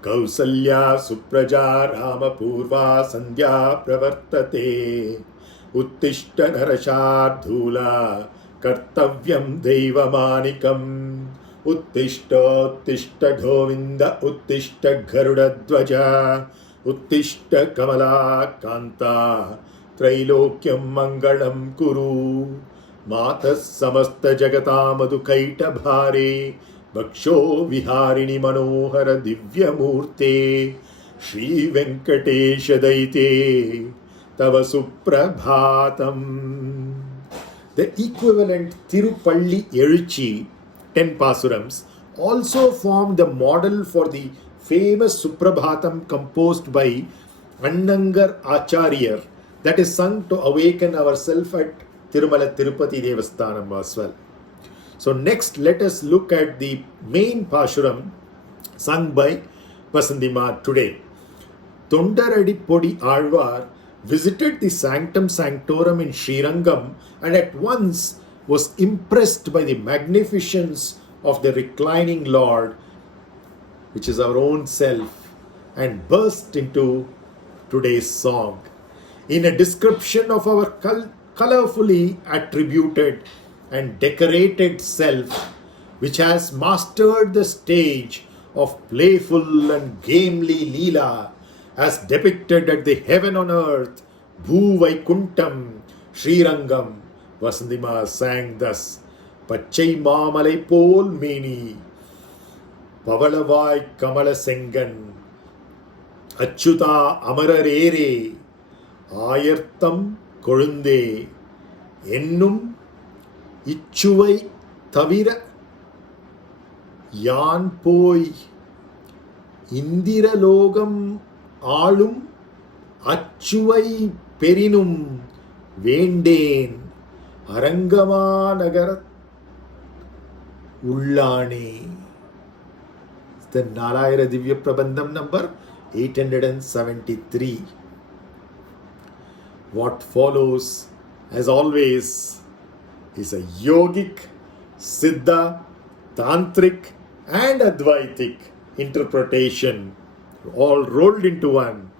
Kausalya Supraja Rama Purva Sandhya Pravartate Uttishta Narashardhula Kartavyam Devamanikam Uttishta Uttishta Govinda Uttishta Garuda Dvaja Uttishta Kamala Kanta Trailokyam Mangalam Kuru Matas Samasta Jagata Madhukaita Bhare Bhaksho Viharini Manohara Divyamurte Shri Venkatesha Daite Tava Suprabhatam. The equivalent Tirupalli Ezhuchi, 10 pasurams, also formed the model for the famous Suprabhatam composed by Annangar Acharya that is sung to awaken ourselves at Tirumala Tirupati Devasthanam as well. So next let us look at the main pāsuram sung by Vasandima today. toNDaraDipodi āzhwār visited the Sanctum Sanctorum in Srirangam and at once was impressed by the magnificence of the reclining Lord, which is our own self, and burst into today's song. In a description of our colorfully attributed and decorated self, which has mastered the stage of playful and gamely Leela, as depicted at the heaven on earth, Bhu Vaikuntam, Srirangam, Vasandima sang thus, Pachai Malai Pol Meni, Pavalavai Kamala Sengan, Achyuta Amararere, Ayartham Kolunde, Ennum Ichuvai Tavira, Yan Poi, Indira Logam Alum, Achuvai Perinum, Vendeen, Arangama Nagarat Ullane. It's the nālāyiradivyaprabandham number 873. What follows, as always, is a yogic, siddha, tantric and advaitic interpretation all rolled into one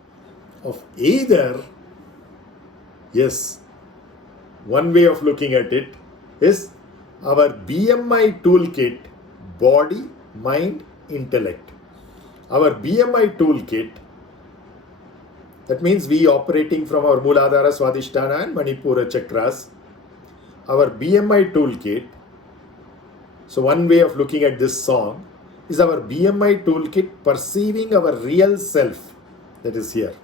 of either, yes, one way of looking at it is our BMI toolkit, body, mind, intellect. Our BMI toolkit, that means we operating from our Mooladhara, Swadhisthana and Manipura chakras. Our BMI toolkit, so one way of looking at this song is our BMI toolkit perceiving our real self, that is here,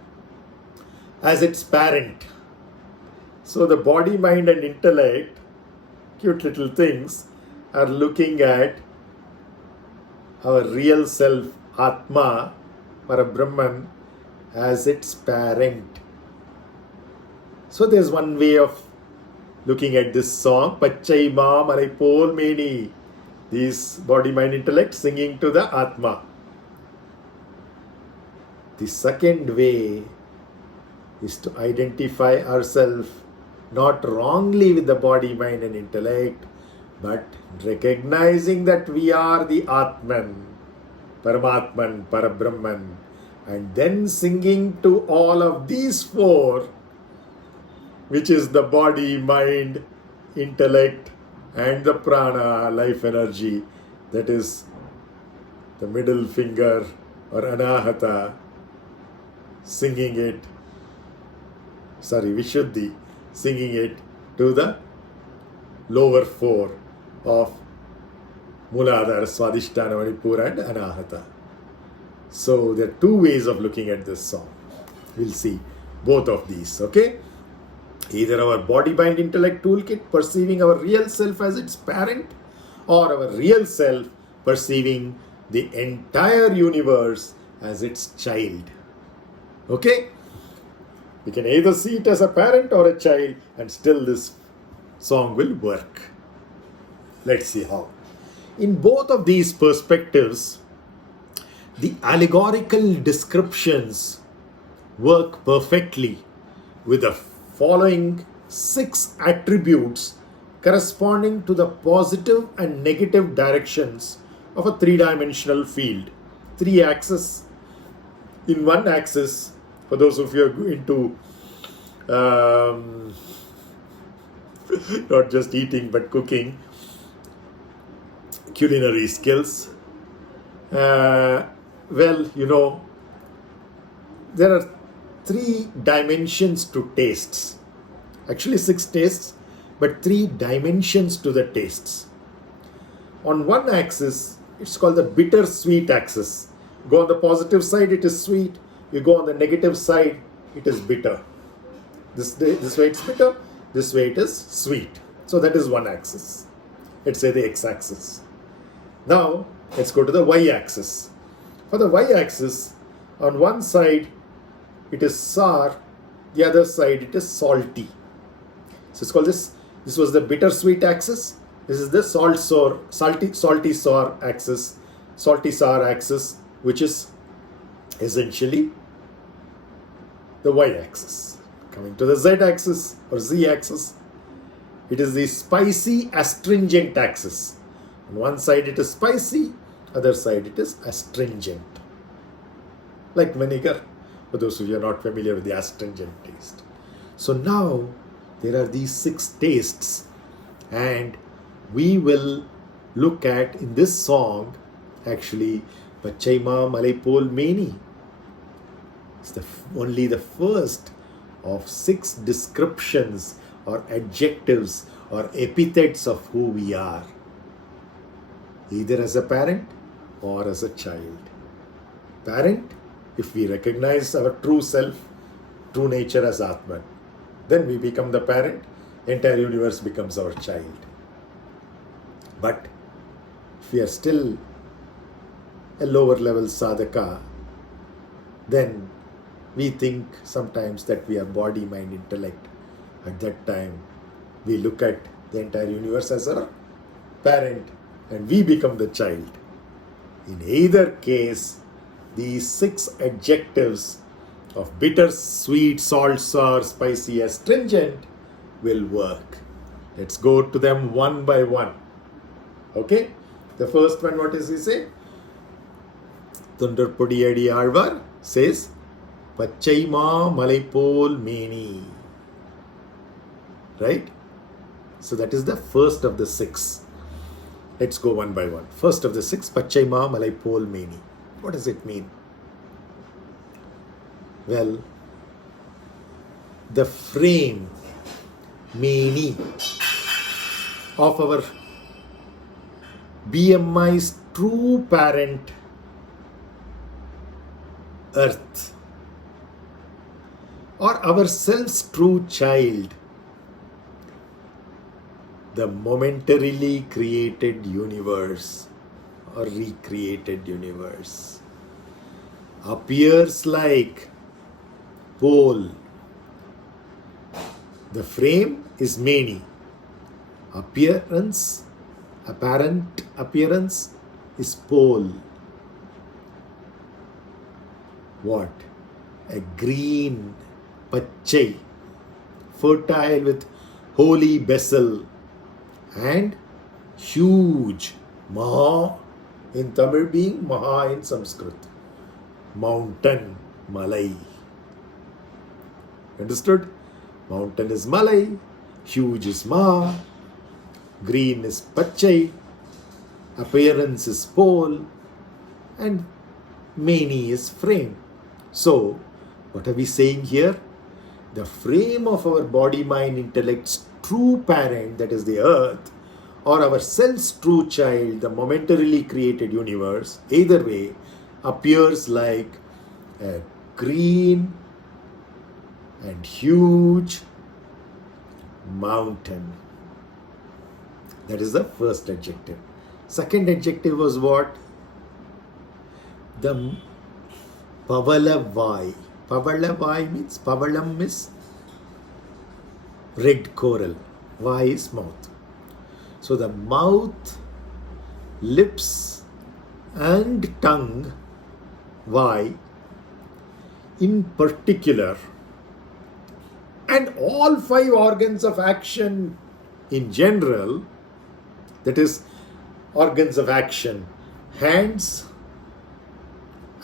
as its parent. So the body, mind and intellect, cute little things, are looking at our real self, Atma, Parabrahman, as its parent. So there's one way of looking at this song, Pachai Malai Pol Meni, these body, mind, intellect singing to the Atma. The second way is to identify ourselves not wrongly with the body, mind and intellect, but recognizing that we are the Atman, Paramatman, Parabrahman, and then singing to all of these four, which is the body, mind, intellect and the prana, life energy, that is the middle finger or anahata, singing it, Vishuddhi singing it to the lower four of Muladhara, Swadhisthana, Manipura and Anahata. So there are two ways of looking at this song. We'll see both of these, okay? Either our body-mind intellect toolkit perceiving our real self as its parent, or our real self perceiving the entire universe as its child. Okay? We can either see it as a parent or a child, and still this song will work. Let's see how. In both of these perspectives, the allegorical descriptions work perfectly with the following 6 attributes corresponding to the positive and negative directions of a 3-dimensional field. 3 axes. In one axis, for those of you who are into not just eating but cooking, culinary skills, there are 3 dimensions to tastes. Actually 6 tastes, but 3 dimensions to the tastes. On one axis, it's called the bitter-sweet axis. Go on the positive side, it is sweet. You go on the negative side, it is bitter. This way it's bitter, this way it is sweet. So that is one axis. Let's say the x-axis. Now, let's go to the y-axis. For the y-axis, on one side, it is sour, the other side, it is salty. So it's called this was the bitter-sweet axis. This is the salty sour axis, salty sour axis, which is essentially the y-axis. Coming to the z-axis or z-axis, it is the spicy astringent axis. On one side it is spicy, other side it is astringent. Like vinegar, for those of you who are not familiar with the astringent taste. So now there are these 6 tastes, and we will look at in this song actually pachai malai pol meni. It's only the first of 6 descriptions or adjectives or epithets of who we are, either as a parent or as a child. Parent, if we recognize our true self, true nature as Atman, then we become the parent, entire universe becomes our child. But if we are still a lower level sadhaka, then we think sometimes that we are body, mind, intellect. At that time, we look at the entire universe as our parent and we become the child. In either case, these 6 adjectives of bitter, sweet, salt, sour, spicy, astringent will work. Let's go to them one by one. Okay? The first one, what does he say? toNDaraDipodi āzhwār says, pachai malai pol meni. Right? So that is the first of the 6. Let's go one by one. First of the 6, pachai malai pol meni. What does it mean? Well, the frame, meni, of our BMI's true parent, Earth, or ourselves' true child, the momentarily created universe or recreated universe, appears like pole. The frame is many. Apparent appearance is pole. What? A green pachai, fertile with holy basil, and huge, maha in Tamil being maha in Sanskrit, mountain, malai. Understood? Mountain is malai, huge is maha, green is pachai, appearance is pole, and many is frame. So, What are we saying here? The frame of our body, mind, intellect's true parent, that is the earth, or our self's true child, the momentarily created universe, either way, appears like a green and huge mountain. That is the first adjective. Second adjective was what? The Pavalavai. Pavalavai means, Pavalam is red coral. Vai is mouth. So the mouth, lips and tongue, Vai, in particular, and all 5 organs of action in general, that is organs of action, hands,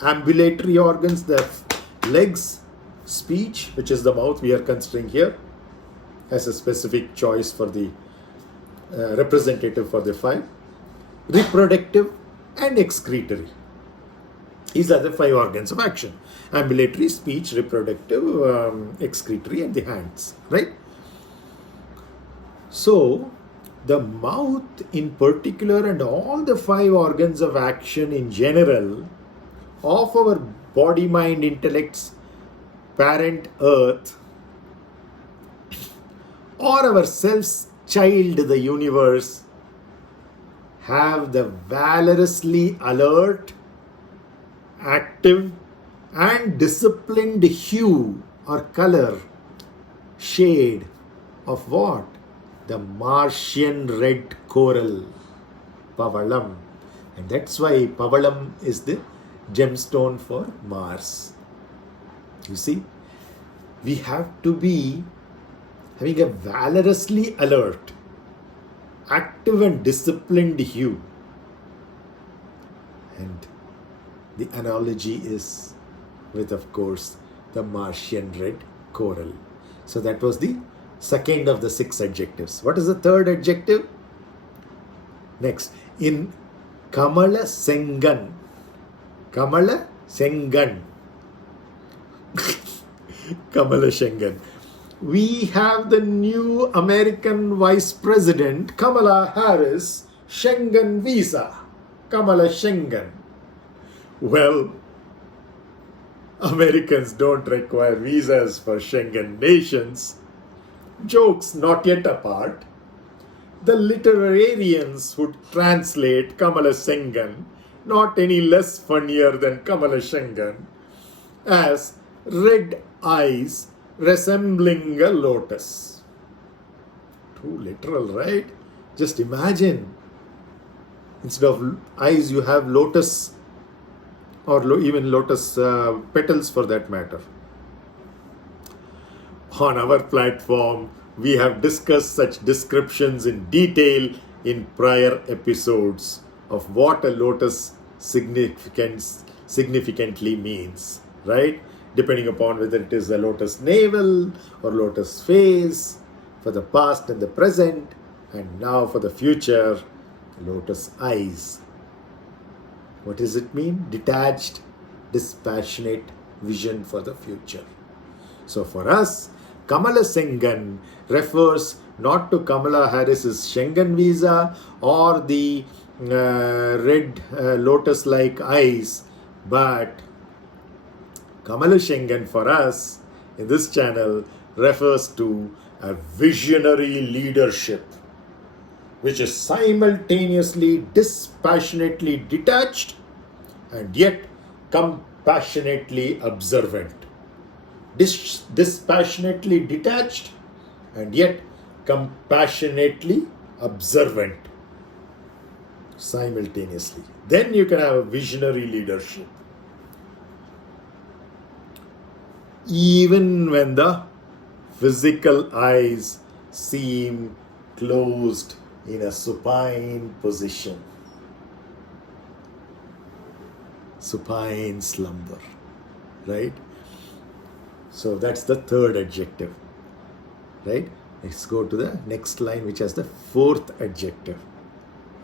ambulatory organs, the legs, speech, which is the mouth we are considering here as a specific choice for the representative for the 5, reproductive and excretory. These are the 5 organs of action: ambulatory, speech, reproductive, excretory, and the hands, right? So the mouth in particular and all the 5 organs of action in general of our body, mind, intellect's parent earth, or our self's child, the universe, have the valorously alert, active and disciplined hue or color, shade of what? The Martian red coral, Pavalam. And that's why Pavalam is the gemstone for Mars. You see, we have to be having a valorously alert, active and disciplined hue. And the analogy is with, of course, the Martian red coral. So that was the second of the 6 adjectives. What is the third adjective? Next, in Kamala Sengan. Kamala Sengan. Kamala Sengan. We have the new American Vice President, Kamala Harris, Schengen visa. Kamala Schengen. Well, Americans don't require visas for Schengen nations. Jokes not yet apart, the literarians would translate Kamala Sengan, not any less funnier than Kamala Schengen, as red eyes resembling a lotus. Too literal, right? Just imagine, instead of eyes you have lotus, or even lotus petals for that matter. On our platform, we have discussed such descriptions in detail in prior episodes of what a lotus significantly means, right? Depending upon whether it is a lotus navel or lotus face, for the past and the present, and now for the future, lotus eyes. What does it mean? Detached, dispassionate vision for the future. So for us, Kamala Sengan refers not to Kamala Harris's Schengen visa or the red lotus-like eyes, but Kamala Schengen for us in this channel refers to a visionary leadership which is simultaneously dispassionately detached and yet compassionately observant. Dispassionately detached and yet compassionately observant simultaneously. Then you can have a visionary leadership. Even when the physical eyes seem closed in a supine position, supine slumber, right? So that's the third adjective, right? Let's go to the next line, which has the fourth adjective.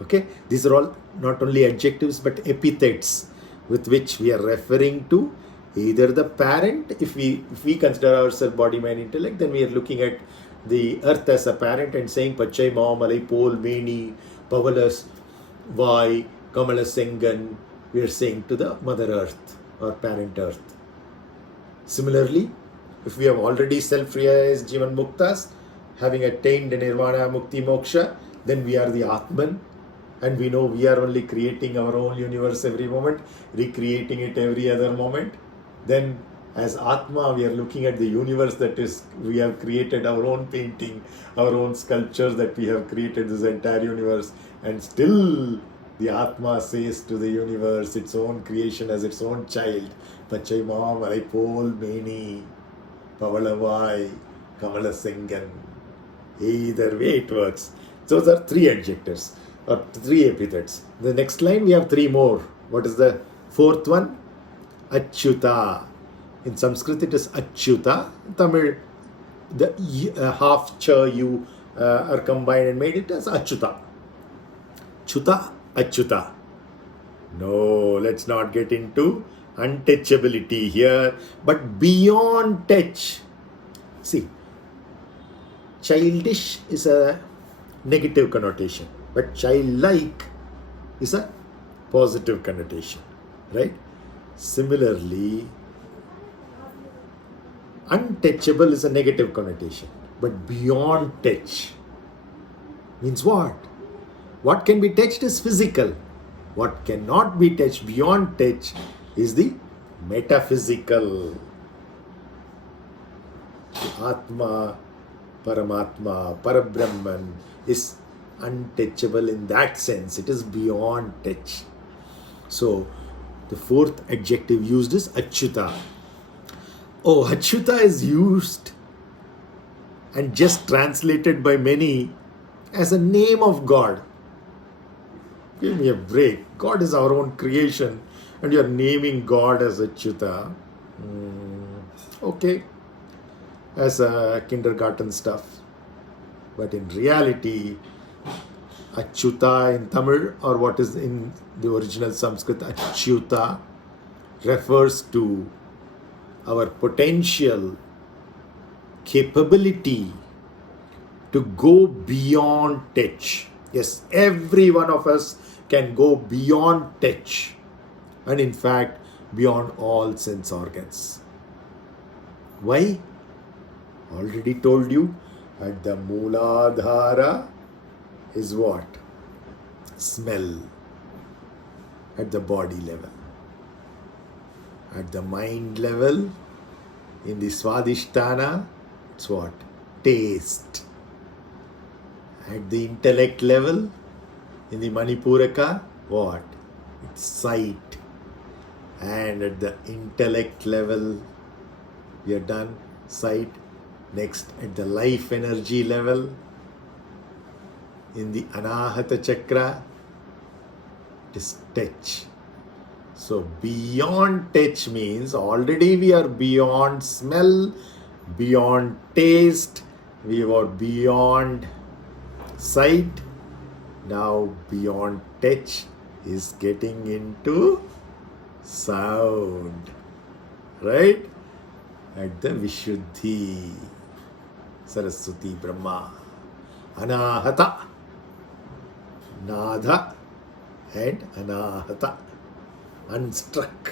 Okay, these are all not only adjectives but epithets with which we are referring to Either the parent, if we consider ourselves body, mind, intellect, then we are looking at the earth as a parent and saying pachai, malai, pol, meni, pavalas, vai, kamala sengan. We are saying to the mother earth or parent earth. Similarly, if we have already self-realized Jivan Muktas, having attained Nirvana, Mukti, Moksha, then we are the Atman, and we know we are only creating our own universe every moment, recreating it every other moment. Then as Atma, we are looking at the universe that is, we have created our own painting, our own sculptures that we have created this entire universe, and still the Atma says to the universe, its own creation as its own child, Pachai Mam, Alaipol, Meni, Pavalavai, Kamala Sengan. Either way it works. Those are three adjectives or three epithets. The next line we have three more. What is the fourth one? Achyuta. In Sanskrit it is Achyuta. In Tamil, the half cha you are combined and made it as Achyuta. Chuta, Achyuta. No, let's not get into untouchability here, but beyond touch. See, childish is a negative connotation, but childlike is a positive connotation, right? Similarly, untouchable is a negative connotation, but beyond touch means what? What can be touched is physical. What cannot be touched beyond touch is the metaphysical. Atma, Paramatma, Parabrahman is untouchable in that sense. It is beyond touch. So, the fourth adjective used is Achyuta. Oh, Achyuta is used and just translated by many as a name of God. Give me a break. God is our own creation and you are naming God as Achyuta. Okay. As a kindergarten stuff. But in reality, Achyuta in Tamil, or what is in the original Sanskrit, Achyuta, refers to our potential capability to go beyond touch. Yes, every one of us can go beyond touch, and in fact, beyond all sense organs. Why? Already told you, at the Mooladhara is what? Smell at the body level. At the mind level, in the Swadhisthana, it's what? Taste. At the intellect level, in the Manipuraka, what? It's sight. And at the intellect level, we are done. Sight. Next, at the life energy level, in the Anahata Chakra, it is touch. So, beyond touch means already we are beyond smell, beyond taste, we were beyond sight. Now, beyond touch is getting into sound, right? At the Vishuddhi, Saraswati Brahma, Anahata, Nadha and Anahata, unstruck.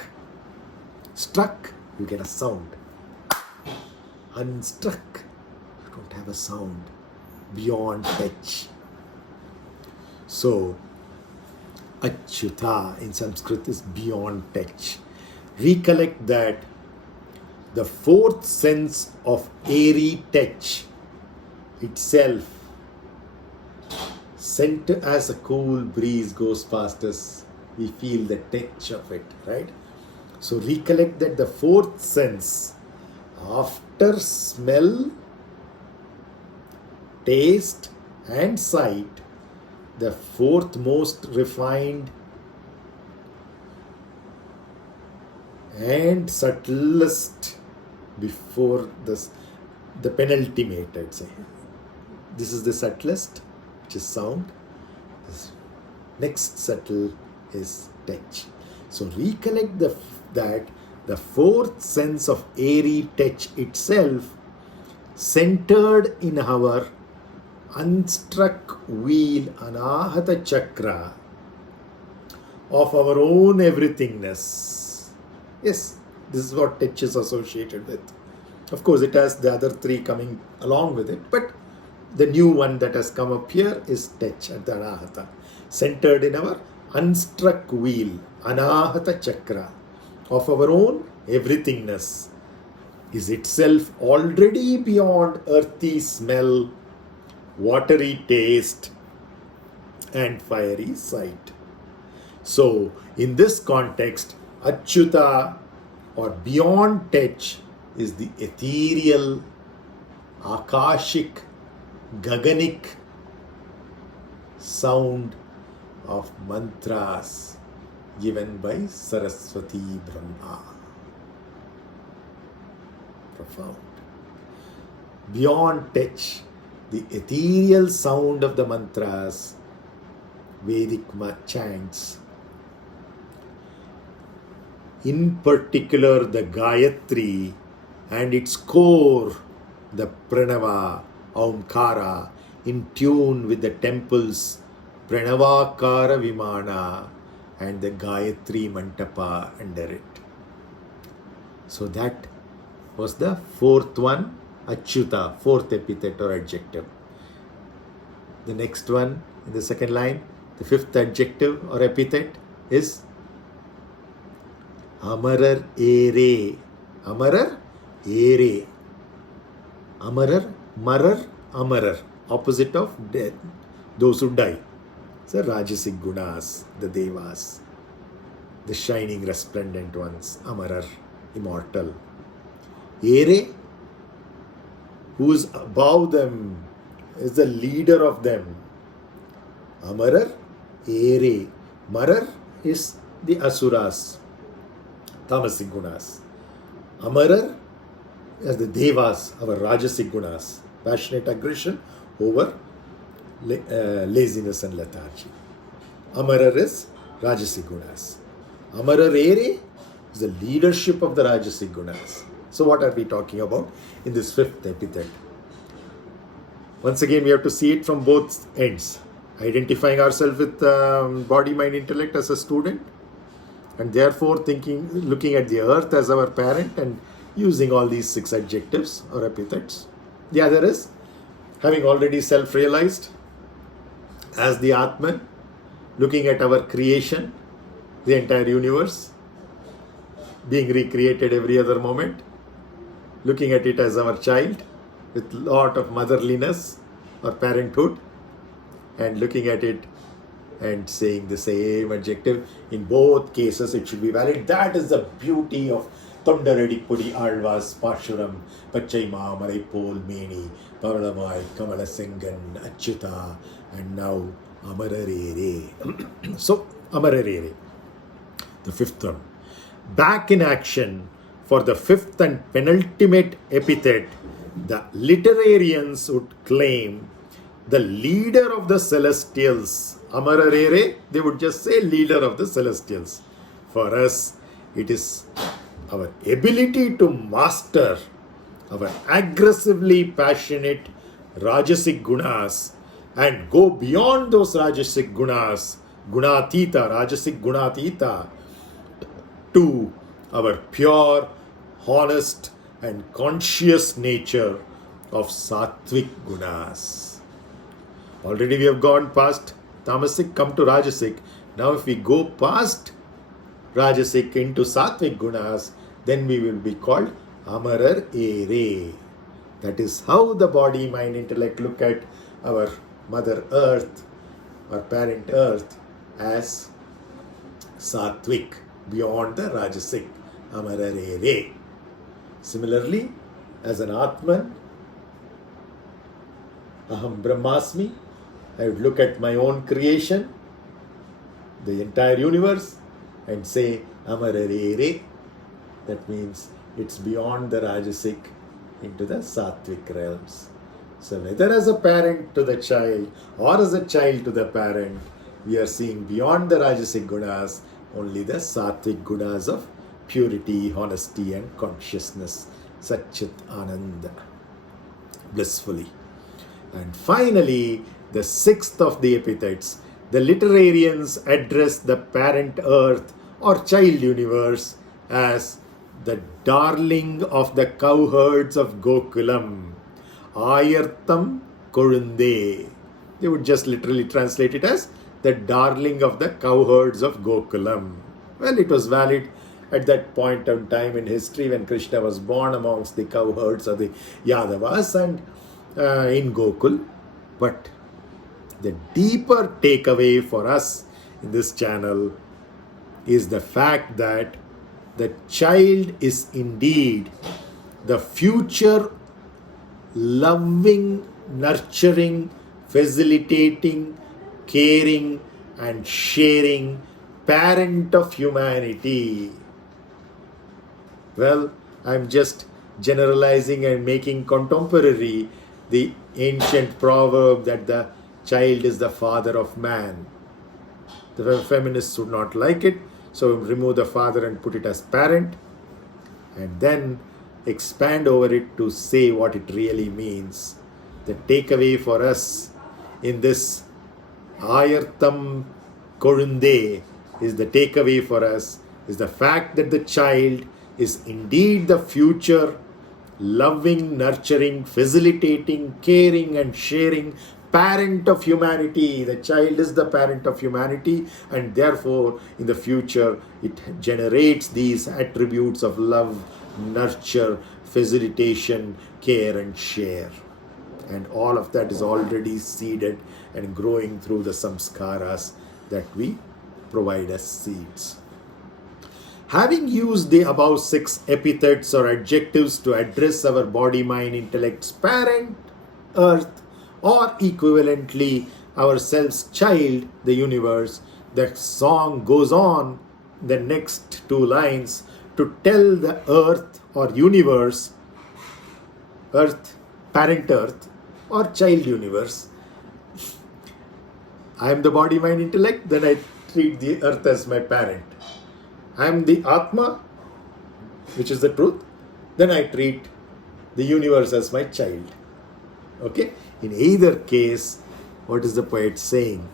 Struck, you get a sound. Unstruck, you don't have a sound. Beyond touch. So, Achyuta in Sanskrit is beyond touch. Recollect that the fourth sense of airy touch itself, sent as a cool breeze goes past us, we feel the touch of it, right? So recollect that the fourth sense, after smell, taste and sight, the fourth most refined and subtlest before this, the penultimate, I'd say. This is the subtlest, which is sound. This next subtle is touch. So recollect that the fourth sense of airy touch itself, centered in our unstruck wheel, anahata chakra, of our own everythingness. Yes, this is what touch is associated with. Of course, it has the other three coming along with it, but the new one that has come up here is touch at the anahata, centered in our unstruck wheel, anahata chakra, of our own everythingness, is itself already beyond earthy smell, watery taste, and fiery sight. So, in this context, Achyuta or beyond touch is the ethereal, akashic, gaganic sound of mantras given by Saraswati Brahma. Profound. Beyond touch, the ethereal sound of the mantras, Vedic chants, in particular the Gayatri and its core, the Pranava, Omkara, in tune with the temple's Pranavakara Vimana and the Gayatri Mantapa under it. So that was the fourth one, Achyuta, fourth epithet or adjective. The next one in the second line, the fifth adjective or epithet is Amarar Ere. Amarar Ere. Amarar, Marar, Amarar. Opposite of death. Those who die. So Rajasic Gunas, the Devas. The shining, resplendent ones. Amarar, immortal. Ere, who is above them, is the leader of them. Amarar, Ere. Marar is the Asuras. Tamasic Gunas. Amarar as the Devas, our Rajasic Gunas, passionate aggression over laziness and lethargy. Amarar is Rajasic Gunas. Amarar Ere is the leadership of the Rajasic Gunas. So what are we talking about in this fifth epithet? Once again, we have to see it from both ends. Identifying ourselves with body, mind, intellect as a student, and therefore looking at the earth as our parent and using all these six adjectives or epithets. The other is having already self-realized as the Atman, looking at our creation, the entire universe, being recreated every other moment, looking at it as our child with lot of motherliness or parenthood, and looking at it and saying the same adjective. In both cases, it should be valid. That is the beauty of toNDaraDipodi, āzhwār, pāsuram, pachai malai meni, pavalamai, kamalasengan, achyuta, and now amararere. So, amararere, the fifth one. Back in action for the fifth and penultimate epithet, the literarians would claim the leader of the celestials. Amararere, they would just say leader of the celestials. For us, it is our ability to master our aggressively passionate Rajasic Gunas and go beyond those Rajasic Gunas, Gunatita, Rajasic Gunatita, to our pure, honest and conscious nature of Sattvic Gunas. Already we have gone past Tamasic, come to Rajasic. Now if we go past Rajasic into Sattvic Gunas, then we will be called Amarar Ere. That is how the body, mind, intellect look at our Mother Earth, our parent Earth, as Sattvic, beyond the Rajasic, Amarar Ere. Similarly, as an Atman, Aham Brahmasmi, I would look at my own creation, the entire universe, and say Amararere. That means it's beyond the Rajasic into the Sattvic realms. So whether as a parent to the child or as a child to the parent, we are seeing beyond the Rajasic Gunas only the Sattvic Gunas of purity, honesty and consciousness, Satchit Ananda, blissfully. And finally, the sixth of the epithets, the literarians address the parent earth or child universe as the darling of the cowherds of Gokulam, Ayartham Kolunde. They would just literally translate it as the darling of the cowherds of Gokulam. Well, it was valid at that point of time in history when Krishna was born amongst the cowherds of the Yadavas and in Gokul. But the deeper takeaway for us in this channel is the fact that the child is indeed the future loving, nurturing, facilitating, caring and sharing parent of humanity. Well, I'm just generalizing and making contemporary the ancient proverb that the child is the father of man. The feminists would not like it, so remove the father and put it as parent, and then expand over it to say what it really means. The takeaway for us in this Ayartham Kolunde is the takeaway for us is the fact that the child is indeed the future loving, nurturing, facilitating, caring and sharing parent of humanity. The child is the parent of humanity, and therefore in the future it generates these attributes of love, nurture, facilitation, care and share. And all of that is already seeded and growing through the samskaras that we provide as seeds. Having used the above 6 epithets or adjectives to address our body, mind, intellect's parent, earth, or equivalently ourselves child, the universe, the song goes on the next 2 lines to tell the earth or universe, earth, parent earth or child universe, I am the body, mind, intellect, then I treat the earth as my parent. I am the Atma, which is the truth, then I treat the universe as my child. Okay? In either case, what is the poet saying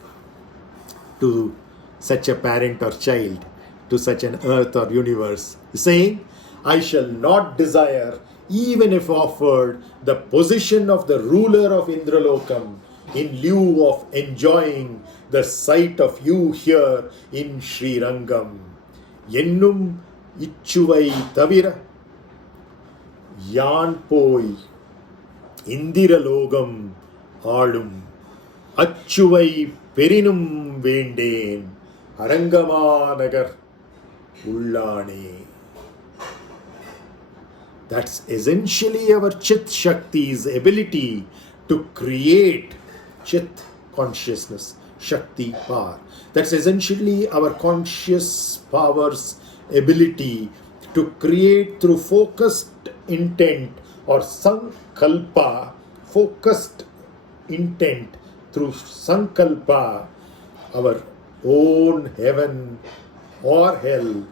to such a parent or child, to such an earth or universe? He's saying, I shall not desire, even if offered, the position of the ruler of Indralokam in lieu of enjoying the sight of you here in Sri Rangam. Yennum ichuvai tavira yan poi Indiralogam ஆளும் அச்சுவை பெரினும் வேண்டேன் அரங்கமாநகர் உள்ளானே. That's essentially our Chit Shakti's ability to create Chit consciousness, Shakti power. That's essentially our conscious power's ability to create through focused intent or sankalpa, focused intent through sankalpa, our own heaven or hell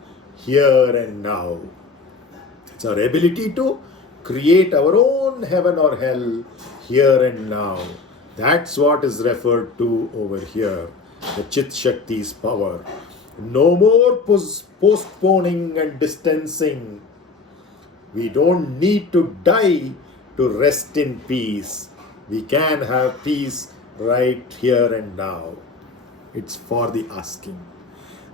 here and now. It's our ability to create our own heaven or hell here and now. That's what is referred to over here, the Chit Shakti's power. No more postponing and distancing. We don't need to die to rest in peace. We can have peace right here and now. It's for the asking.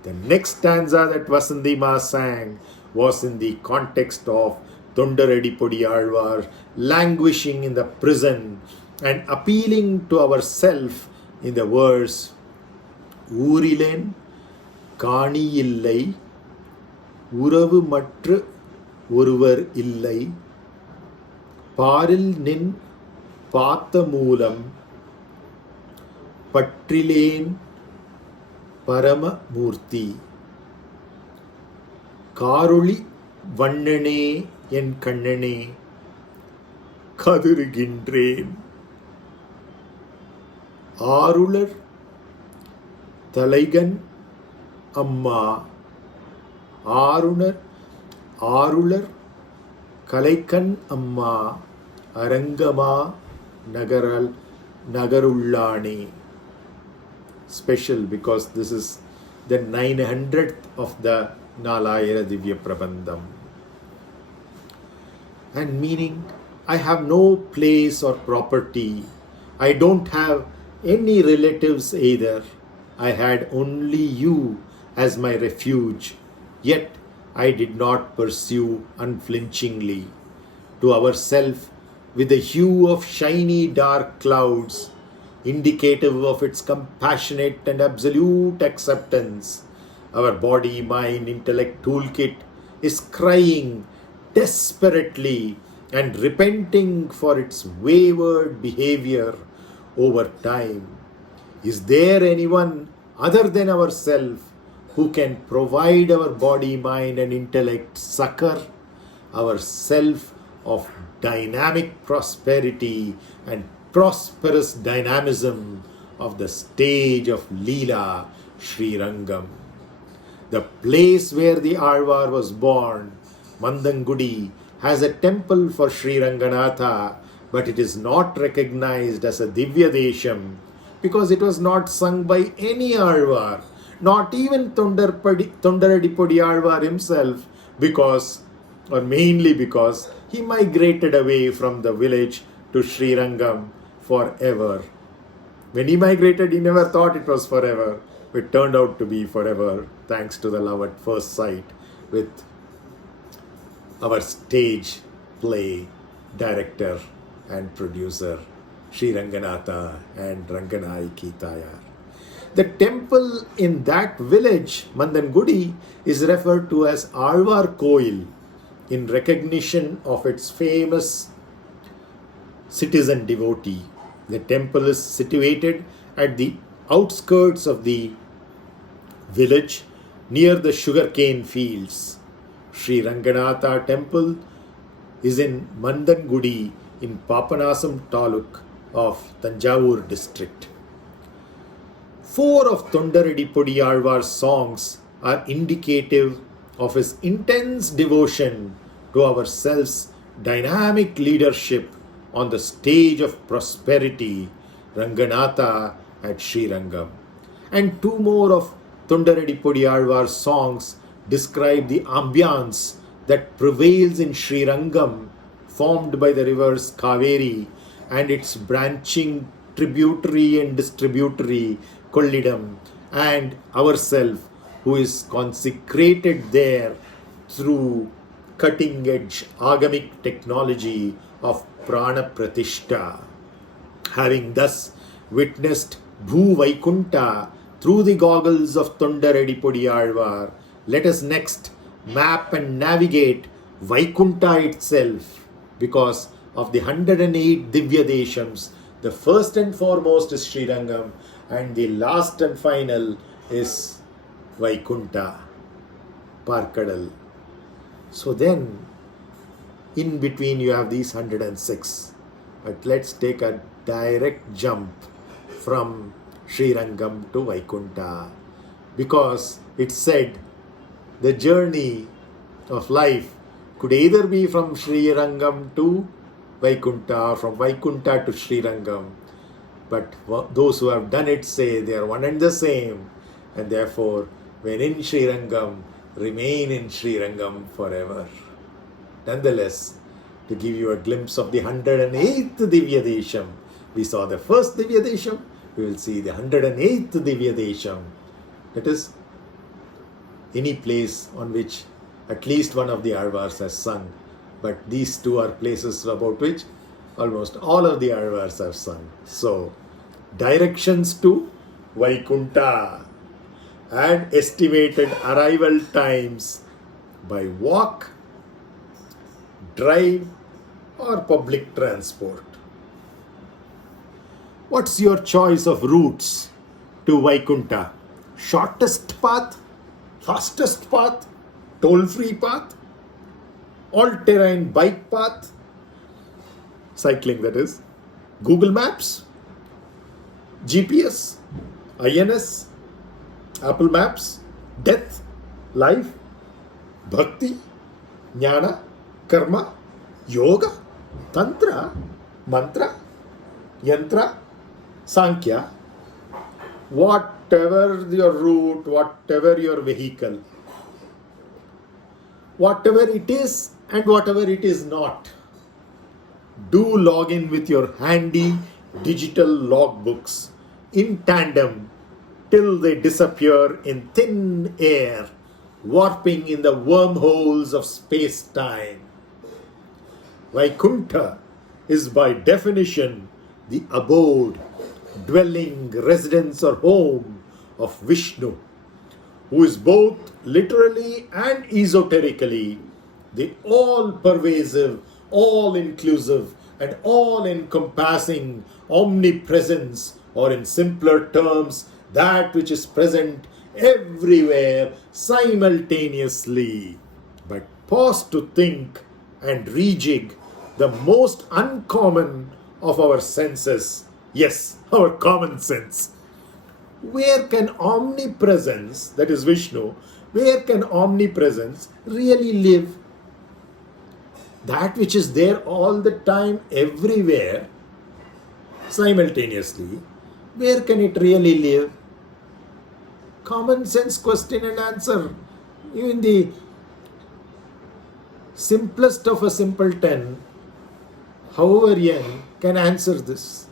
The next stanza that Vasanthi Ma sang was in the context of toNDaraDipodi āzhwār languishing in the prison and appealing to ourself in the verse, Urilen Kani illai, Uravu matru Uruvar illai, Paril nin Pata moolam, Patrilen Parama Murti, Karuli Vannane en Kannane, Kadurugindren, Arular Talaigan Amma, Arunar Arular Kalaikan Amma Arangama Nagarullani. Special because this is the 900th of the nālāyiradivyaprabandham. And meaning, I have no place or property. I don't have any relatives either. I had only you as my refuge. Yet I did not pursue unflinchingly to ourself with the hue of shiny dark clouds, indicative of its compassionate and absolute acceptance. Our body, mind, intellect toolkit is crying desperately and repenting for its wayward behavior over time. Is there anyone other than ourselves who can provide our body, mind, and intellect succor, our self of dynamic prosperity and prosperous dynamism of the stage of Leela, Sri Rangam? The place where the āzhwār was born, Mandangudi, has a temple for Sri Ranganatha, but it is not recognized as a Divya Desham because it was not sung by any āzhwār, not even toNDaraDipodi āzhwār himself, mainly because he migrated away from the village to Sri Rangam forever. When he migrated, he never thought it was forever. It turned out to be forever, thanks to the love at first sight with our stage play director and producer, Sri Ranganatha and Ranganayaki Tayar. The temple in that village, Mandangudi, is referred to as āzhwār Koil in recognition of its famous citizen devotee. The temple is situated at the outskirts of the village near the sugarcane fields. Sri Ranganatha temple is in Mandangudi in Papanasam Taluk of Tanjavur district. 4 of toNDaraDipodi āzhwār's songs are indicative of his intense devotion to our self's dynamic leadership on the stage of prosperity, Ranganatha at Sri Rangam. And 2 more of toNDaraDipodi āzhwār's songs describe the ambience that prevails in Sri Rangam, formed by the rivers Kaveri and its branching tributary and distributary Kollidam, and ourself, who is consecrated there through cutting-edge agamic technology of Prana Pratishta. Having thus witnessed Bhu Vaikunta through the goggles of toNDaraDipodi āzhwār, let us next map and navigate Vaikunta itself, because of the 108 Divya Deshams. The first and foremost is Sri Rangam, and the last and final is Vaikunta, Parkadal. So then, in between you have these 106. But let's take a direct jump from Sri Rangam to Vaikunta, because it said the journey of life could either be from Sri Rangam to Vaikunta or from Vaikunta to Sri Rangam. But those who have done it say they are one and the same, and therefore when in Sri Rangam, remain in Sri Rangam forever. Nonetheless, to give you a glimpse of the 108th Divya Desham, we saw the first Divya Desham, we will see the 108th Divya Desham. That is, any place on which at least one of the āzhvārs has sung. But these 2 are places about which almost all of the āzhvārs have sung. So, directions to Vaikunta and estimated arrival times by walk, drive, or public transport. What's your choice of routes to Vaikunta? Shortest path, fastest path, toll-free path, all-terrain bike path, cycling that is, Google Maps, GPS, INS, Apple Maps, death, life, bhakti, jnana, karma, yoga, tantra, mantra, yantra, sankhya, whatever your route, whatever your vehicle, whatever it is and whatever it is not, do log in with your handy digital logbooks in tandem till they disappear in thin air, warping in the wormholes of space-time. Vaikuntha is by definition the abode, dwelling, residence or home of Vishnu, who is both literally and esoterically the all-pervasive, all-inclusive and all-encompassing omnipresence, or in simpler terms, that which is present everywhere simultaneously. But pause to think and rejig the most uncommon of our senses, yes, our common sense. Where can omnipresence, that is Vishnu, where can omnipresence really live? That which is there all the time, everywhere, simultaneously, where can it really live? Common sense question and answer. Even the simplest of a simpleton, however young, can answer this.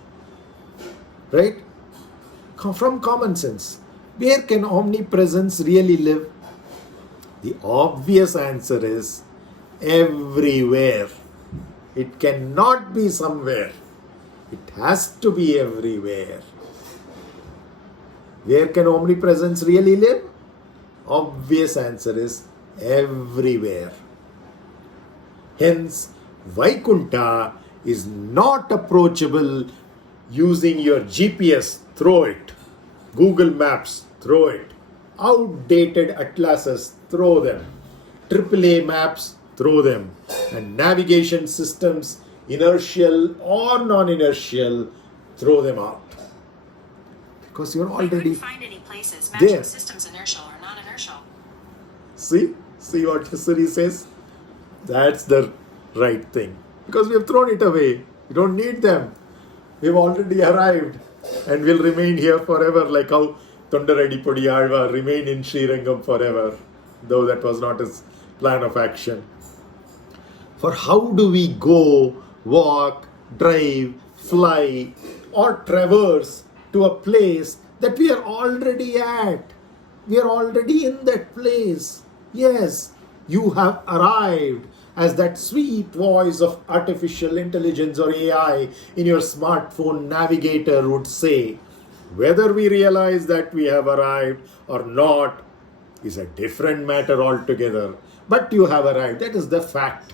Right? From common sense. Where can omnipresence really live? The obvious answer is everywhere. It cannot be somewhere. It has to be everywhere. Where can omnipresence really live? Obvious answer is everywhere. Hence, Vaikuntha is not approachable using your GPS, throw it. Google Maps, throw it. Outdated atlases, throw them. AAA maps, throw them. And navigation systems, inertial or non-inertial, throw them out. Because you're already couldn't find any places matching there. systems inertial or non-inertial. See what Siri says? That's the right thing. Because we have thrown it away. We don't need them. We've already arrived and will remain here forever, like how toNDaraDipodi āzhwār remained in Srirangam forever, though that was not his plan of action. For how do we go, walk, drive, fly, or traverse to a place that we are already at? We are already in that place. Yes, you have arrived, as that sweet voice of artificial intelligence or AI in your smartphone navigator would say. Whether we realize that we have arrived or not is a different matter altogether. But you have arrived. That is the fact.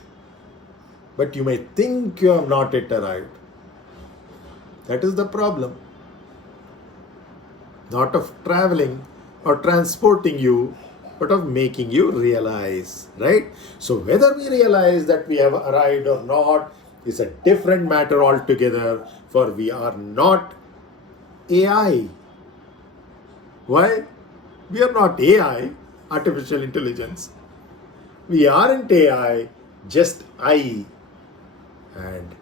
But you may think you have not yet arrived. That is the problem. Not of traveling or transporting you, but of making you realize, right? So whether we realize that we have arrived or not is a different matter altogether, for we are not AI. Why? We are not AI, artificial intelligence. We aren't AI, just I. And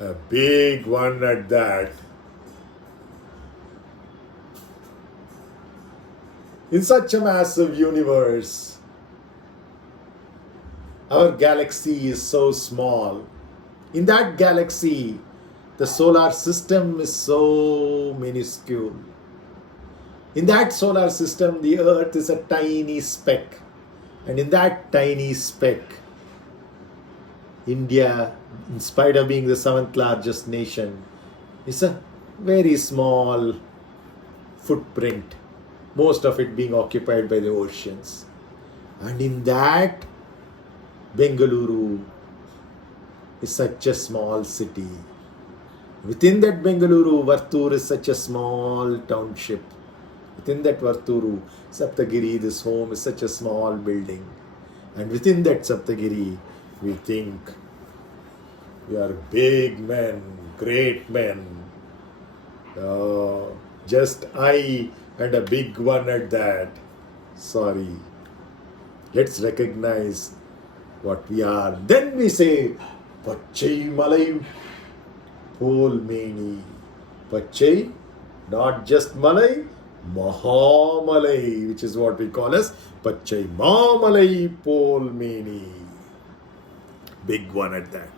a big one at that. In such a massive universe, our galaxy is so small. In that galaxy, the solar system is so minuscule. In that solar system, the Earth is a tiny speck. And in that tiny speck, India, in spite of being the 7th largest nation, is a very small footprint. Most of it being occupied by the oceans. And in that, Bengaluru is such a small city. Within that Bengaluru, Vartur is such a small township. Within that Varturu, Saptagiri, this home, is such a small building. And within that Saptagiri, we think we are big men, great men. Just I and a big one at that. Sorry. Let's recognize what we are. Then we say, pachai malai pol meni. Pachai, not just malai, mahamalai, which is what we call as pachai malai pol meni. Big one at that.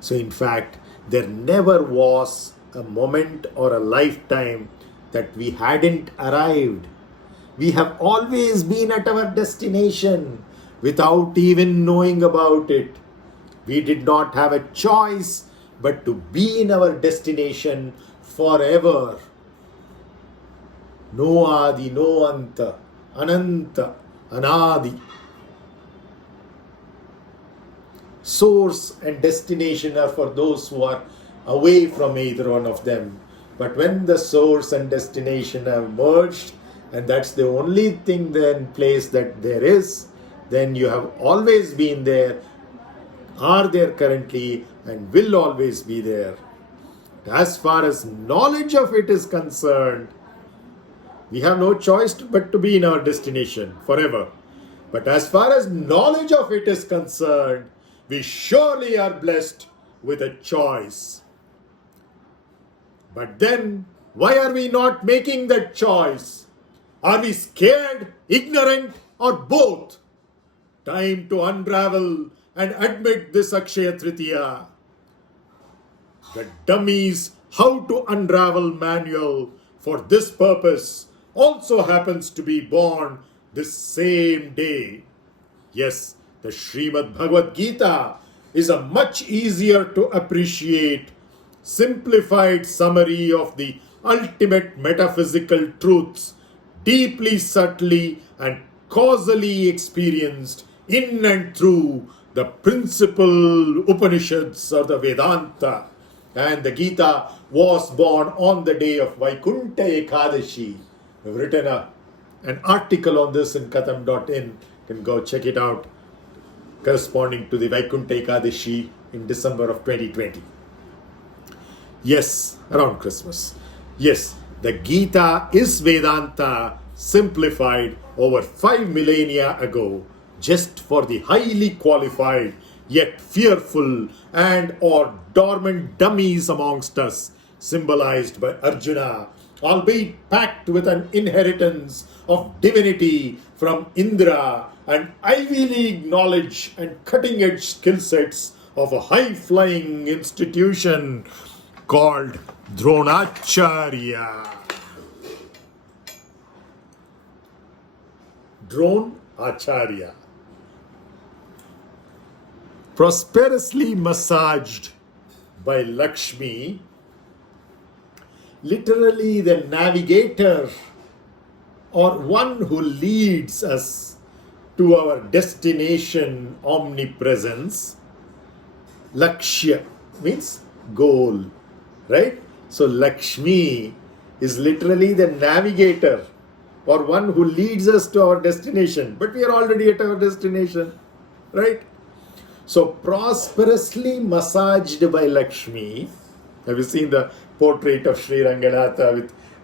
So in fact, there never was a moment or a lifetime that we hadn't arrived. We have always been at our destination without even knowing about it. We did not have a choice but to be in our destination forever. No adi, no anta, ananta, anadi. Source and destination are for those who are away from either one of them. But when the source and destination have merged, and that's the only thing then place that there is, then you have always been there, are there currently, and will always be there. As far as knowledge of it is concerned, we have no choice but to be in our destination forever. But as far as knowledge of it is concerned, we surely are blessed with a choice. But then, why are we not making that choice? Are we scared, ignorant, or both? Time to unravel and admit this Akshaya Tritiya. The Dummy's How to Unravel manual for this purpose also happens to be born this same day. Yes, the Srimad Bhagavad Gita is a much easier to appreciate, simplified summary of the ultimate metaphysical truths, deeply subtly and causally experienced in and through the principal Upanishads or the Vedanta. And the Gita was born on the day of Vaikuntha Ekadashi. We've written an article on this in katham.in. You can go check it out, corresponding to the Vaikuntha Ekadashi in December of 2020. Yes, around Christmas. Yes, the Gita is Vedanta simplified over 5 millennia ago, just for the highly qualified yet fearful and or dormant dummies amongst us, symbolized by Arjuna, albeit packed with an inheritance of divinity from Indra and Ivy League knowledge and cutting-edge skill sets of a high-flying institution called Dronacharya. Dronacharya. Prosperously massaged by Lakshmi, literally the navigator or one who leads us to our destination omnipresence. Lakshya means goal, right? So Lakshmi is literally the navigator or one who leads us to our destination, but we are already at our destination, right? So prosperously massaged by Lakshmi. Have you seen the portrait of Sri Ranganatha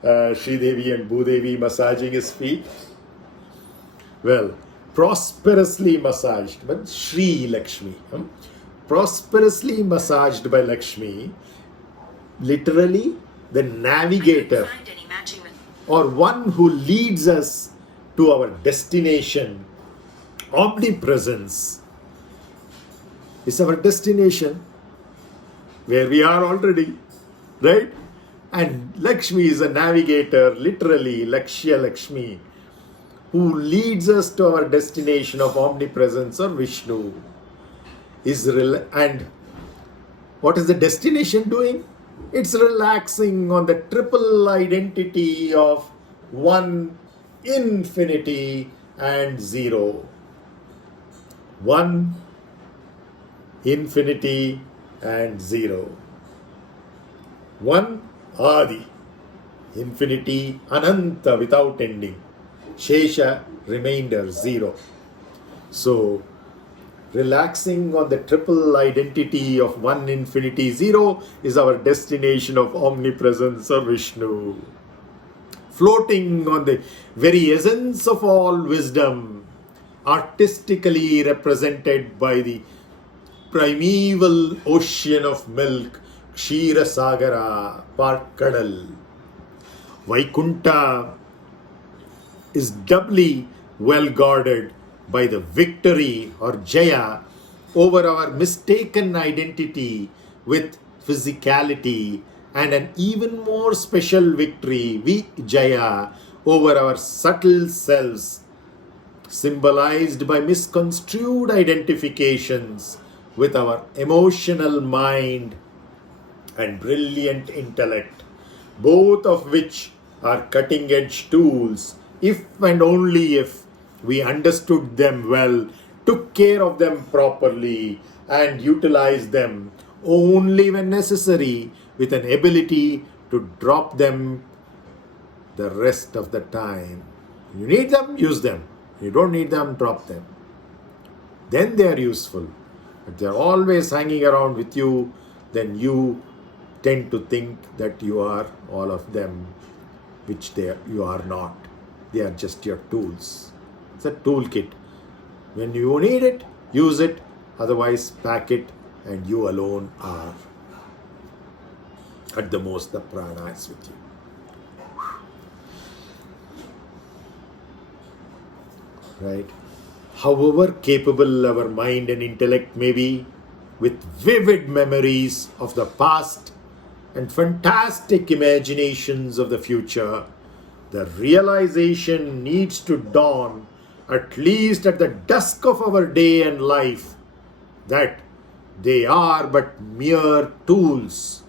with Sri Devi and Bhudevi massaging his feet? Well, prosperously massaged, but Sri Lakshmi. Prosperously massaged by Lakshmi, literally the navigator or one who leads us to our destination. Omnipresence is our destination where we are already, right? And Lakshmi is a navigator, literally Lakshya Lakshmi, who leads us to our destination of omnipresence or Vishnu. And what is the destination doing? It's relaxing on the triple identity of one, infinity, and zero. One, infinity, and zero. One, Adi, infinity, Ananta, without ending. Shesha, remainder, zero. So, relaxing on the triple identity of one, infinity, zero is our destination of omnipresence or Vishnu. Floating on the very essence of all wisdom, artistically represented by the primeval ocean of milk, Kshira Sagara, Parkadal. Vaikunta is doubly well guarded by the victory or Jaya over our mistaken identity with physicality, and an even more special victory, Vijaya, over our subtle selves, symbolized by misconstrued identifications with our emotional mind and brilliant intellect, both of which are cutting edge tools if and only if we understood them well, took care of them properly, and utilized them only when necessary, with an ability to drop them the rest of the time. You need them, use them. You don't need them, drop them. Then they are useful. If they are always hanging around with you, then you tend to think that you are all of them, which you are not. They are just your tools. It's a toolkit. When you need it, use it. Otherwise, pack it, and you alone are. At the most, the prana is with you. Right? However capable our mind and intellect may be, with vivid memories of the past and fantastic imaginations of the future, the realization needs to dawn at least at the dusk of our day and life that they are but mere tools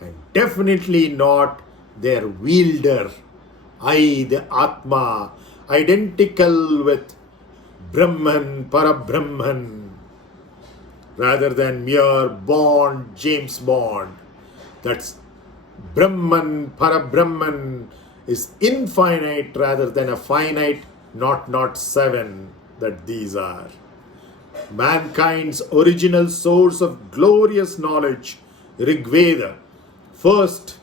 and definitely not their wielder. I, the Atma, identical with Brahman, Parabrahman, rather than mere Bond, James Bond. That's Brahman, Parabrahman is infinite rather than a finite not 7 that these are. Mankind's original source of glorious knowledge, Rigveda, first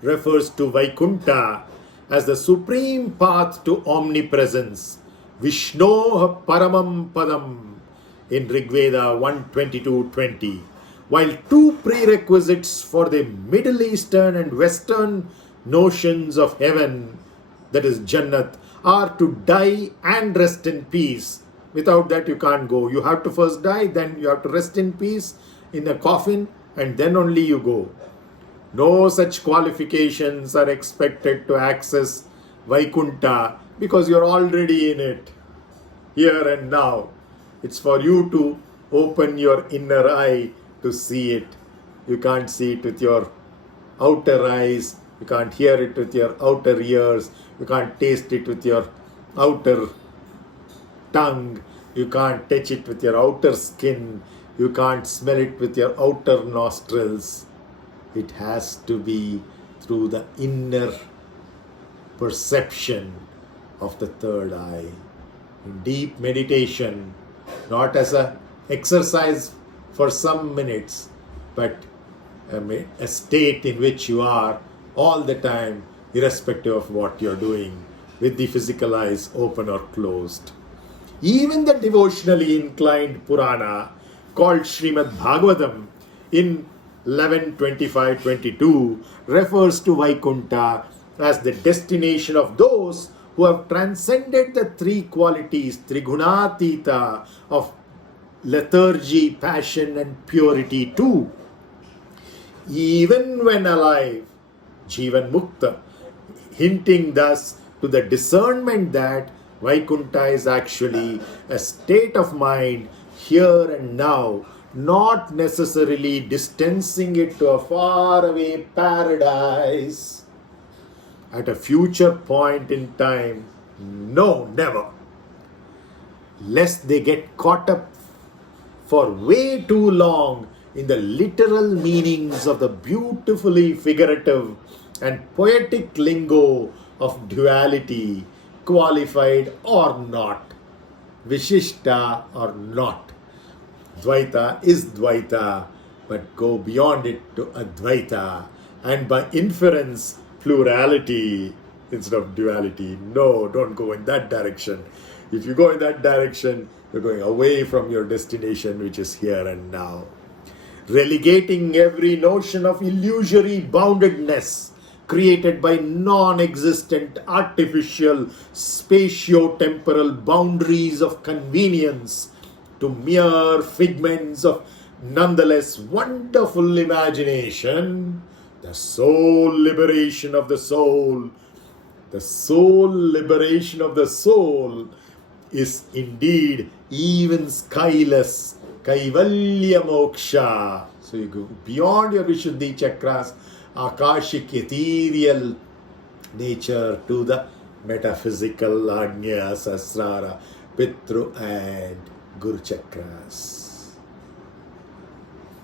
refers to Vaikunta as the supreme path to omnipresence, Vishnoha Paramam Padam in Rigveda 122:20, while two prerequisites for the Middle Eastern and Western notions of heaven, that is Jannat, are to die and rest in peace. Without that you can't go. You have to first die, then you have to rest in peace in a coffin, and then only you go. No such qualifications are expected to access Vaikunta because you're already in it, here and now. It's for you to open your inner eye to see it. You can't see it with your outer eyes. You can't hear it with your outer ears. You can't taste it with your outer tongue. You can't touch it with your outer skin. You can't smell it with your outer nostrils. It has to be through the inner perception of the third eye. In deep meditation, not as an exercise for some minutes, but a state in which you are all the time, irrespective of what you're doing, with the physical eyes open or closed. Even the devotionally inclined Purana called Srimad Bhagavatam in 11:25-22 refers to Vaikunta as the destination of those who have transcended the three qualities, Trigunatita, of lethargy, passion and purity too. Even when alive, Jivan Mukta, hinting thus to the discernment that Vaikunta is actually a state of mind here and now, not necessarily distancing it to a faraway paradise at a future point in time. No, never. Lest they get caught up for way too long in the literal meanings of the beautifully figurative and poetic lingo of duality, qualified or not, Vishishta or not. Dvaita is Dvaita, but go beyond it to Advaita, and by inference, plurality. instead of duality. No, don't go in that direction. If you go in that direction, you're going away from your destination, which is here and now. Relegating every notion of illusory boundedness created by non-existent artificial spatio-temporal boundaries of convenience to mere figments of nonetheless wonderful imagination, the soul liberation of the soul, is indeed even skyless, Kaivalya Moksha. So you go beyond your Vishuddhi chakras, Akashic ethereal nature, to the metaphysical Agnya, Sasrara, Pitru and Guru chakras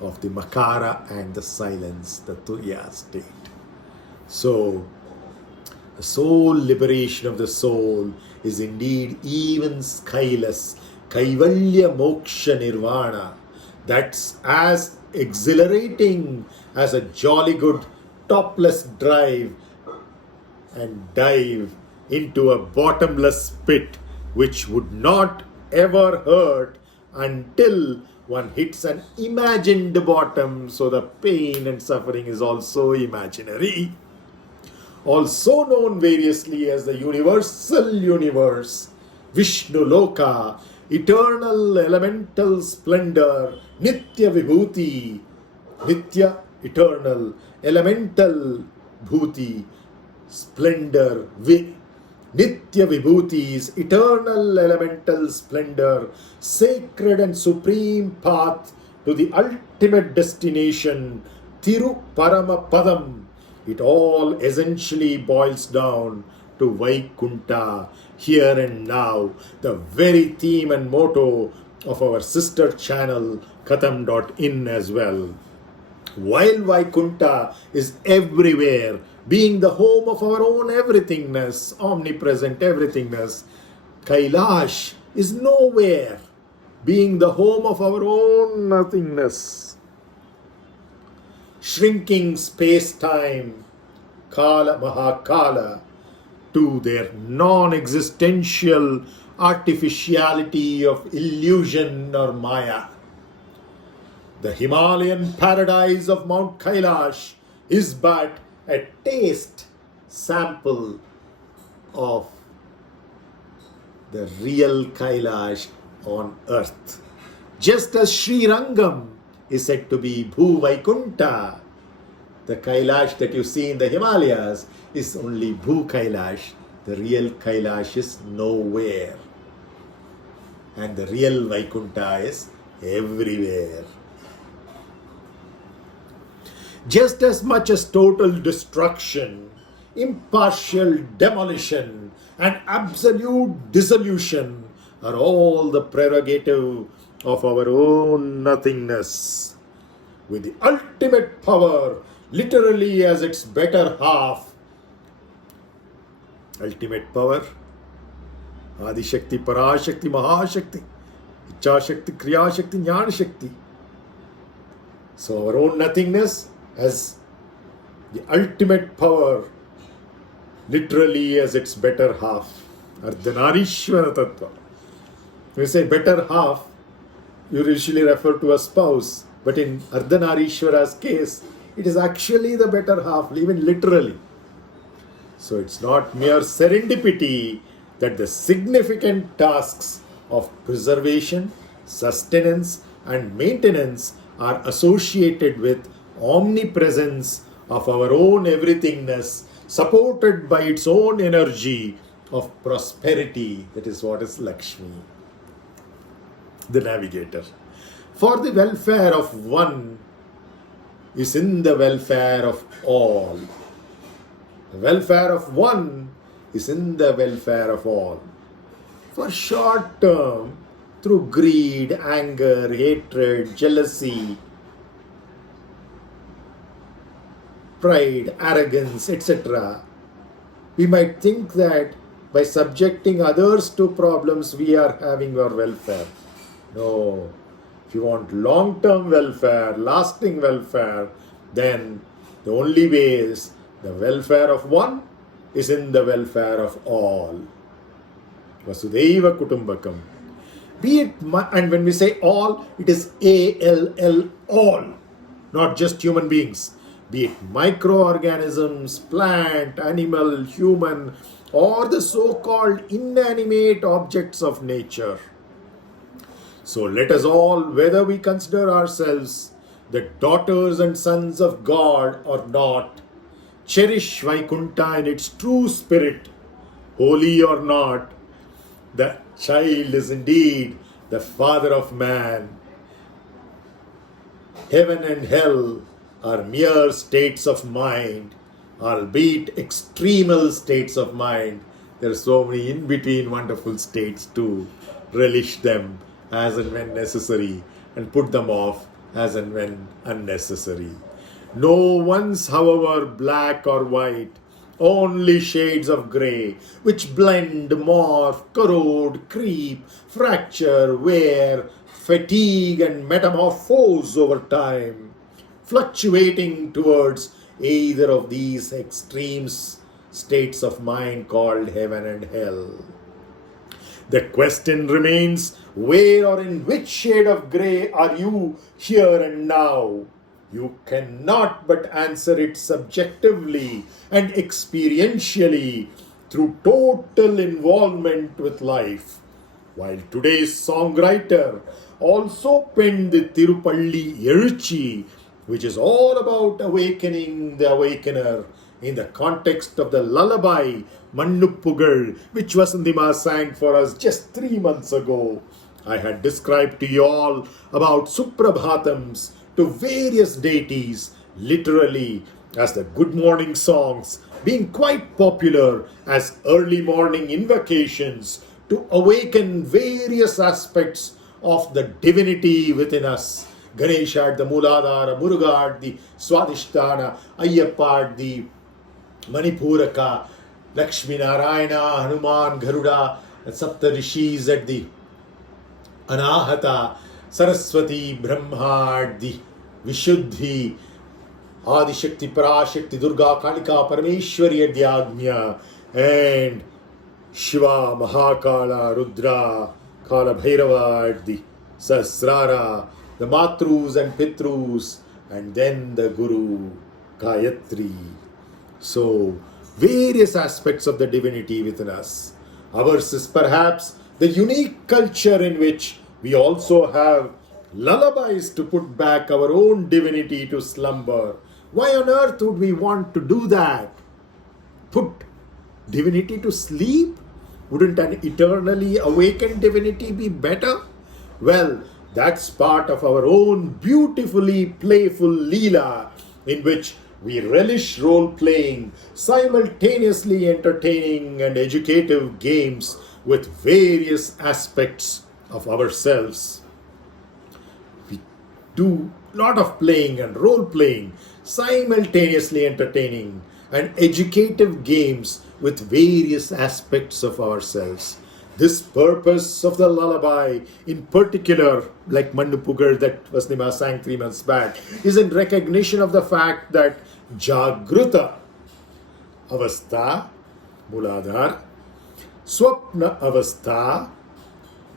of the Makara and the silence, the Tuya state. So, the soul liberation of the soul is indeed even skyless, Kaivalya Moksha Nirvana. That's as exhilarating as a jolly good topless drive and dive into a bottomless pit which would not ever hurt until one hits an imagined bottom. So the pain and suffering is also imaginary. Also known variously as the universal universe, Vishnu Loka, eternal elemental splendor, Nitya Vibhuti, Nitya eternal elemental bhuti, splendor, Nitya Vibhutis, eternal elemental splendor, sacred and supreme path to the ultimate destination, Tirumālai. It all essentially boils down to Vaikunta, here and now, the very theme and motto of our sister channel, Katham.in as well. While Vaikunta is everywhere, being the home of our own everythingness, omnipresent everythingness, Kailash is nowhere, being the home of our own nothingness. Shrinking space-time, Kala Mahakala, to their non-existential artificiality of illusion or Maya. The Himalayan paradise of Mount Kailash is but a taste sample of the real Kailash on earth. Just as Sri Rangam is said to be Bhu Vaikunta, the Kailash that you see in the Himalayas is only Bhu Kailash. The real Kailash is nowhere. And the real Vaikunta is everywhere. Just as much as total destruction, impartial demolition, and absolute dissolution are all the prerogative of our own nothingness, with the ultimate power literally as its better half. Ultimate power, Adi Shakti, Parashakti, Mahashakti, Icha Shakti, Kriya Shakti, Jnana Shakti. So our own nothingness has the ultimate power literally as its better half. Ardhanarishvara Tattva. When you say better half, you usually refer to a spouse, but in Ardhanarishvara's case, it is actually the better half, even literally. So it's not mere serendipity that the significant tasks of preservation, sustenance, and maintenance are associated with omnipresence of our own everythingness, supported by its own energy of prosperity. That is what is Lakshmi, the navigator. For the welfare of one is in the welfare of all. The welfare of one is in the welfare of all. For short term, through greed, anger, hatred, jealousy, pride, arrogance, etc., we might think that by subjecting others to problems, we are having our welfare. No. If you want long-term welfare, lasting welfare, then the only way is the welfare of one is in the welfare of all. Vasudhaiva Kutumbakam. Be it, and when we say all, it is ALL, all, not just human beings. Be it microorganisms, plant, animal, human, or the so-called inanimate objects of nature. So let us all, whether we consider ourselves the daughters and sons of God or not, cherish Vaikunta in its true spirit, holy or not. The child is indeed the father of man. Heaven and hell are mere states of mind, albeit extremal states of mind. There are so many in-between wonderful states to relish them as and when necessary and put them off as and when unnecessary. No once, however, black or white, only shades of grey, which blend, morph, corrode, creep, fracture, wear, fatigue and metamorphose over time, fluctuating towards either of these extremes states of mind called heaven and hell. The question remains, where or in which shade of grey are you here and now? You cannot but answer it subjectively and experientially through total involvement with life. While today's songwriter also penned the tirumālai, which is all about awakening the awakener in the context of the lullaby Mannuppugal, which Vasandima sang for us just 3 months ago. I had described to you all about Suprabhatams to various deities, literally as the good morning songs, being quite popular as early morning invocations to awaken various aspects of the divinity within us. Ganesha at the Mooladhara, Muruga at the Swadhisthana, Ayyappa at the Manipuraka, Lakshmi Narayana, Hanuman, Garuda, and Sapta Rishis at the Anahata, Saraswati, Brahma at the Vishuddhi, Adishakti, Parashakti, Durga, Kalika, Parameshwari at the Agnya, and Shiva, Mahakala, Rudra, Kala Bhairava at the Sahasrara, the Matrus and Pitrus, and then the Guru, Gayatri. So, various aspects of the divinity within us. Ours is perhaps the unique culture in which we also have lullabies to put back our own divinity to slumber. Why on earth would we want to do that? Put divinity to sleep? Wouldn't an eternally awakened divinity be better? Well, that's part of our own beautifully playful Leela, in which we relish role-playing, simultaneously entertaining and educative games with various aspects of ourselves. We do a lot of playing and role-playing, simultaneously entertaining and educative games with various aspects of ourselves. This purpose of the lullaby, in particular, like Mannuppugal that Vasnima sang 3 months back, is in recognition of the fact that Jagruta Avastha, Mooladhara, Swapna Avastha,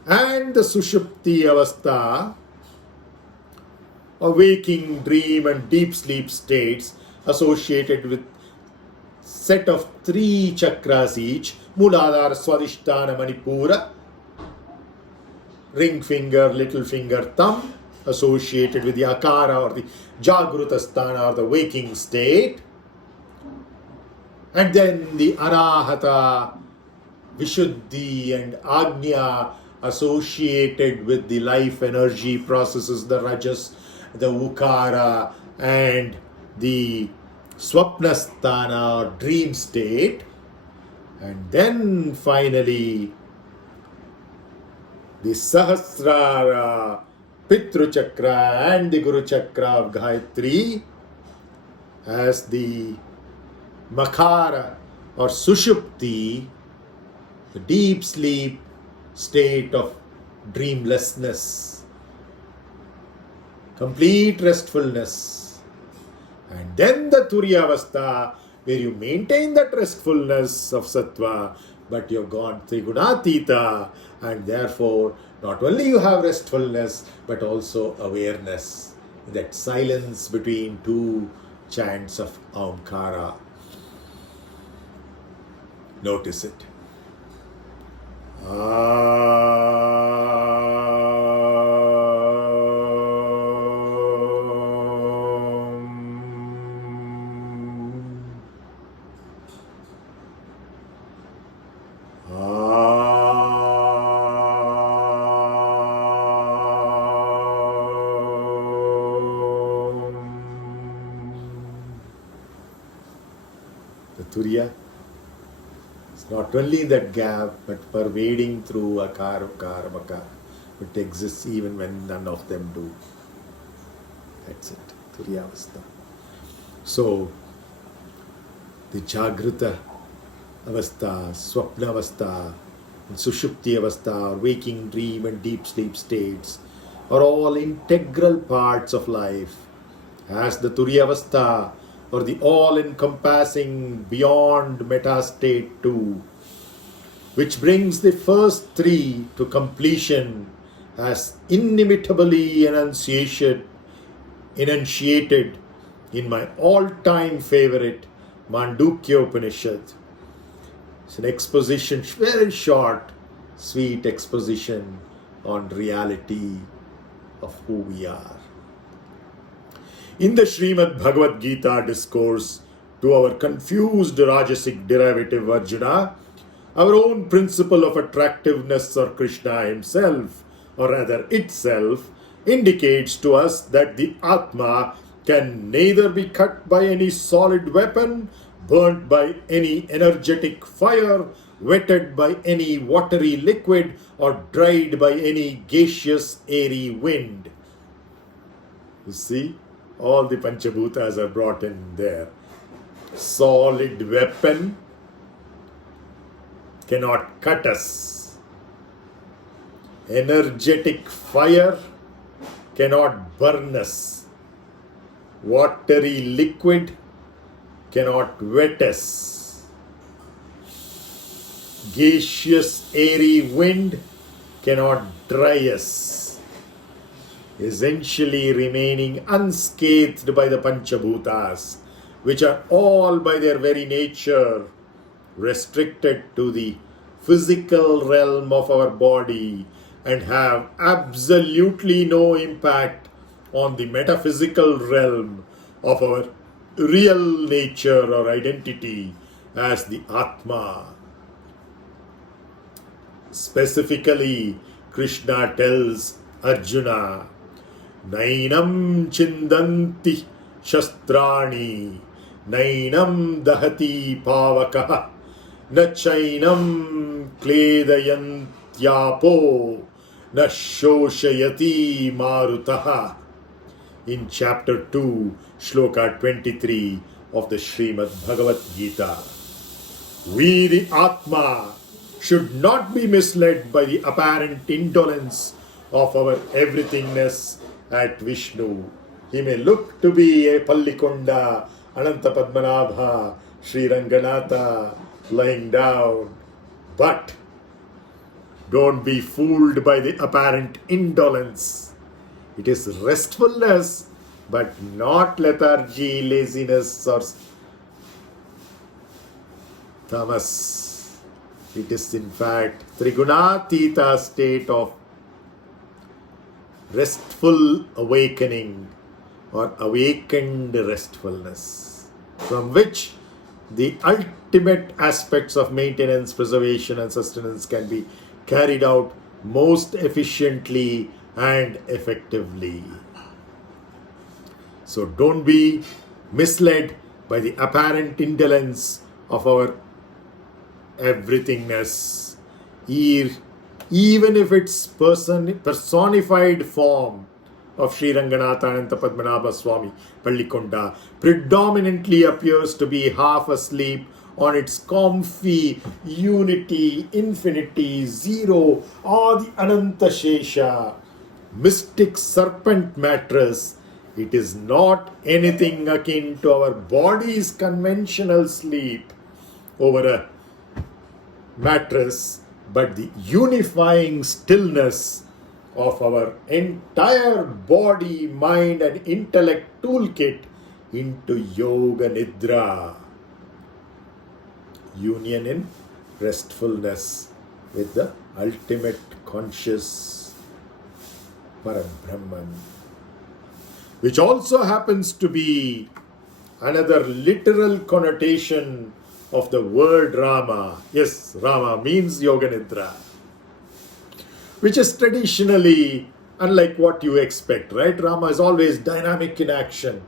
and the Sushupti Avastha, waking, dream and deep sleep states associated with set of 3 chakras each, Mooladhara, Swadhisthana, Manipura, ring finger, little finger, thumb, associated with the Akara or the Jagruta Sthana or the waking state, and then the Arahata, Vishuddhi and Agnya associated with the life energy processes, the Rajas, the Ukara and the Swapnasthana or dream state, and then finally the Sahasrara, Pitru Chakra and the Guru Chakra of Gayatri as the Makara or Sushupti, the deep sleep state of dreamlessness, complete restfulness. And then the Turyavastha, where you maintain that restfulness of sattva, but you've gone trigunatita, and therefore not only you have restfulness but also awareness, that silence between two chants of Omkara. Notice it. The Turiya is not only that gap but pervading through akara, ukara, makara. It exists even when none of them do. That's it. Turiyavastha. So, the Jagrita Avastha, Swapna Avastha, and Sushupti Avastha, or waking dream and deep sleep states are all integral parts of life. As the Turiyavastha, or the all-encompassing beyond meta state 2, which brings the first three to completion as inimitably enunciated in my all-time favorite Mandukya Upanishad. It's an exposition, very short, sweet exposition on reality of who we are. In the Srimad Bhagavad Gita discourse to our confused Rajasic derivative Arjuna, our own principle of attractiveness, or Krishna himself, or rather itself, indicates to us that the Atma can neither be cut by any solid weapon, burnt by any energetic fire, wetted by any watery liquid, or dried by any gaseous airy wind. You see? All the Panchabhutas are brought in there. Solid weapon cannot cut us. Energetic fire cannot burn us. Watery liquid cannot wet us. Gaseous airy wind cannot dry us. Essentially remaining unscathed by the Panchabhutas, which are all by their very nature restricted to the physical realm of our body and have absolutely no impact on the metaphysical realm of our real nature or identity as the Atma. Specifically, Krishna tells Arjuna, Nainam chindanti shastrani, nainam dahati pavakaha, nachainam kledayantyapo, na shoshayati marutaha. In chapter 2, shloka 23 of the Srimad Bhagavad Gita. We, the Atma, should not be misled by the apparent indolence of our everythingness at Vishnu. He may look to be a Pallikonda, Ananta Padmanabha, Sri Ranganatha lying down, but don't be fooled by the apparent indolence. It is restfulness, but not lethargy, laziness, or tamas. It is in fact Trigunatita state of restful awakening or awakened restfulness, from which the ultimate aspects of maintenance, preservation and sustenance can be carried out most efficiently and effectively. So don't be misled by the apparent indolence of our everythingness, even if its personified form of Sri Ranganatha Ananta Padmanabha Swami Pallikonda predominantly appears to be half asleep on its comfy unity, infinity, zero, or the Ananta Shesha mystic serpent mattress It is not anything akin to our body's conventional sleep over a mattress, but the unifying stillness of our entire body, mind and intellect toolkit into Yoga Nidra. Union in restfulness with the ultimate conscious Parabrahman, which also happens to be another literal connotation of the word Rama. Yes, Rama means Yoga Nidra, which is traditionally unlike what you expect, right? Rama is always dynamic in action.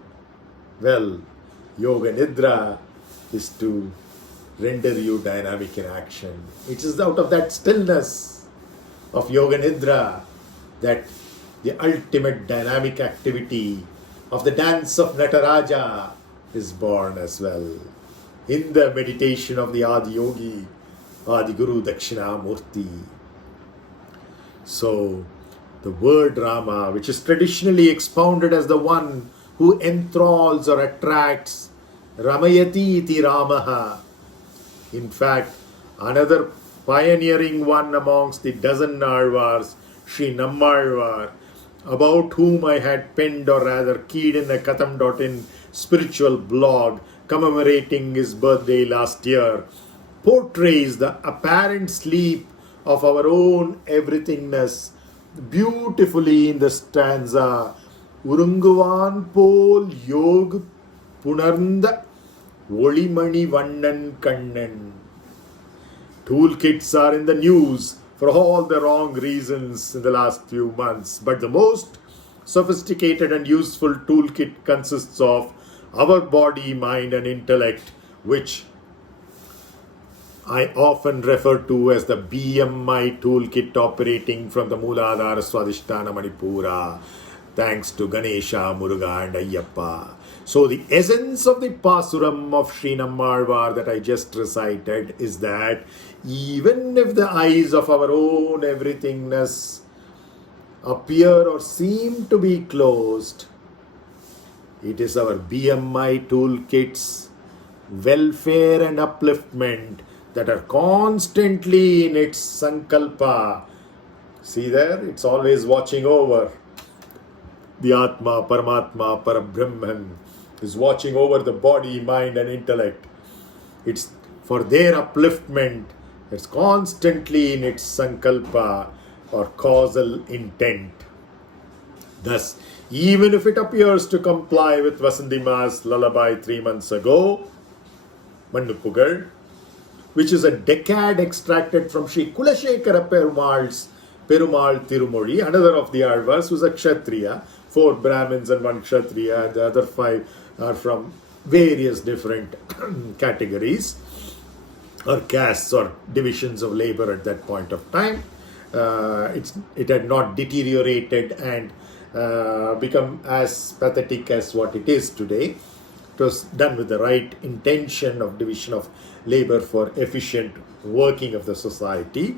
Well, Yoga Nidra is to render you dynamic in action. It is out of that stillness of Yoga Nidra that the ultimate dynamic activity of the dance of Nataraja is born as well. In the meditation of the Adi Yogi, Adi Guru Dakshinamurti. So, the word Rama, which is traditionally expounded as the one who enthralls or attracts, Ramayati iti Ramaha. In fact, another pioneering one amongst the dozen āzhwārs, Sri Nammalvar, about whom I had penned or rather keyed in a katham.in spiritual blog commemorating his birthday last year, portrays the apparent sleep of our own everythingness beautifully in the stanza Urunguvan pol yog punarnda Olimani Vannan Kannan. Toolkits are in the news for all the wrong reasons in the last few months, but the most sophisticated and useful toolkit consists of our body, mind and intellect, which I often refer to as the BMI toolkit operating from the Mooladhara Swadhisthana Manipura, thanks to Ganesha, Muruga and Ayyappa. So the essence of the pāsuram of Sri Nammalvar that I just recited is that even if the eyes of our own everythingness appear or seem to be closed, it is our BMI toolkit's welfare and upliftment that are constantly in its sankalpa. See there? It's always watching over. The Atma, Paramatma, Parabrahman is watching over the body, mind and intellect. It's for their upliftment. It's constantly in its sankalpa or causal intent. Thus, even if it appears to comply with Vasandima's lullaby 3 months ago, Mannupugal, which is a decade extracted from Sri Kulashekara Perumal's Perumal Tirumoli, another of the āzhwārs, who's a Kshatriya, 4 Brahmins and 1 Kshatriya, and the other 5 are from various different categories or castes or divisions of labor at that point of time. It had not deteriorated and become as pathetic as what it is today. It was done with the right intention of division of labor for efficient working of the society.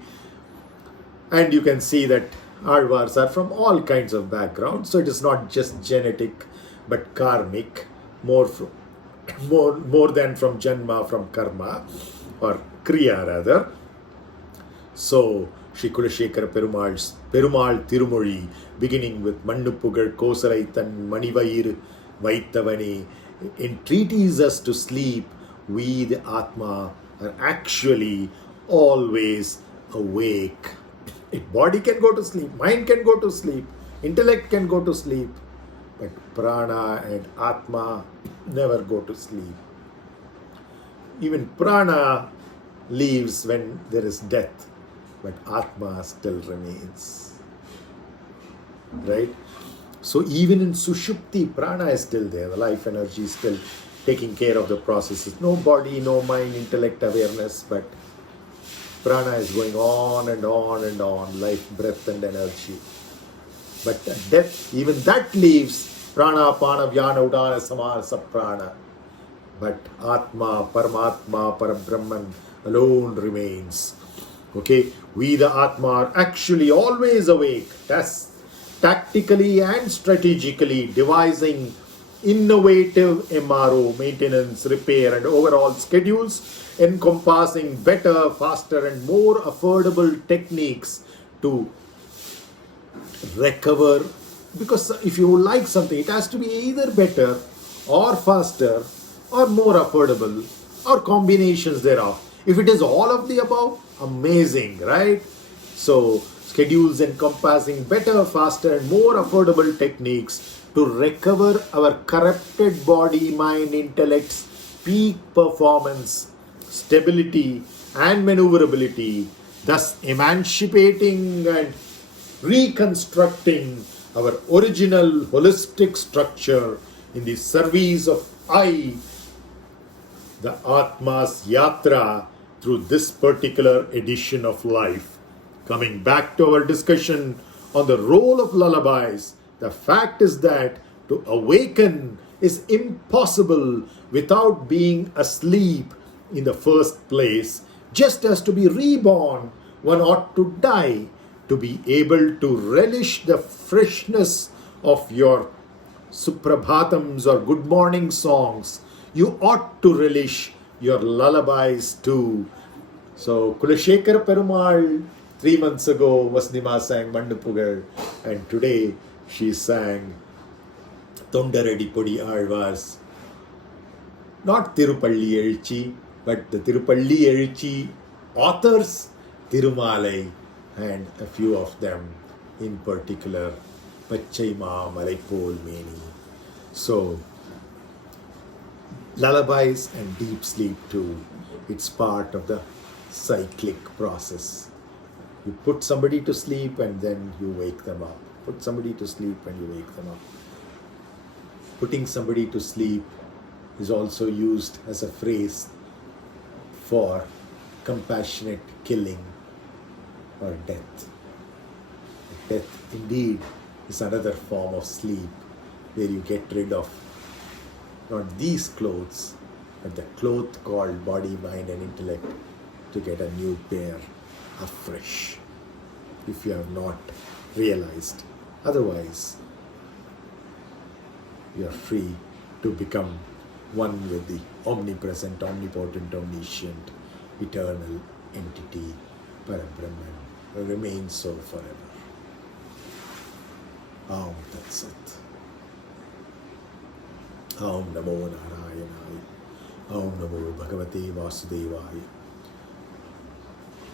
And you can see that āzhwārs are from all kinds of backgrounds. So it is not just genetic, but karmic, more than from janma, from karma, or kriya rather. So Sri Kulashekara Perumal's Perumal Tirumoli, beginning with Mannupugal Kosaraitan Manivayir Vaitavani, entreaties us to sleep. We, the Atma, are actually always awake. Body can go to sleep, mind can go to sleep, intellect can go to sleep, but prana and Atma never go to sleep. Even prana leaves when there is death, but Atma still remains. Right? So even in Sushupti, prana is still there, the life energy is still taking care of the processes. No body, no mind, intellect, awareness, but prana is going on and on and on, life, breath and energy. But at death, even that leaves prana, apana, vyana, udana, samana, saprana. But Atma, Paramatma, Parabrahman alone remains. Okay, we the Atma are actually always awake. Thus, tactically and strategically devising innovative MRO, maintenance, repair, and overall schedules encompassing better, faster, and more affordable techniques to recover. Because if you like something, it has to be either better or faster or more affordable or combinations thereof. If it is all of the above, amazing, right? So schedules encompassing better, faster, and more affordable techniques to recover our corrupted body, mind, intellect's peak performance, stability, and maneuverability, thus emancipating and reconstructing our original holistic structure in the service of I, the Atma's Yatra, through this particular edition of life. Coming back to our discussion on the role of lullabies, the fact is that to awaken is impossible without being asleep in the first place. Just as to be reborn, one ought to die to be able to relish the freshness of your suprabhatams or good morning songs. You ought to relish your lullabies too. So Kulashekara Perumal 3 months ago, Vasnima sang Mandupugal, and today she sang toNDaraDipodi āzhwārs. Not Tirupalli Elchi, but the Tirupalli Elchi authors, tirumālai, and a few of them in particular, pachai malai meni. So, lullabies and deep sleep too, it's part of the cyclic process. You put somebody to sleep and then you wake them up. Put somebody to sleep and you wake them up. Putting somebody to sleep is also used as a phrase for compassionate killing or death. Death indeed is another form of sleep where you get rid of not these clothes, but the cloth called body, mind, and intellect to get a new pair afresh, if you have not realized. Otherwise, you are free to become one with the omnipresent, omnipotent, omniscient, eternal entity, Parabrahman, will remain so forever. Aum Tat Sat. Aum Namo Narayanaya. Aum Namo Bhagavate Vasudevaya.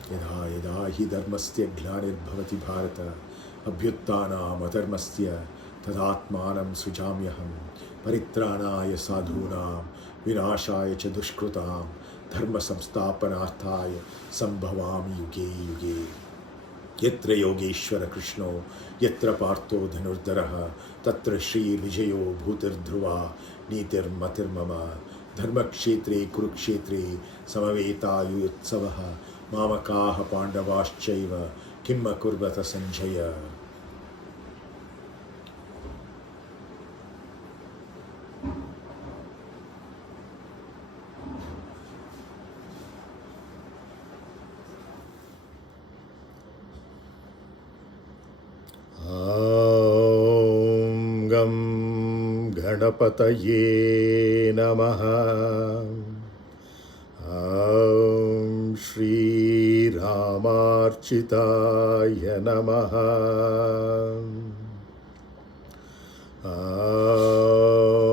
Yada yada hi dharmasya glanirбhavati bharata abhyuttanam adharmasya tadatmanam sujamyaham paritranaya sadhunam vinashaya cha dushkrutam dharma samstapanarthaya sambhavami yuge yuge. Yatra yogeshwara krishno yatra partho dhanurdaraha tatra shri vijayo bhutir dhruva nitir matir mama dharma kshetre kurukshetre samavetayu utsavaha mamakaha pandavaschaiva kimma kurbata sanjaya. Aum Gam Ganapataye Namaha. Aum Shri Ramarchitaya Namaha. Aum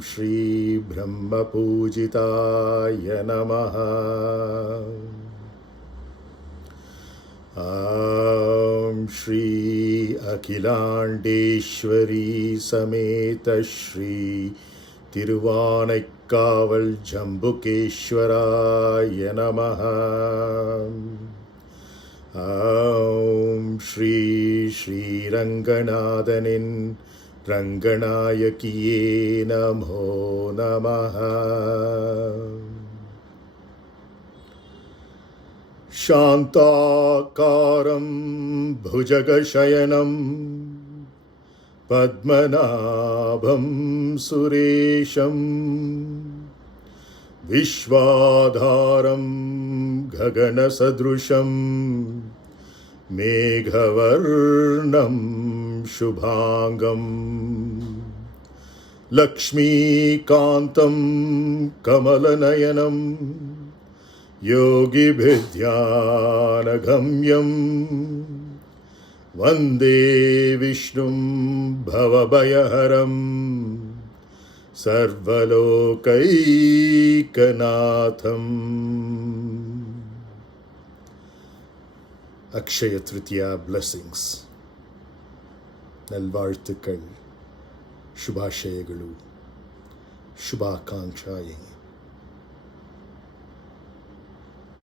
Shri Brahma Pujitaya Namaha. Aum Shri Akhilandeshwari Sameta Shri Tiruvānaikkaval Jambukeshwaraya Namaha. Aum Shri Shri Ranganathanin Ranganayakiye Namo Namaha. Shantakaram Bhujagashayanam Padmanabham Suresham Vishwadharam Gagana Sadrusham Meghavarnam शुभांगं लक्ष्मीकान्तं कमलनयनं योगिभिर्ध्यानगम्यं वन्दे विष्णुं भवभयहरं सर्वलोकैकनाथम्. Akshaya Tritiya blessings. நல்வாழ்த்துக்கள், சுபாஷயಗಳು, ಶುಭಾಕಾಂಕ್ಷಾಯೇ.